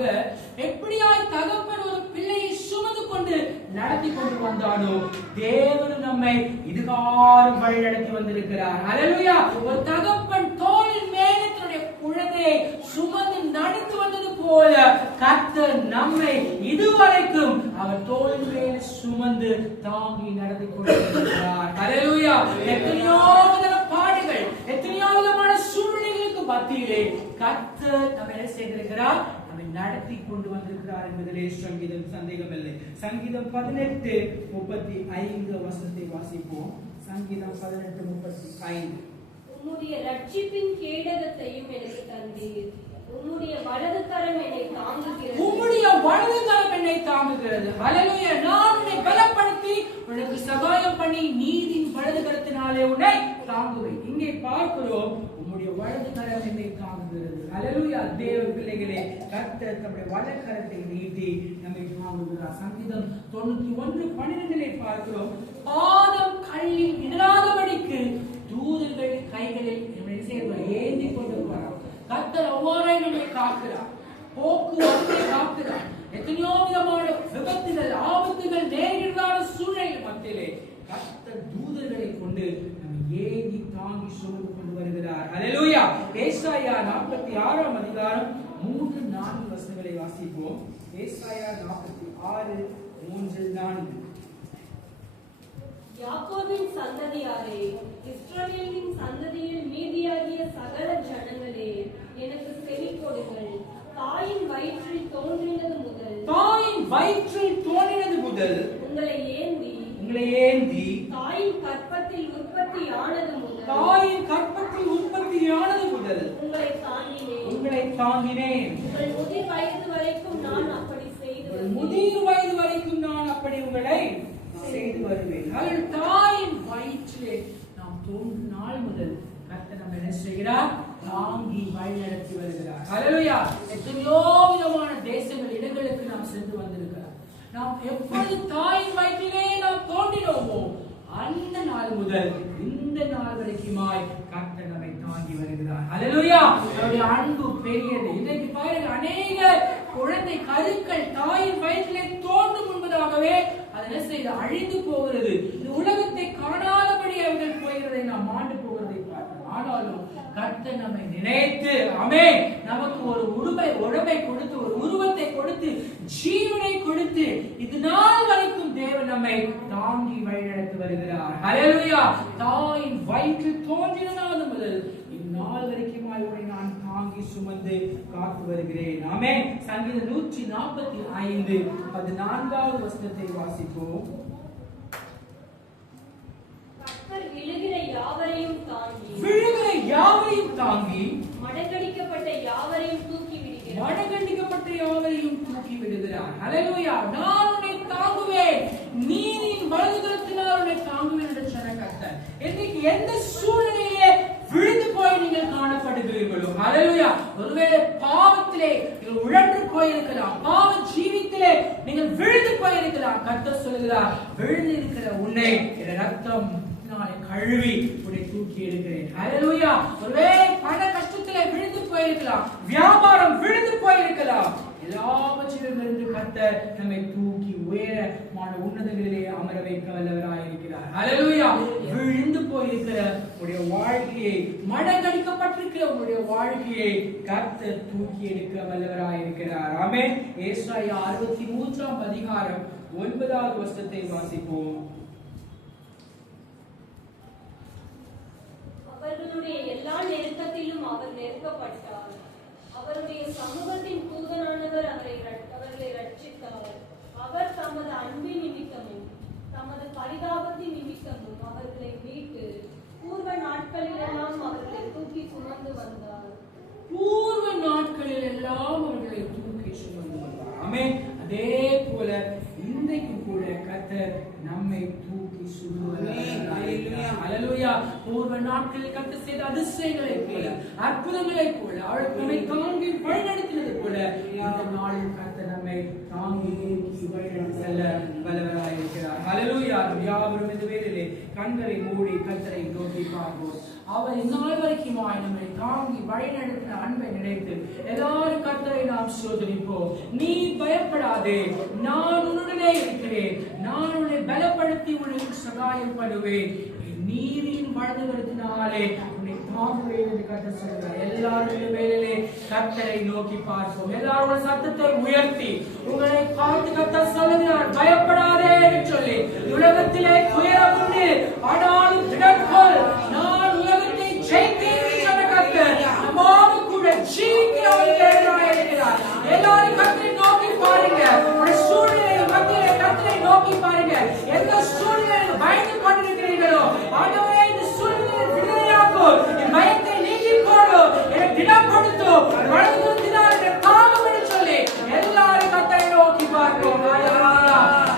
எப்படியாய் தகப்பன் ஒரு பிள்ளையை சுமந்து கொண்டு நடத்தி கொண்டு வந்தானோ தேவன் நம்மை இதுகாரும் வழி நடத்தி வந்திருக்கிறார். ஹல்லேலூயா. ஒரு தகப்பன் தோளின் மேலே தன்னுடைய குழந்தையை சுமந்து நடந்து வந்தது போல கர்த்தர் நம்மை இதுவரைக்கும் அவர் தோளின் மேலே சுமந்து தாங்கி நடத்தி கொண்டிருக்கிறார். ஹல்லேலூயா. எத்தனையோ பாடுகள், எத்தனையோ விதமான சூழ்நிலைகளுக்கு மத்தியிலே கர்த்தர் நம்மை என்ன செய்திருக்கிறார்? நம்மை நடத்தி கொண்டு வந்திருக்கிறார் என்பதிலே சந்தேகமில்லை. சங்கீதம் 18:35 வசனத்தை வாசிப்போம். சங்கீதம் 18:35. உம்முடைய ரட்சிப்பின் கேடகத்தையும் எனக்கு தந்தீர், உம்முடைய வலது கரம் என்னை தாங்குகிறது. உம்முடைய வலது கரம் என்னை தாங்குகிறது. ஹல்லேலூயா. நான் உன்னை பலப்படுத்தி உனக்கு சகாயம் பண்ணி நீதியின் வலது கரத்தினாலே உன்னை தாங்குவேன். இங்கே பார்க்கிறோம், உம்முடைய வலது கரம் என்னை தாங்குகிறது. ஹல்லேலூயா. தேவ பிள்ளைகளே, கர்த்தர் தம்முடைய வலது கரத்தை நீட்டி நம்மை தாங்குகிறார். சங்கீதம் 91:12 பார்க்கிறோம், பாதம் கல்லில் இடராதபடிக்கு தூதர்கள் கைகளில் ஏந்தி கொண்டு போறார். கர்த்தர் ஒவ்வொரு நம்மை காக்கிறார், போக்குவரத்தை காக்கிறார். எத்தனையோ விதமான விபத்துகள், ஆபத்துகள், நேரிடான சூழ்நிலை மத்தியிலே கர்த்தர் தூதர்களை கொண்டு நம்மை ஏந்தி தாங்கி சுமந்து கொண்டு வருகிறார். ஹல்லேலூயா. ஏசாயா 46ஆம் அதிகாரம் 3-4 வசனங்களை வாசிப்போம். ஏசாயா 46:3-4. யாக்கோபின் சந்ததியாரே, இஸ்ரவேலின் சந்ததியில் மீதியாகிய சகல ஜனங்களே, எனக்கு செவி கொடுங்கள். தாயின் வயிற்றில் தோன்றினது முதல் உங்களை ஏந்தி தாயின் கற்பத்தில் உற்பத்தியானது முதல் உங்களை தாங்கினேன். உங்கள் முதிர் வயது வரைக்கும் நான் அப்படி உங்களை செய்து வருவேன். தாயின் வயிற்றிலே நாம் தோன்றும் நாள் முதல் கர்த்தர் நம்ம என்ன செய்கிறார்? தாங்கி வழி நடத்தி வருகிறார். ஹல்லேலூயா. எத்தனையோ விதமான தேசங்கள், இடங்களுக்கு நாம் சென்று வந்திருக்கிறார். நாம் எப்பொழுது தாயின் வயிற்றிலே நாம் தோன்றினோமோ அந்த நாள் முதல் இந்த நாள் வரைக்குமாய் கர்த்தர் நம்மை தாங்கி வருகிறார். ஹல்லேலூயா. அவருடைய அன்பு பெரியது. இன்றைக்கு பாருங்க, அநேக குழந்தை கருக்கள் தாயின் வயிற்றிலே தோன்றும் முன்பதாகவே அது அழிந்து போகிறது. இந்த உலகத்தை காணாதபடி அவர்கள் போகிறதை நாம் ஆண்டு போகிறதை பார்க்கிறோம். ஆனாலும் கர்த்தர் நம்மை நினைத்து ஆமென் நமக்கு ஒரு உடம்பை கொடுத்து ஒரு உருவத்தை கொடுத்து ஜீவனை கொடுத்து இது நாள் வரைக்கும் தேவன் நம்மை தாங்கி வழிநடத்தி வருகிறார். ஹல்லேலூயா. தாயின் வயிற்றில் தோன்றின நாள் முதல் இந்நாள் வரைக்குமாய் உன்னை நான் தாங்கி சுமந்து காத்து வருகிறேன். ஆமென். சங்கீதம் 145 14வது வசனத்தை வாசிப்போம். விழுகிற யாவரையும் தாங்கி மடங்கடிக்கப்பட்ட யாவரையும் தூக்கி விடுகிறார். ஹல்லேலூயா. நான் உன்னை தாங்குவேன், நீதியின் வலதுகரத்தினால் உன்னை தாங்குவேன் என்று சொன்ன கர்த்தர். இன்னைக்கு எந்த சூழ்நிலையிலே விழுந்து போய் நீங்கள் காணப்படுகிறீர்களோ, ஹல்லேலூயா, ஒருவேளை பாவத்திலே நீங்கள் உழன்று போயிருக்கலாம், பாவ ஜீவித்திலே நீங்கள் விழுந்து போயிருக்கலாம். கர்த்தர் சொல்கிறார், விழுந்து இருக்கிற உன்னை என் ரத்தம் கழுவி உன்னை தூக்கி எடுக்கிறேன். ஹல்லேலூயா. ஒருவேளை பண கஷ்டத்திலே விழுந்து போயிருக்கலாம், வியாபாரம் விழுந்து போயிருக்கலாம், எல்லாவற்றிலும் இருந்து கர்த்தர் நம்மை தூக்கி உயரமான உன்னதங்களிலே அமர வைக்க வல்லவராய் இருக்கிறார். ஹல்லேலூயா. விழுந்து போயிருக்கிற உடைய வாழ்க்கையை, மடங்கடிக்கப்பட்டிருக்கிற உடைய வாழ்க்கையை கர்த்தர் தூக்கி எடுக்க வல்லவராய் இருக்கிறார். ஆமென். ஏசாயா 63ஆம் அதிகாரம் 9வது வசனத்தை வாசிப்போம். அவர்களுடைய எல்லா நெருக்கத்திலும் அவர் நெருக்கப்பட்டார். அவருடைய சமூகத்தின் தூதனானவர் அவர்களை ரட்சித்தார். அவர் தமது அன்பின் நிமித்தமும் தமது பரிதாபத்தின் நிமித்தமும் அவர்களை மீட்டு பூர்வ நாட்களிலெல்லாம் அவர்களை தூக்கி சுமந்து வந்தார். பூர்வ நாட்களில் எல்லாம் அவர்களை தூக்கி சுமந்து வந்தார். ஆமென். அதே போல இன்றைக்கு கூட கர்த்தர் நம்மை தூக்கி சுமந்து ஹல்லேலூயா. பூர்வ நாட்களில் கர்த்தர் செய்த அதிசயங்களை போல, அற்புதங்களை போல, அவள் நம்மை தாங்கி வழிநடத்தினது போல இந்த நாளில் கர்த்தர் நம்மை தாங்கி வழிநடத்தி செல்ல வல்லவராய் இருக்கிறார். ஹல்லேலூயா. யாவரும் இந்த வேளையிலே கண்களை மூடி கர்த்தரை நோக்கி பார்ப்போம். அவர் இந்நாள் வரைக்குமாய் நம்மை தாங்கி வழிநடத்தின அன்பை நினைத்து எல்லாரும் கர்த்தரை நாம் சோதரிப்போம். நீ பயப்படாதே, நான் உன்னுடனே இருக்கிறேன், நான் உன்னை பலப்படுத்தி உனக்கு சகாயம் பண்ணுவேன், நீதியின் வலதுகரத்தினாலே உன்னை தாங்குவேன் என்று கர்த்தர் சொல்கிறார். எல்லாரும் இந்த வேளையிலே கர்த்தரை நோக்கி பார்ப்போம். எல்லாரும் சத்தத்தை உயர்த்தி உங்களை பார்த்து கர்த்தர் சொல்கிறார், பயப்படாதே என்று சொல்லி. உலகத்திலே துயரம் உண்டு, ஆனாலும் திடன்கொள், நான் உலகத்தை ஜெயித்தேன் என்று சொன்ன கர்த்தர் நம்மோடு கூட ஜீவிக்கிறவர் இருக்கிறார். எல்லாரும் கர்த்தரை நோக்கி பாருங்க. ஒரு சூழ்நிலை மத்தியிலே கர்த்தரை நோக்கி பாருங்க. எந்த சூழ்நிலையில் பயந்து கொண்டிருக்கிறீர்களோ, ஆண்டவரே இந்த சூழ்நிலையை விடுதலையாக்கும், என் பயத்தை நீக்கிக் கொடு, எனக்கு திடம் கொடுத்து வளர்ந்திருந்தால் என்னை தாங்கும் என்று சொல்லி எல்லாரும் கர்த்தரை நோக்கி பார்க்கிறோம்.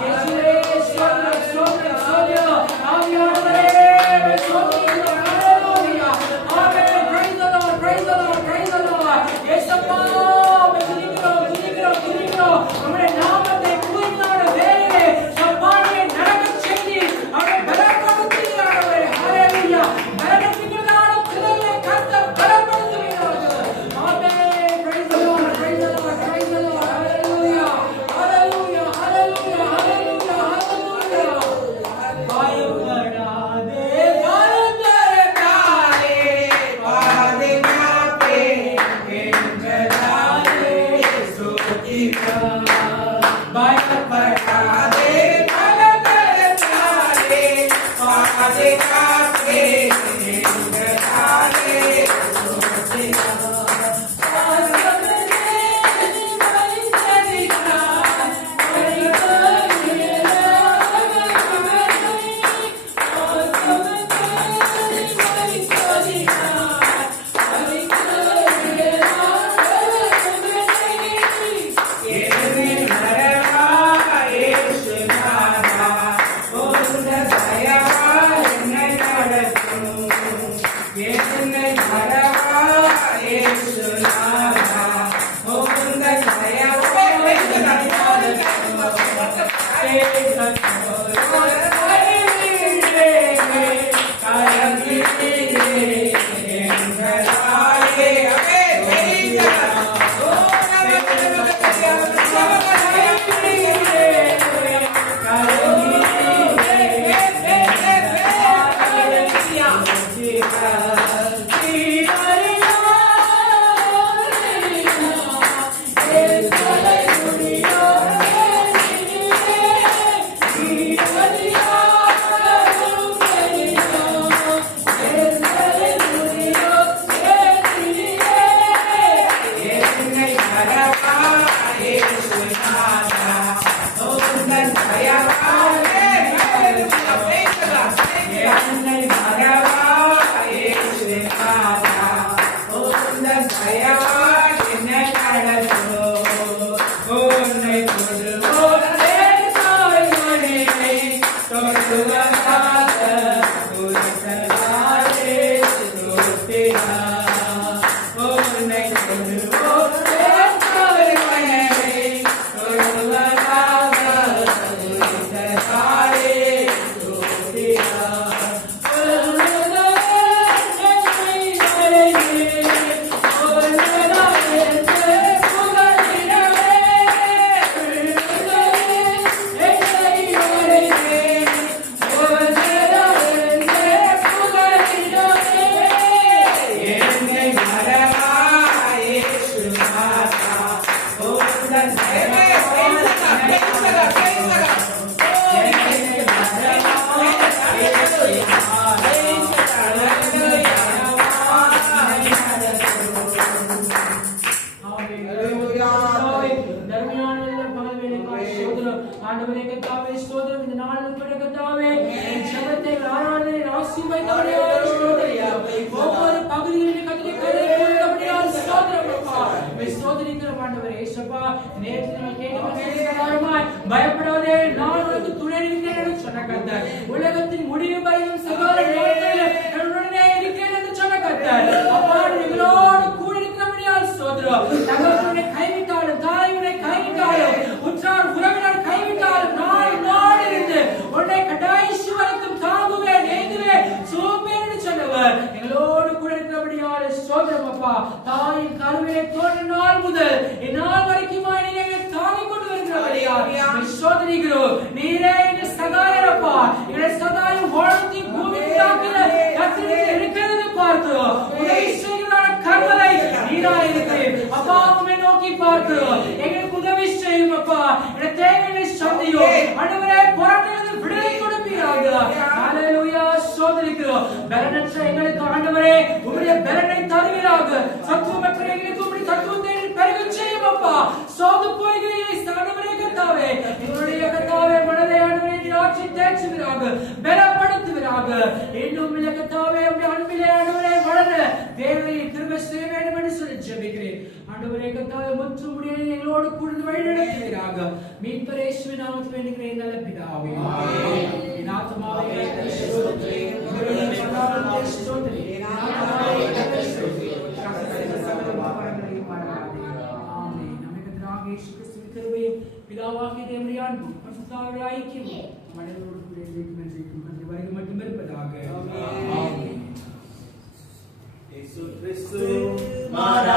இயேசுவே ஸ்தோத்திரம், ஸ்தோத்திரம், ஸ்தோத்திரம். ஆவியானவரே ஸ்தோத்திரம். பயப்படாதே, நான் உனக்கு துணை இருக்கிறேன் என்று சொன்ன கர்த்தர். உலகத்தின் முடிவு பரியந்தம் சகல நேரத்திலே நான் உடனே இருக்கிறேன் என்று சொன்ன கர்த்தர். அப்பா எங்களோடு கூட இருக்கிறபடியால் ஸ்தோத்திரம். தகப்பனை கைவிட்டாலும், தாய் உன்னை கைவிட்டாலும், உற்றார் உறவினர் கைவிட்டாலும், நான் உன்னோடு இருந்து உன்னை கடைசி வரைக்கும் தாங்குவேன், ஏந்துவேன், சுமப்பேன் என்று சொன்னவர் எங்களோடு கூட இருக்கிறபடியால் ஸ்தோத்திரம். அப்பா தாயின் கருவிலே தோன்றிய நாள் முதல் இந்நாள் வரைக்கும் தாங்கிக் கொண்டு வருகிறபடியால் சோதனைகிறோம். நீரே எங்கள் சகாயரப்பா, எங்கள் சகாயம் வாழ்த்தி பூமி உண்டாக்கின கர்த்தர் இருக்கிறது பார்க்கிறோம். உதவி செய்கிறான கர்த்தரை நீராய் இருக்கிறேன் அப்பா, உம்மை நோக்கி பார்க்கிறோம். எங்களுக்கு உதவி செய்யும் அப்பா, எங்கள் தேவைகளை சந்தியும் ஆண்டவரே, போராட்டத்தில் விடுதலை கொடுப்பீராக. ஹல்லேலூயா. சோதனைகிறோம் பலனற்ற எங்களுக்கு ஆண்டவரே உம்முடைய பலனை தருவீராக. சத்துவமற்ற எங்களுக்கு உம்முடைய தத்துவத்தை பெருகச் செய்யும் அப்பா. சோது போய்கிற ஆண்டவரே கர்த்தாவே, எங்களுடைய கர்த்தாவே மனதை ஆண்டவரே நீராட்சி தேய்ச்சுவீராக, பலப்படுத்துவீராக. இன்னும் கர்த்தாவே உம்முடைய அன்பிலே ஆண்டவரே வளர தேவனை திரும்ப செய்ய வேண்டும் என்று சொல்லி ஜெபிக்கிறேன். ஆண்டவரே கர்த்தாவே முற்றும் முடிய எங்களோடு கூட வழி நடத்துவீராக. மீட்பர் இயேசுவின் நாமத்தில் வேண்டுகிறேன் நல்ல பிதாவே. ஆமென். என் ஆத்துமாவே கர்த்தரை ஸ்தோத்திரி, உம்முடைய சகாயத்தை ஸ்தோத்திரி. என் ஆத்துமாவே கர்த்தரை ஸ்தோத்திரி. இயேசு கிறிஸ்துவின் கிருபையும் பிதாவாகிய தேவனுடைய அன்பும் பரிசுத்தாவிய ஐக்கியமும் மனிதரோடு கூட இருக்கும் அந்த வரைக்கும் மட்டும் இருப்பதாக. ஆமென். இயேசு கிறிஸ்து மாறா